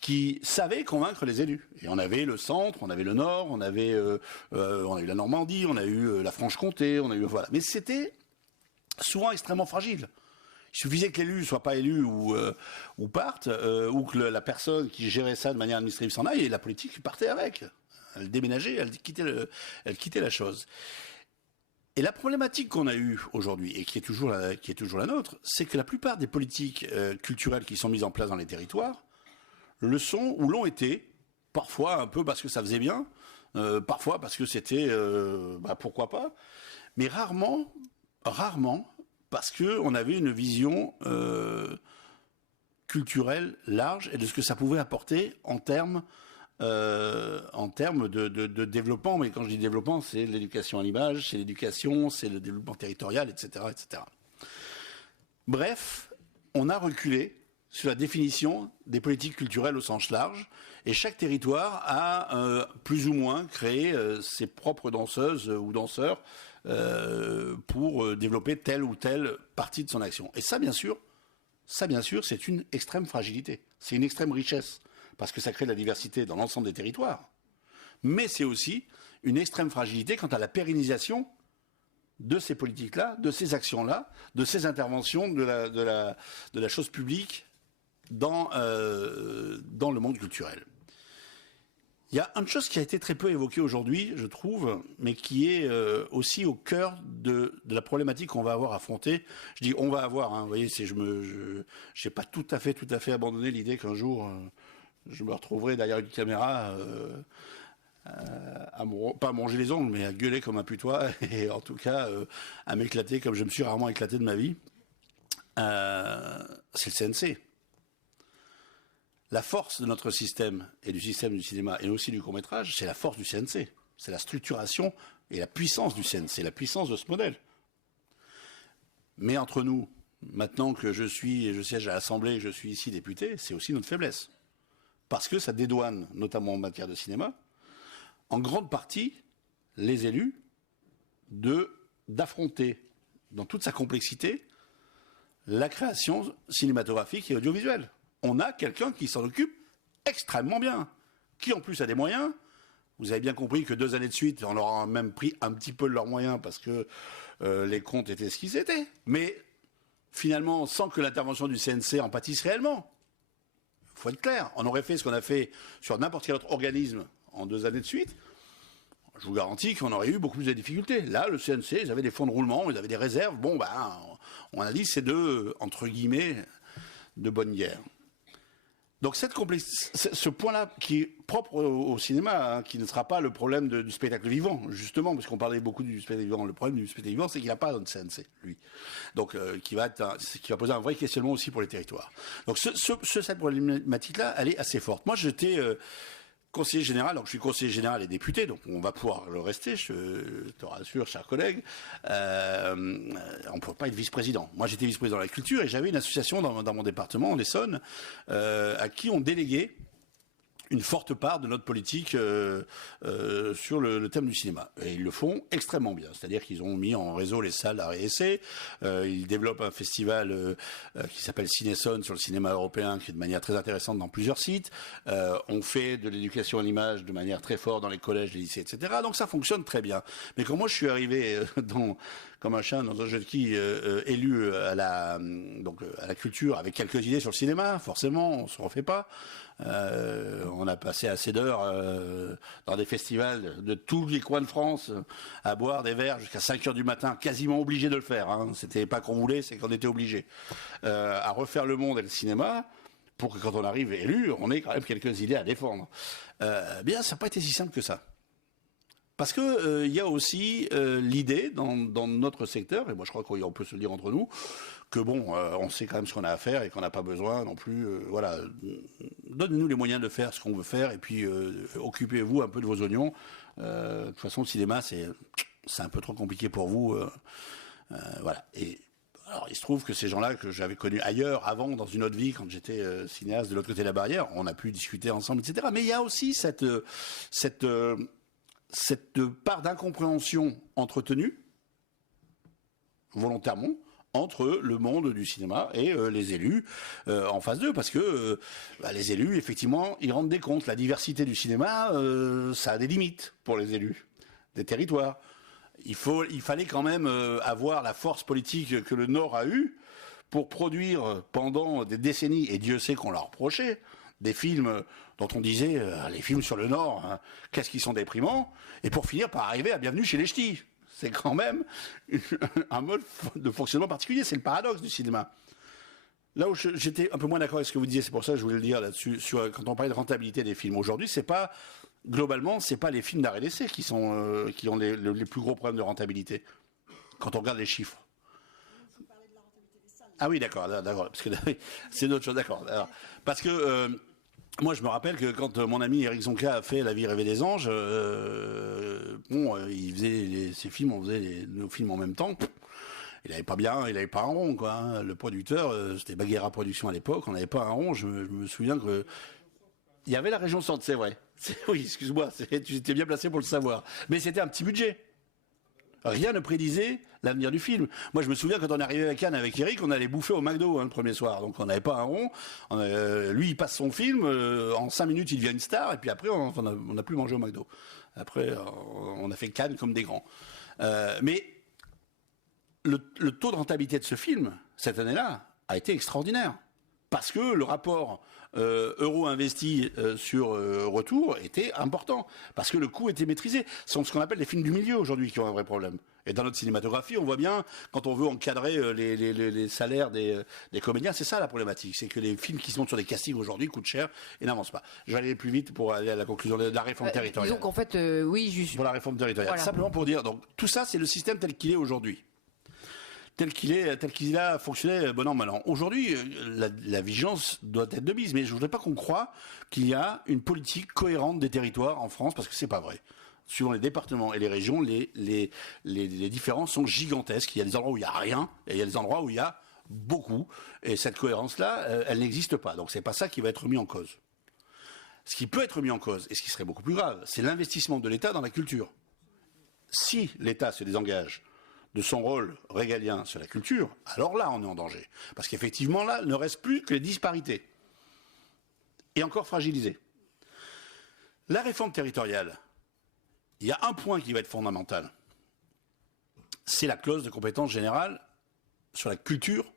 qui savaient convaincre les élus. Et on avait le centre, on avait le nord, on a eu la Normandie, on a eu la Franche-Comté, voilà. Mais c'était souvent extrêmement fragile. Il suffisait que l'élu soit pas élu ou parte, ou que la personne qui gérait ça de manière administrative s'en aille, et la politique partait avec. Elle déménageait, elle quittait la chose. Et la problématique qu'on a eue aujourd'hui, et qui est toujours la nôtre, c'est que la plupart des politiques culturelles qui sont mises en place dans les territoires le sont ou l'ont été, parfois un peu parce que ça faisait bien, parfois parce que c'était pourquoi pas, mais rarement parce qu'on avait une vision culturelle large et de ce que ça pouvait apporter en termes de développement, mais quand je dis développement, c'est l'éducation à l'image, c'est l'éducation, c'est le développement territorial, etc., etc. Bref, on a reculé sur la définition des politiques culturelles au sens large, et chaque territoire a plus ou moins créé ses propres danseuses ou danseurs pour développer telle ou telle partie de son action. Et ça, bien sûr, c'est une extrême fragilité. C'est une extrême richesse, parce que ça crée de la diversité dans l'ensemble des territoires. Mais c'est aussi une extrême fragilité quant à la pérennisation de ces politiques-là, de ces actions-là, de ces interventions de la chose publique dans le monde culturel. Il y a une chose qui a été très peu évoquée aujourd'hui, je trouve, mais qui est aussi au cœur de la problématique qu'on va avoir affrontée. Je dis on va avoir, hein, vous voyez, je n'ai pas tout à fait abandonné l'idée qu'un jour je me retrouverai derrière une caméra, pas à manger les ongles, mais à gueuler comme un putois, et en tout cas à m'éclater comme je me suis rarement éclaté de ma vie. C'est le CNC. La force de notre système et du système du cinéma et aussi du court-métrage, c'est la force du CNC. C'est la structuration et la puissance du CNC, la puissance de ce modèle. Mais entre nous, maintenant que je siège à l'Assemblée et je suis ici député, c'est aussi notre faiblesse. Parce que ça dédouane, notamment en matière de cinéma, en grande partie, les élus d'affronter, dans toute sa complexité, la création cinématographique et audiovisuelle. On a quelqu'un qui s'en occupe extrêmement bien, qui en plus a des moyens. Vous avez bien compris que 2 années de suite, on leur a même pris un petit peu de leurs moyens parce que les comptes étaient ce qu'ils étaient. Mais finalement, sans que l'intervention du CNC en pâtisse réellement, il faut être clair, on aurait fait ce qu'on a fait sur n'importe quel autre organisme en 2 années de suite. Je vous garantis qu'on aurait eu beaucoup plus de difficultés. Là, le CNC, ils avaient des fonds de roulement, ils avaient des réserves. Bon, on a dit c'est entre guillemets, de bonne guerre. Donc ce point-là qui est propre au cinéma, hein, qui ne sera pas le problème du spectacle vivant, justement, parce qu'on parlait beaucoup du spectacle vivant. Le problème du spectacle vivant, c'est qu'il n'a pas de CNC, lui. Donc qui va poser un vrai questionnement aussi pour les territoires. Donc cette problématique-là, elle est assez forte. Moi, j'étais conseiller général, donc je suis conseiller général et député, donc on va pouvoir le rester, je te rassure, chers collègues. On ne peut pas être vice-président. Moi, j'étais vice-président de la culture et j'avais une association dans mon département, en Essonne, à qui on déléguait une forte part de notre politique sur le thème du cinéma. Et ils le font extrêmement bien. C'est-à-dire qu'ils ont mis en réseau les salles d'art et essai. Ils développent un festival qui s'appelle Ciné-Essonne sur le cinéma européen, qui est de manière très intéressante dans plusieurs sites. On fait de l'éducation à l'image de manière très forte dans les collèges, les lycées, etc. Donc ça fonctionne très bien. Mais quand moi je suis arrivé comme un chat dans un jeu de quilles, élu à la culture avec quelques idées sur le cinéma, forcément, on se refait pas. On a passé assez d'heures dans des festivals de tous les coins de France à boire des verres jusqu'à 5h du matin, quasiment obligé de le faire. Hein. C'était pas qu'on voulait, c'est qu'on était obligé. À refaire le monde et le cinéma, pour que quand on arrive élu, on ait quand même quelques idées à défendre. Bien, ça n'a pas été si simple que ça. Parce que y a aussi l'idée dans notre secteur, et moi je crois qu'on peut se le dire entre nous, que on sait quand même ce qu'on a à faire et qu'on n'a pas besoin non plus. Voilà, donnez-nous les moyens de faire ce qu'on veut faire et puis occupez-vous un peu de vos oignons. De toute façon, le cinéma c'est un peu trop compliqué pour vous. Voilà. Et alors, il se trouve que ces gens-là que j'avais connus ailleurs, avant, dans une autre vie, quand j'étais cinéaste de l'autre côté de la barrière, on a pu discuter ensemble, etc. Mais il y a aussi cette part d'incompréhension entretenue, volontairement, entre le monde du cinéma et les élus en face d'eux, parce que les élus, effectivement, ils rendent des comptes. La diversité du cinéma, ça a des limites pour les élus des territoires. Il fallait quand même avoir la force politique que le Nord a eue pour produire pendant des décennies, et Dieu sait qu'on l'a reproché, des films dont on disait, les films sur le Nord, hein, qu'est-ce qu'ils sont déprimants, et pour finir par arriver à Bienvenue chez les Ch'tis. C'est quand même un mode de fonctionnement particulier, c'est le paradoxe du cinéma. Là où j'étais un peu moins d'accord avec ce que vous disiez, c'est pour ça que je voulais le dire là-dessus, quand on parlait de rentabilité des films. Aujourd'hui, globalement, c'est pas les films d'art et d'essai qui ont les plus gros problèmes de rentabilité, quand on regarde les chiffres. Ah oui, d'accord, parce que c'est d'autres choses, d'accord. Alors, parce que moi, je me rappelle que quand mon ami Éric Zonka a fait La vie rêvée des anges, il faisait ses films, on faisait nos films en même temps. Il n'avait pas un rond, quoi. Hein. Le producteur, c'était Baguera Productions à l'époque, on n'avait pas un rond. Je me souviens que il y avait la région Centre, c'est vrai. Oui, excuse-moi, tu étais bien placé pour le savoir. Mais c'était un petit budget. Rien ne prédisait l'avenir du film. Moi, je me souviens quand on est arrivé à Cannes avec Eric, on allait bouffer au McDo le premier soir. Donc on n'avait pas un rond. Lui, il passe son film. En 5 minutes, il devient une star. Et puis après, on n'a plus mangé au McDo. Après, on a fait Cannes comme des grands. Mais le taux de rentabilité de ce film, cette année-là, a été extraordinaire. Parce que le rapport euro investi sur retour était important. Parce que le coût était maîtrisé. Ce sont ce qu'on appelle les films du milieu aujourd'hui qui ont un vrai problème. Et dans notre cinématographie, on voit bien, quand on veut encadrer les salaires des comédiens, c'est ça la problématique. C'est que les films qui se montent sur des castings aujourd'hui coûtent cher et n'avancent pas. Je vais aller plus vite pour aller à la conclusion de la réforme territoriale. Disons qu'en fait, oui, juste... Pour la réforme territoriale. Voilà. Simplement pour dire, donc tout ça, c'est le système tel qu'il est aujourd'hui. Tel qu'il a fonctionné bon an, mal an. Aujourd'hui, la vigilance doit être de mise, mais je ne voudrais pas qu'on croie qu'il y a une politique cohérente des territoires en France, parce que c'est pas vrai. Suivant les départements et les régions, les différences sont gigantesques. Il y a des endroits où il n'y a rien, et il y a des endroits où il y a beaucoup. Et cette cohérence-là, elle n'existe pas. Donc c'est pas ça qui va être mis en cause. Ce qui peut être mis en cause, et ce qui serait beaucoup plus grave, c'est l'investissement de l'État dans la culture. Si l'État se désengage de son rôle régalien sur la culture, alors là, on est en danger. Parce qu'effectivement, là, il ne reste plus que les disparités. Et encore fragilisées. La réforme territoriale, il y a un point qui va être fondamental. C'est la clause de compétence générale sur la culture,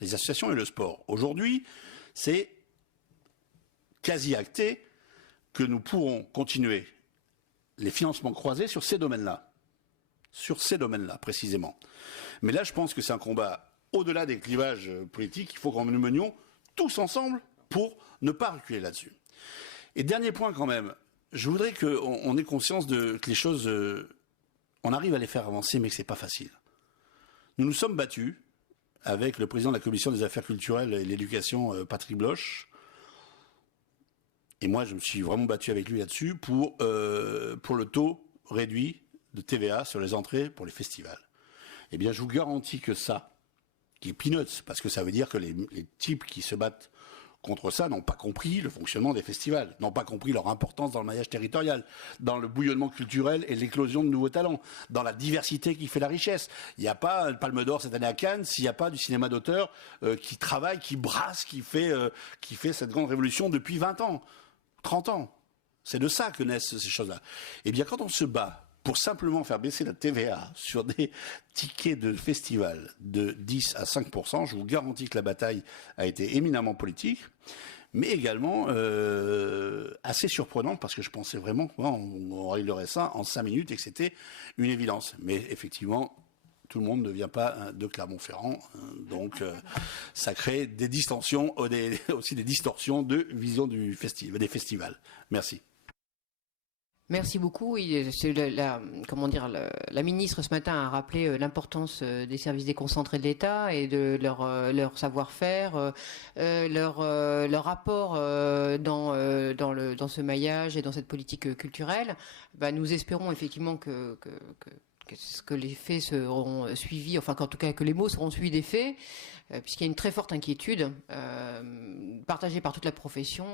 les associations et le sport. Aujourd'hui, c'est quasi acté que nous pourrons continuer les financements croisés sur ces domaines-là. Sur ces domaines-là, précisément. Mais là, je pense que c'est un combat au-delà des clivages politiques. Il faut que nous menions tous ensemble pour ne pas reculer là-dessus. Et dernier point quand même, je voudrais qu'on ait conscience que les choses, on arrive à les faire avancer, mais que c'est pas facile. Nous nous sommes battus avec le président de la Commission des affaires culturelles et de l'éducation, Patrick Bloch. Et moi, je me suis vraiment battu avec lui là-dessus pour le taux réduit de TVA sur les entrées pour les festivals. Eh bien, je vous garantis que ça, qui est peanuts, parce que ça veut dire que les types qui se battent contre ça n'ont pas compris le fonctionnement des festivals, n'ont pas compris leur importance dans le maillage territorial, dans le bouillonnement culturel et l'éclosion de nouveaux talents, dans la diversité qui fait la richesse. Il n'y a pas le Palme d'Or cette année à Cannes s'il n'y a pas du cinéma d'auteur qui travaille, qui brasse, qui fait cette grande révolution depuis 20 ans, 30 ans. C'est de ça que naissent ces choses-là. Eh bien, quand on se bat pour simplement faire baisser la TVA sur des tickets de festival de 10 à 5%, je vous garantis que la bataille a été éminemment politique, mais également assez surprenante, parce que je pensais vraiment qu'on réglerait ça en 5 minutes et que c'était une évidence. Mais effectivement, tout le monde ne vient pas de Clermont-Ferrand, donc ça crée des distensions, aussi des distorsions de vision des festivals. Merci. Merci beaucoup. La ministre ce matin a rappelé l'importance des services déconcentrés de l'État et de leur savoir-faire, leur apport dans ce maillage et dans cette politique culturelle. Nous espérons effectivement que les faits seront suivis, enfin qu'en tout cas que les mots seront suivis des faits, puisqu'il y a une très forte inquiétude partagée par toute la profession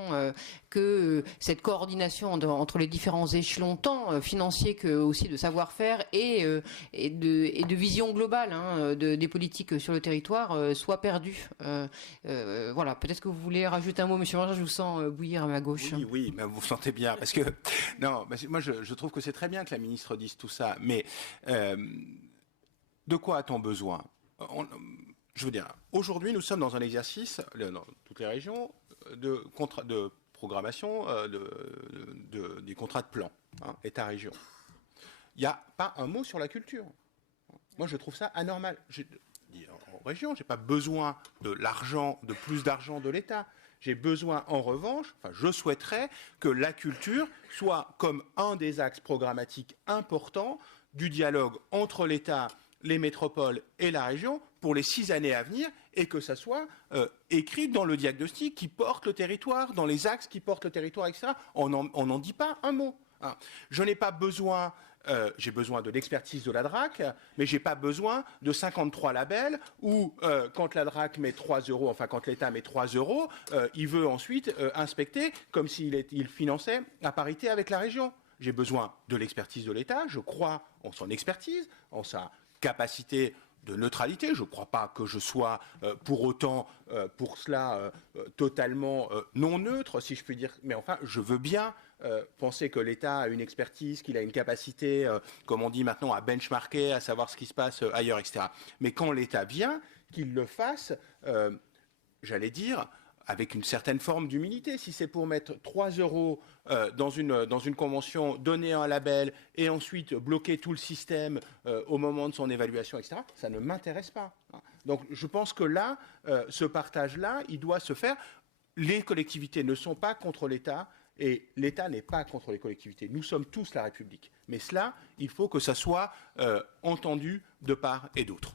que cette coordination entre les différents échelons, tant financiers que aussi de savoir-faire et de vision globale des politiques sur le territoire soit perdue. Voilà, peut-être que vous voulez rajouter un mot, Monsieur Martin, je vous sens bouillir à ma gauche. Oui, mais vous sentez bien, parce que non, moi je trouve que c'est très bien que la ministre dise tout ça, mais de quoi a-t-on besoin ? Je veux dire, aujourd'hui, nous sommes dans un exercice, dans toutes les régions, de programmation des contrats de plan, État-région. Il n'y a pas un mot sur la culture. Moi, je trouve ça anormal. En région, je n'ai pas besoin de plus d'argent de l'État. J'ai besoin, en revanche, je souhaiterais que la culture soit comme un des axes programmatiques importants du dialogue entre l'État, les métropoles et la région pour les 6 années à venir, et que ça soit écrit dans le diagnostic qui porte le territoire, dans les axes qui portent le territoire, etc. On n'en dit pas un mot. Je n'ai pas besoin, j'ai besoin de l'expertise de la DRAC, mais j'ai pas besoin de 53 labels où quand la DRAC met 3 euros, enfin quand l'État met 3 euros, il veut ensuite inspecter comme s'il finançait à parité avec la région. j'ai besoin de l'expertise de l'État, je crois en son expertise, en sa capacité de neutralité. Je ne crois pas que je sois pour autant, pour cela, totalement non neutre, si je puis dire. Mais enfin, je veux bien penser que l'État a une expertise, qu'il a une capacité, comme on dit maintenant, à benchmarker, à savoir ce qui se passe ailleurs, etc. Mais quand l'État vient, qu'il le fasse, j'allais dire, avec une certaine forme d'humilité. Si c'est pour mettre 3 € dans une convention, donner un label et ensuite bloquer tout le système au moment de son évaluation, etc., ça ne m'intéresse pas. Donc je pense que là, ce partage-là, il doit se faire. Les collectivités ne sont pas contre l'État et l'État n'est pas contre les collectivités. Nous sommes tous la République. Mais cela, il faut que ça soit entendu de part et d'autre.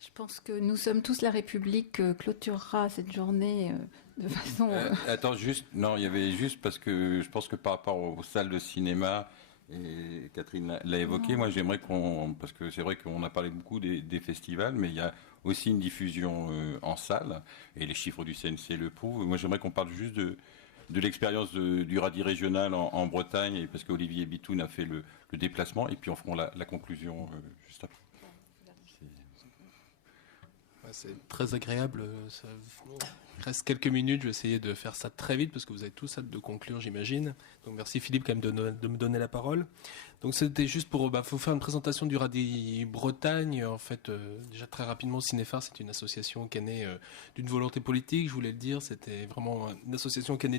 Je pense que Nous sommes tous la République clôturera cette journée de façon... Attends, juste, non, il y avait juste parce que je pense que par rapport aux salles de cinéma, et Catherine l'a évoqué, moi j'aimerais parce que c'est vrai qu'on a parlé beaucoup des festivals, mais il y a aussi une diffusion en salle, et les chiffres du CNC le prouvent. Moi j'aimerais qu'on parle juste de l'expérience du radis régional en Bretagne, parce qu'Olivier Bitoun a fait le déplacement, et puis on fera la conclusion juste après. C'est très agréable. Il reste quelques minutes. Je vais essayer de faire ça très vite parce que vous avez tous hâte de conclure, j'imagine. Donc merci Philippe quand même de me donner la parole. Donc c'était juste pour faut faire une présentation du Radis Bretagne. En fait, déjà très rapidement, Cinéphare, c'est une association qui est née d'une volonté politique. Je voulais le dire, c'était vraiment une association qui est née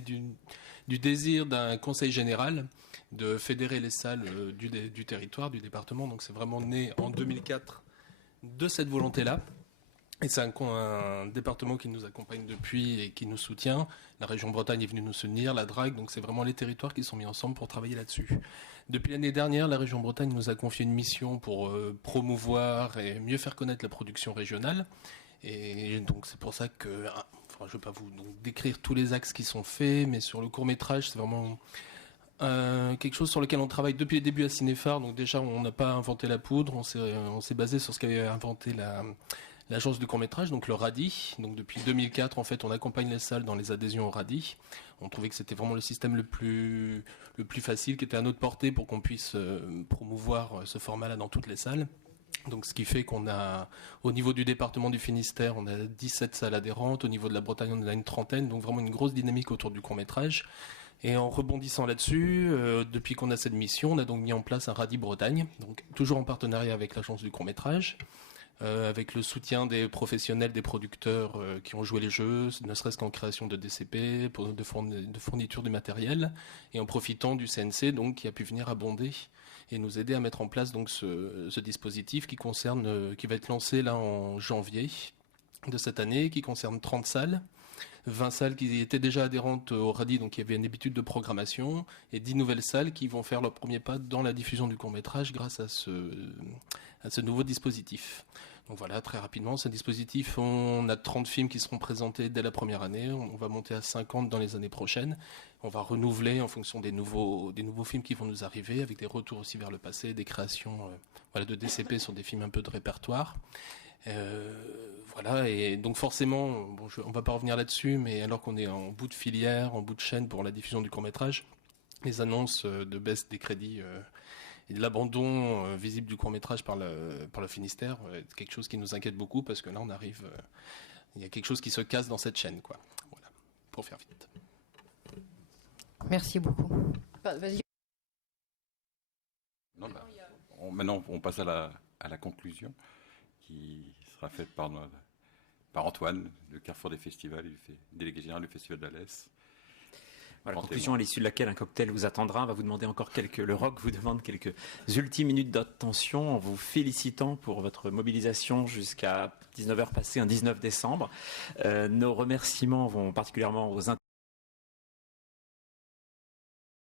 du désir d'un conseil général de fédérer les salles du territoire, du département. Donc c'est vraiment né en 2004 de cette volonté-là. Et c'est un département qui nous accompagne depuis et qui nous soutient. La région Bretagne est venue nous soutenir, la DRAC, donc c'est vraiment les territoires qui sont mis ensemble pour travailler là-dessus. Depuis l'année dernière, la région Bretagne nous a confié une mission pour promouvoir et mieux faire connaître la production régionale. Et donc c'est pour ça que, je ne vais pas vous décrire tous les axes qui sont faits, mais sur le court-métrage, c'est vraiment quelque chose sur lequel on travaille depuis le début à Cinéphare. Donc déjà, on n'a pas inventé la poudre, on s'est basé sur ce qu'avait inventé l'agence du court-métrage, donc le RADI. Donc depuis 2004, en fait, on accompagne les salles dans les adhésions au RADI. On trouvait que c'était vraiment le système le plus facile, qui était à notre portée pour qu'on puisse promouvoir ce format-là dans toutes les salles. Donc ce qui fait qu'on a, au niveau du département du Finistère, on a 17 salles adhérentes. Au niveau de la Bretagne, on en a une trentaine. Donc vraiment une grosse dynamique autour du court-métrage. Et en rebondissant là-dessus, depuis qu'on a cette mission, on a donc mis en place un RADI Bretagne, donc toujours en partenariat avec l'agence du court-métrage. Avec le soutien des professionnels, des producteurs qui ont joué les jeux, ne serait-ce qu'en création de DCP, de fourniture du matériel, et en profitant du CNC, donc, qui a pu venir abonder et nous aider à mettre en place donc ce dispositif qui va être lancé là en janvier de cette année, qui concerne 30 salles. 20 salles qui étaient déjà adhérentes au RADI, donc il y avait une habitude de programmation, et 10 nouvelles salles qui vont faire leur premier pas dans la diffusion du court-métrage grâce à ce nouveau dispositif. Donc voilà, très rapidement, ce dispositif, on a 30 films qui seront présentés dès la première année, on va monter à 50 dans les années prochaines, on va renouveler en fonction des nouveaux films qui vont nous arriver, avec des retours aussi vers le passé, des créations de DCP sur des films un peu de répertoire. Voilà, et donc forcément, on va pas revenir là-dessus, mais alors qu'on est en bout de filière, en bout de chaîne pour la diffusion du court-métrage, les annonces de baisse des crédits et de l'abandon visible du court-métrage par le Finistère, c'est quelque chose qui nous inquiète beaucoup, parce que là on arrive, il y a quelque chose qui se casse dans cette chaîne, quoi. Voilà, pour faire vite. Merci beaucoup. Vas-y. Maintenant on passe à la conclusion, qui sera faite par Antoine, de Carrefour des Festivals, délégué général du Festival d'Alès. Voilà, conclusion à l'issue de laquelle un cocktail vous attendra, va vous demander encore le ROC vous demande quelques ultimes minutes d'attention en vous félicitant pour votre mobilisation jusqu'à 19h passé un 19 décembre. Nos remerciements vont particulièrement aux